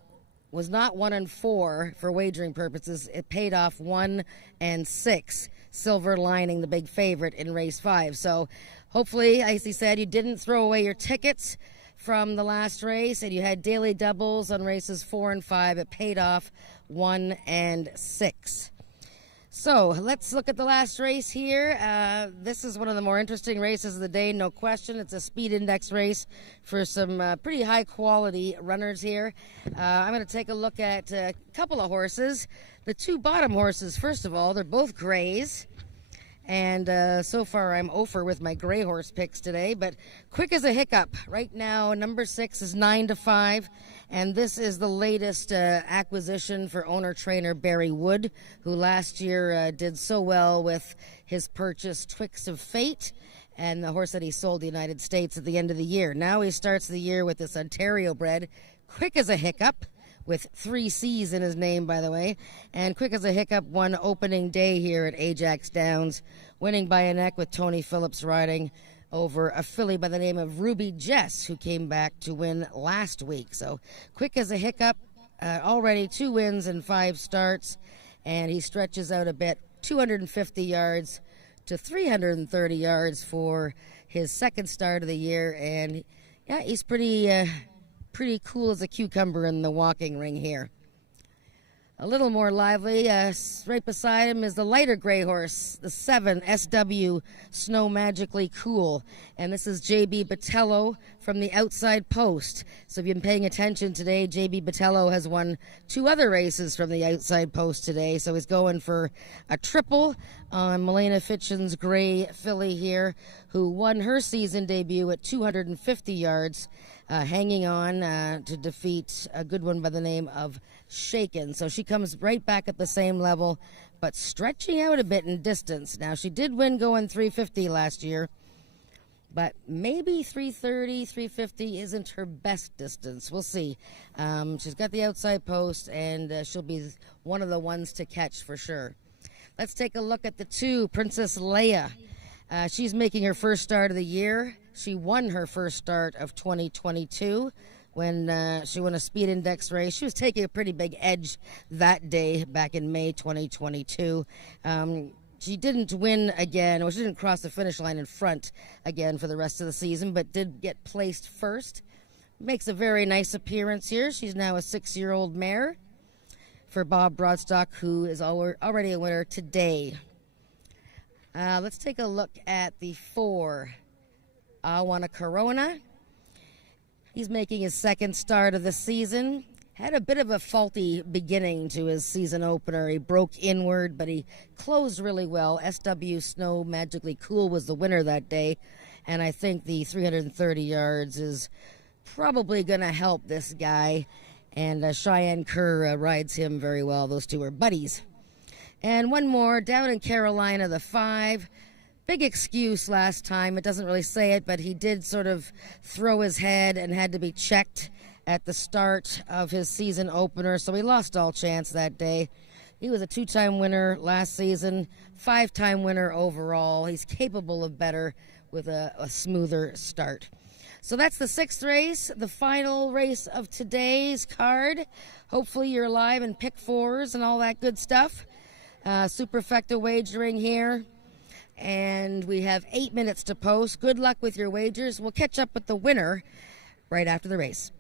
was not 1 and 4 for wagering purposes. It paid off 1 and 6, Silver Lining the big favorite in race 5. So hopefully, as he said, you didn't throw away your tickets from the last race and you had daily doubles on races 4 and 5. It paid off 1 and 6. So let's look at the last race here. This is one of the more interesting races of the day, no question. It's a speed index race for some pretty high quality runners here. I'm going to take a look at a couple of horses. The 2 bottom horses, first of all, they're both grays. And so far I'm over with my gray horse picks today, but quick as a hiccup. Right now, number 6 is 9-5, and this is the latest acquisition for owner-trainer Barry Wood, who last year did so well with his purchase Twix of Fate, and the horse that he sold the United States at the end of the year. Now he starts the year with this Ontario bred, quick as a hiccup, with 3 C's in his name, by the way. And quick as a hiccup, won opening day here at Ajax Downs, winning by a neck with Tony Phillips riding over a filly by the name of Ruby Jess, who came back to win last week. So quick as a hiccup, already 2 wins and 5 starts, and he stretches out a bit, 250 yards to 330 yards for his second start of the year. And yeah, he's pretty cool as a cucumber in the walking ring here. A little more lively, right beside him is the lighter gray horse, the 7 SW Snow Magically Cool. And this is JB Botello from the outside post. So if you've been paying attention today, JB Botello has won 2 other races from the outside post today. So he's going for a triple on Milena Fitchen's gray filly here, who won her season debut at 250 yards. Hanging on to defeat a good one by the name of Shaken. So she comes right back at the same level, but stretching out a bit in distance. Now, she did win going 350 last year, but maybe 330, 350 isn't her best distance. We'll see. She's got the outside post, and she'll be one of the ones to catch for sure. Let's take a look at the 2, Princess Leia. She's making her first start of the year. She won her first start of 2022 when she won a speed index race. She was taking a pretty big edge that day back in May 2022. She didn't win again, or she didn't cross the finish line in front again for the rest of the season, but did get placed first. Makes a very nice appearance here. She's now a 6-year-old mare for Bob Broadstock, who is already a winner today. Let's take a look at the 4, Awana Corona. He's making his second start of the season. Had a bit of a faulty beginning to his season opener. He broke inward, but he closed really well. SW Snow Magically Cool was the winner that day, and I think the 330 yards is probably going to help this guy, and Cheyenne Kerr rides him very well. Those 2 are buddies. And one more, down in Carolina, the 5. Big excuse last time. It doesn't really say it, but he did sort of throw his head and had to be checked at the start of his season opener, so he lost all chance that day. He was a 2-time winner last season, 5-time winner overall. He's capable of better with a smoother start. So that's the 6th race, the final race of today's card. Hopefully you're live and pick 4s and all that good stuff. Superfecta wagering here, and we have 8 minutes to post. Good luck with your wagers. We'll catch up with the winner right after the race.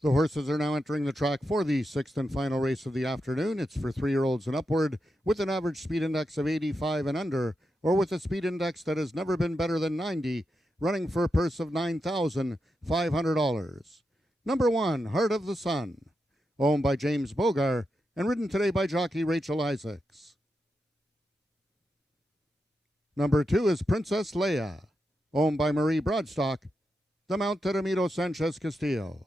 The horses are now entering the track for the sixth and final race of the afternoon. It's for 3-year-olds and upward with an average speed index of 85 and under, or with a speed index that has never been better than 90, running for a purse of $9,500. Number 1, Heart of the Sun, owned by James Bogar and ridden today by jockey Rachel Isaacs. Number 2 is Princess Leia, owned by Marie Broadstock, the Mount Ramiro Sanchez Castillo.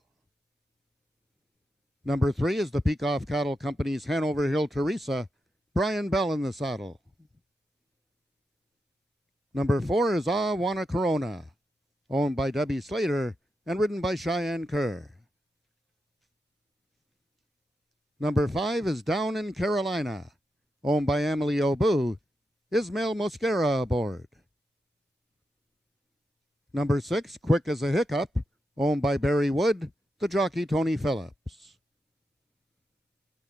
Number 3 is the Peacock Cattle Company's Hanover Hill Teresa, Brian Bell in the saddle. Number 4 is Awana Corona, owned by Debbie Slater and ridden by Cheyenne Kerr. Number 5 is Down in Carolina, owned by Emily Obu, Ismail Mosquera aboard. Number 6, Quick as a Hiccup, owned by Barry Wood, the jockey Tony Phillips.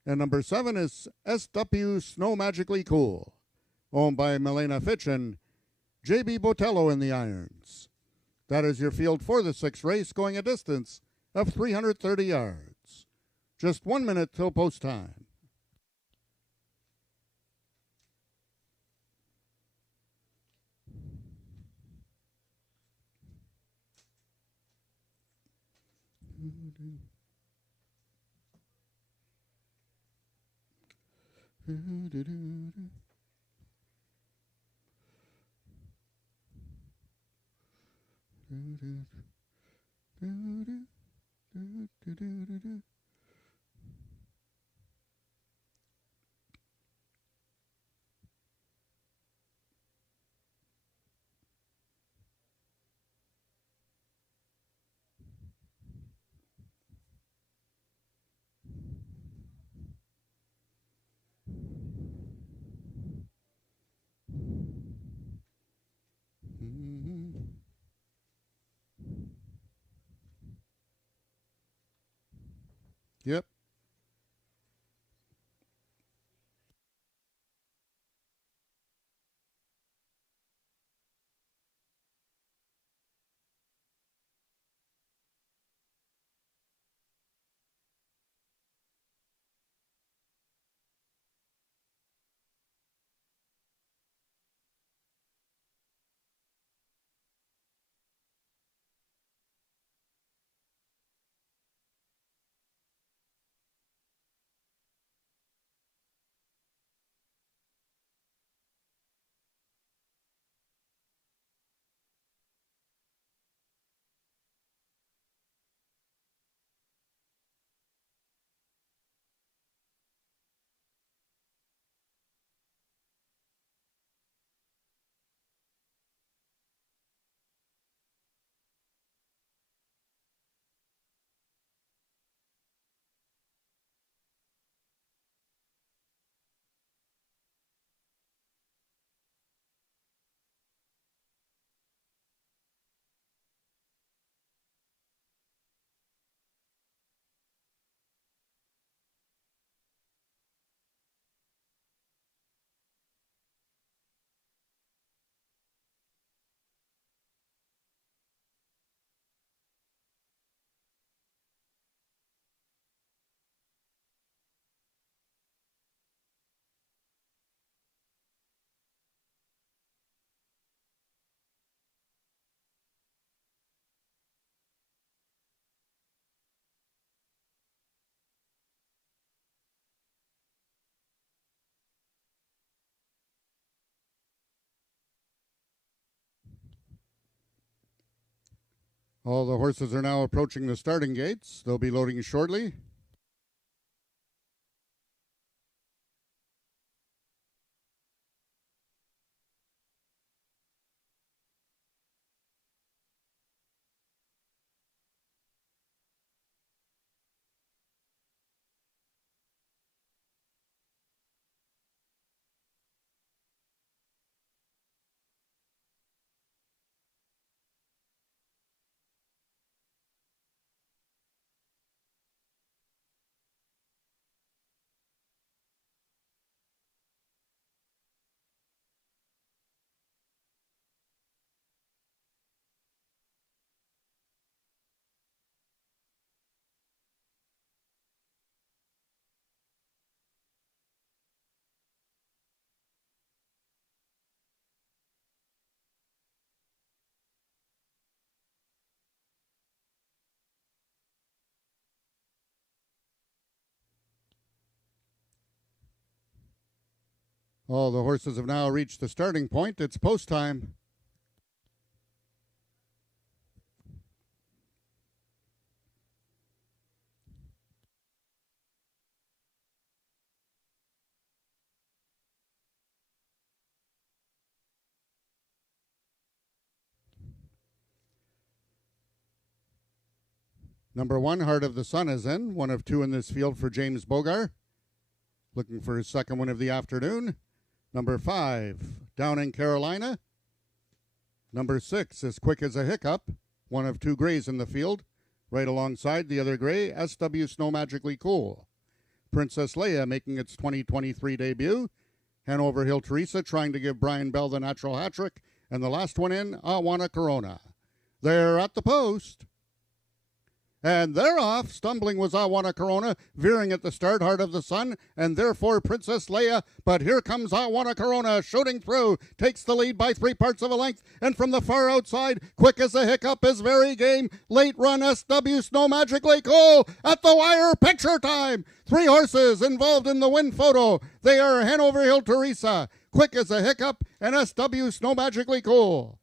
And number 7 is SW Snow Magically Cool, owned by Milena Fitchin, JB Botello in the irons. That is your field for the 6th race, going a distance of 330 yards. Just 1 minute till post time. Yep. All the horses are now approaching the starting gates. They'll be loading shortly. All the horses have now reached the starting point. It's post time. Number 1, Heart of the Sun, is in. 1 of 2 in this field for James Bogar. Looking for his second win of the afternoon. Number 5, Down in Carolina. Number 6, As Quick as a Hiccup. 1 of 2 grays in the field. Right alongside the other gray, SW Snow Magically Cool. Princess Leia making its 2023 debut. Hanover Hill Teresa trying to give Brian Bell the natural hat trick. And the last one in, Awana Corona. They're at the post. And they're off. Stumbling was Awana Corona, veering at the start, Heart of the Sun, and therefore Princess Leia. But here comes Awana Corona, shooting through, takes the lead by 3 parts of a length, and from the far outside, Quick as a Hiccup is very game. Late run SW Snow Magically Cool at the wire. Picture time. 3 horses involved in the win photo. They are Hanover Hill Teresa, Quick as a Hiccup, and SW Snow Magically Cool.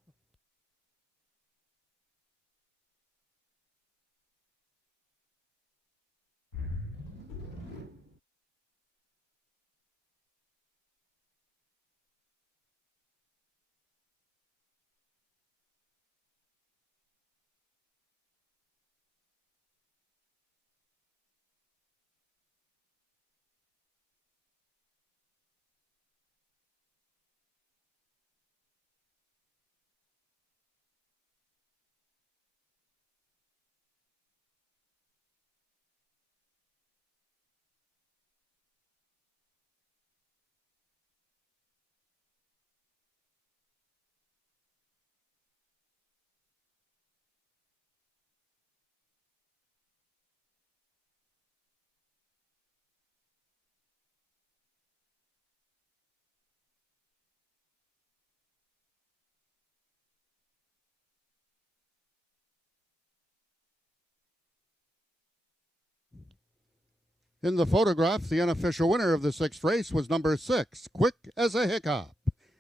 In the photograph, the unofficial winner of the 6th race was number 6, Quick as a Hiccup.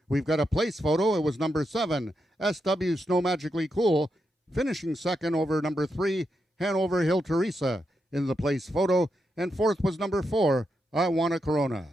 We've got a place photo. It was number 7, SW Snow Magically Cool, finishing second over number 3, Hanover Hill Teresa in the place photo, and 4th was number 4, Awana Corona.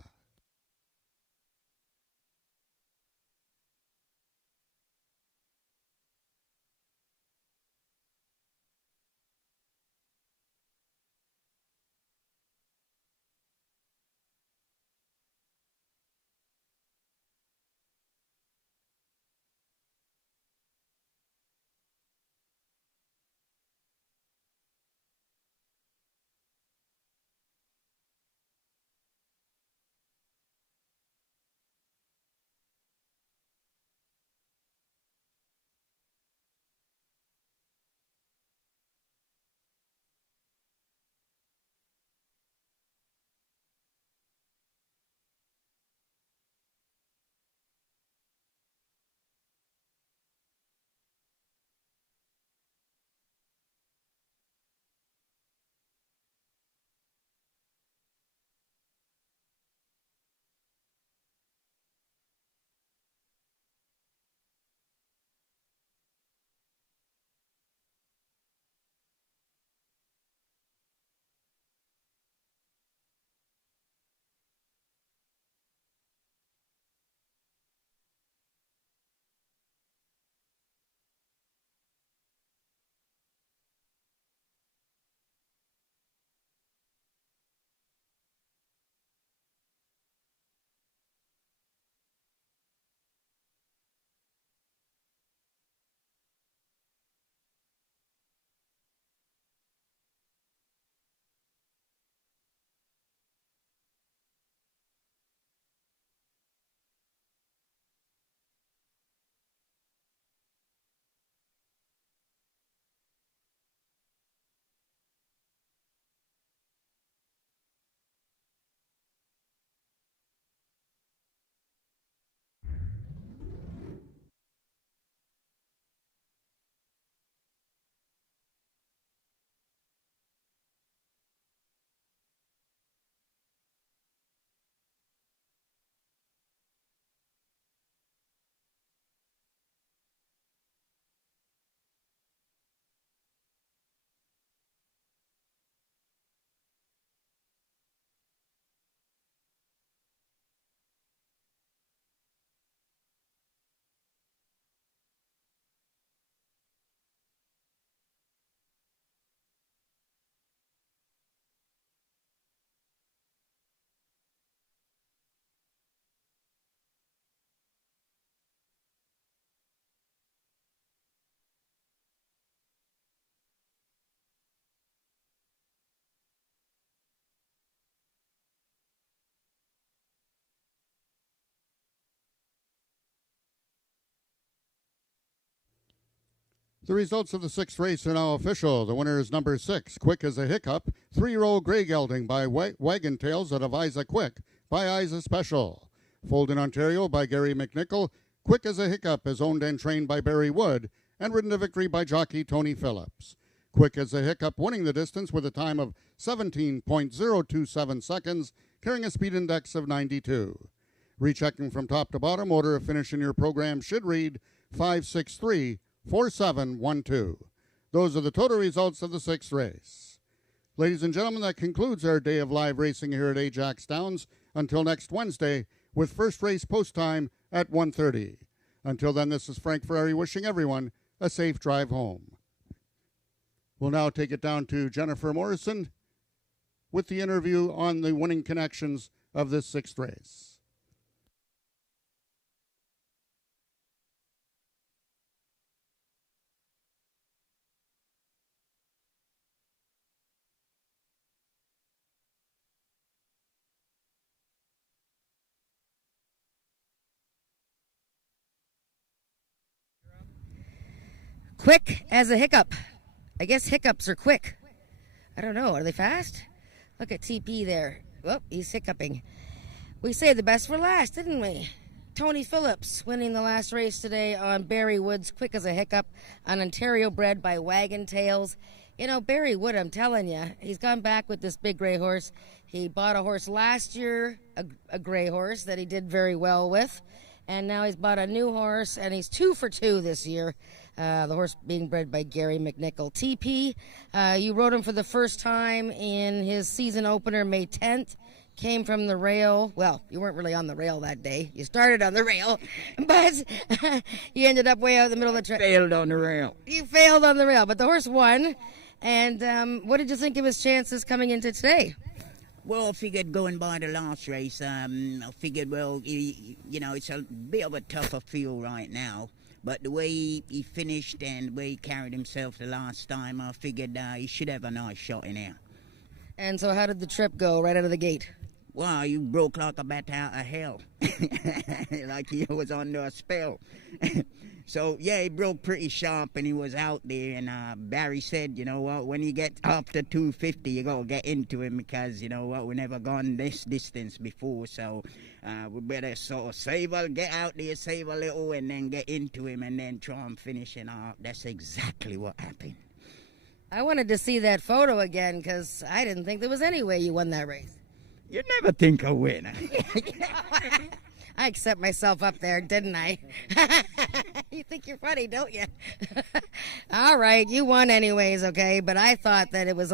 The results of the sixth race are now official. The winner is number 6, Quick as a Hiccup, 3-row Grey Gelding by Wagon Tails out of Isa Quick by Isa Special. Foaled in Ontario by Gary McNichol, Quick as a Hiccup is owned and trained by Barry Wood and ridden to victory by jockey Tony Phillips. Quick as a Hiccup winning the distance with a time of 17.027 seconds, carrying a speed index of 92. Rechecking from top to bottom, order of finish in your program should read 563-4712. Those are the total results of the sixth race. Ladies and gentlemen, that concludes our day of live racing here at Ajax Downs. Until next Wednesday, with first race post time at 1:30. Until then, this is Frank Ferrari wishing everyone a safe drive home. We'll now take it down to Jennifer Morrison with the interview on the winning connections of this sixth race. Quick as a Hiccup. I guess hiccups are quick. I don't know. Are they fast? Look at TP there. Well, he's hiccuping. We saved the best for last, didn't we? Tony Phillips winning the last race today on Barry Wood's Quick as a Hiccup, an Ontario bred by Wagon Tails. You know, Barry Wood, I'm telling you, he's gone back with this big gray horse. He bought a horse last year, a gray horse that he did very well with. And now he's bought a new horse, and he's 2 for 2 this year. The horse being bred by Gary McNichol. TP, you rode him for the first time in his season opener, May 10th. Came from the rail. Well, you weren't really on the rail that day. You started on the rail, but you ended up way out in the middle of the track. Failed on the rail. You failed on the rail, but the horse won. And what did you think of his chances coming into today? Well, I figured going by the last race, I figured, well, you know, it's a bit of a tougher field right now. But the way he finished and the way he carried himself the last time, I figured he should have a nice shot in there. And so how did the trip go right out of the gate? Well, you broke like a bat out of hell. Like he was under a spell. So, yeah, he broke pretty sharp and he was out there. And Barry said, you know what, when you get up to 250, you got to get into him because, you know what, we never gone this distance before. So we better sort of get out there, save a little, and then get into him and then try and finish. And that's exactly what happened. I wanted to see that photo again because I didn't think there was any way you won that race. You never think a winner. I set myself up there, didn't I? You think you're funny, don't you? All right, you won anyways, okay? But I thought that it was,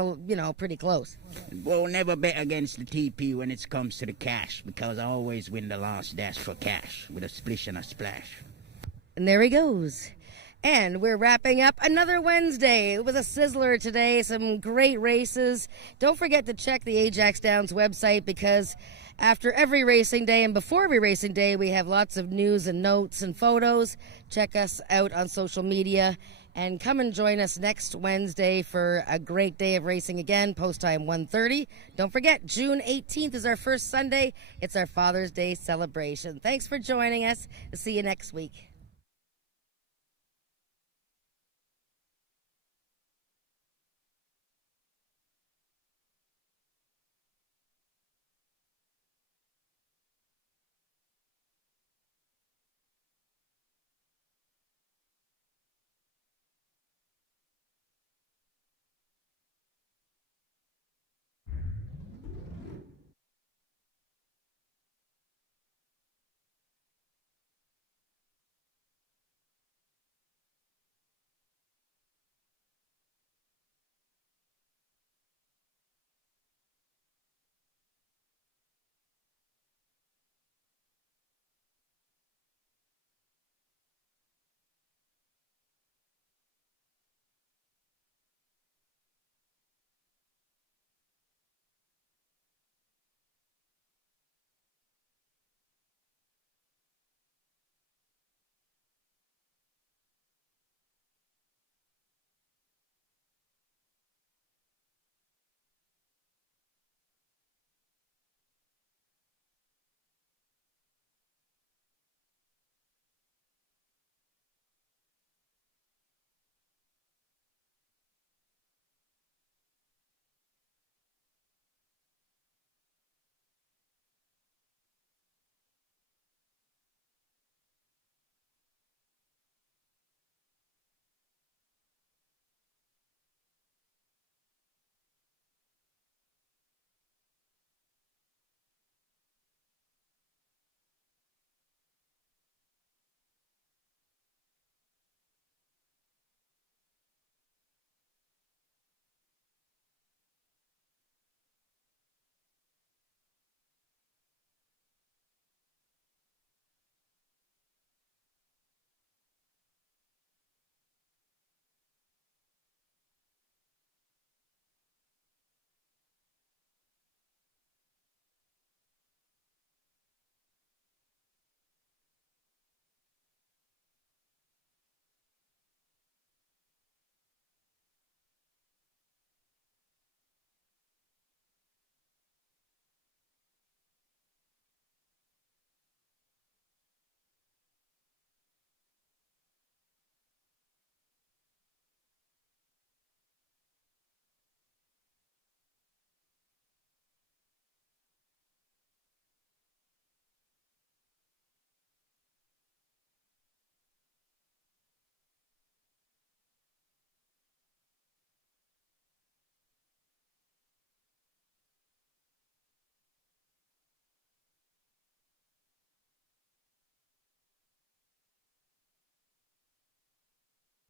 pretty close. Well, never bet against the TP when it comes to the cash because I always win the last dash for cash with a splish and a splash. And there he goes. And we're wrapping up another Wednesday. It was a sizzler today, some great races. Don't forget to check the Ajax Downs website because after every racing day and before every racing day, we have lots of news and notes and photos. Check us out on social media and come and join us next Wednesday for a great day of racing again, post time 1:30. Don't forget, June 18th is our first Sunday. It's our Father's Day celebration. Thanks for joining us. See you next week.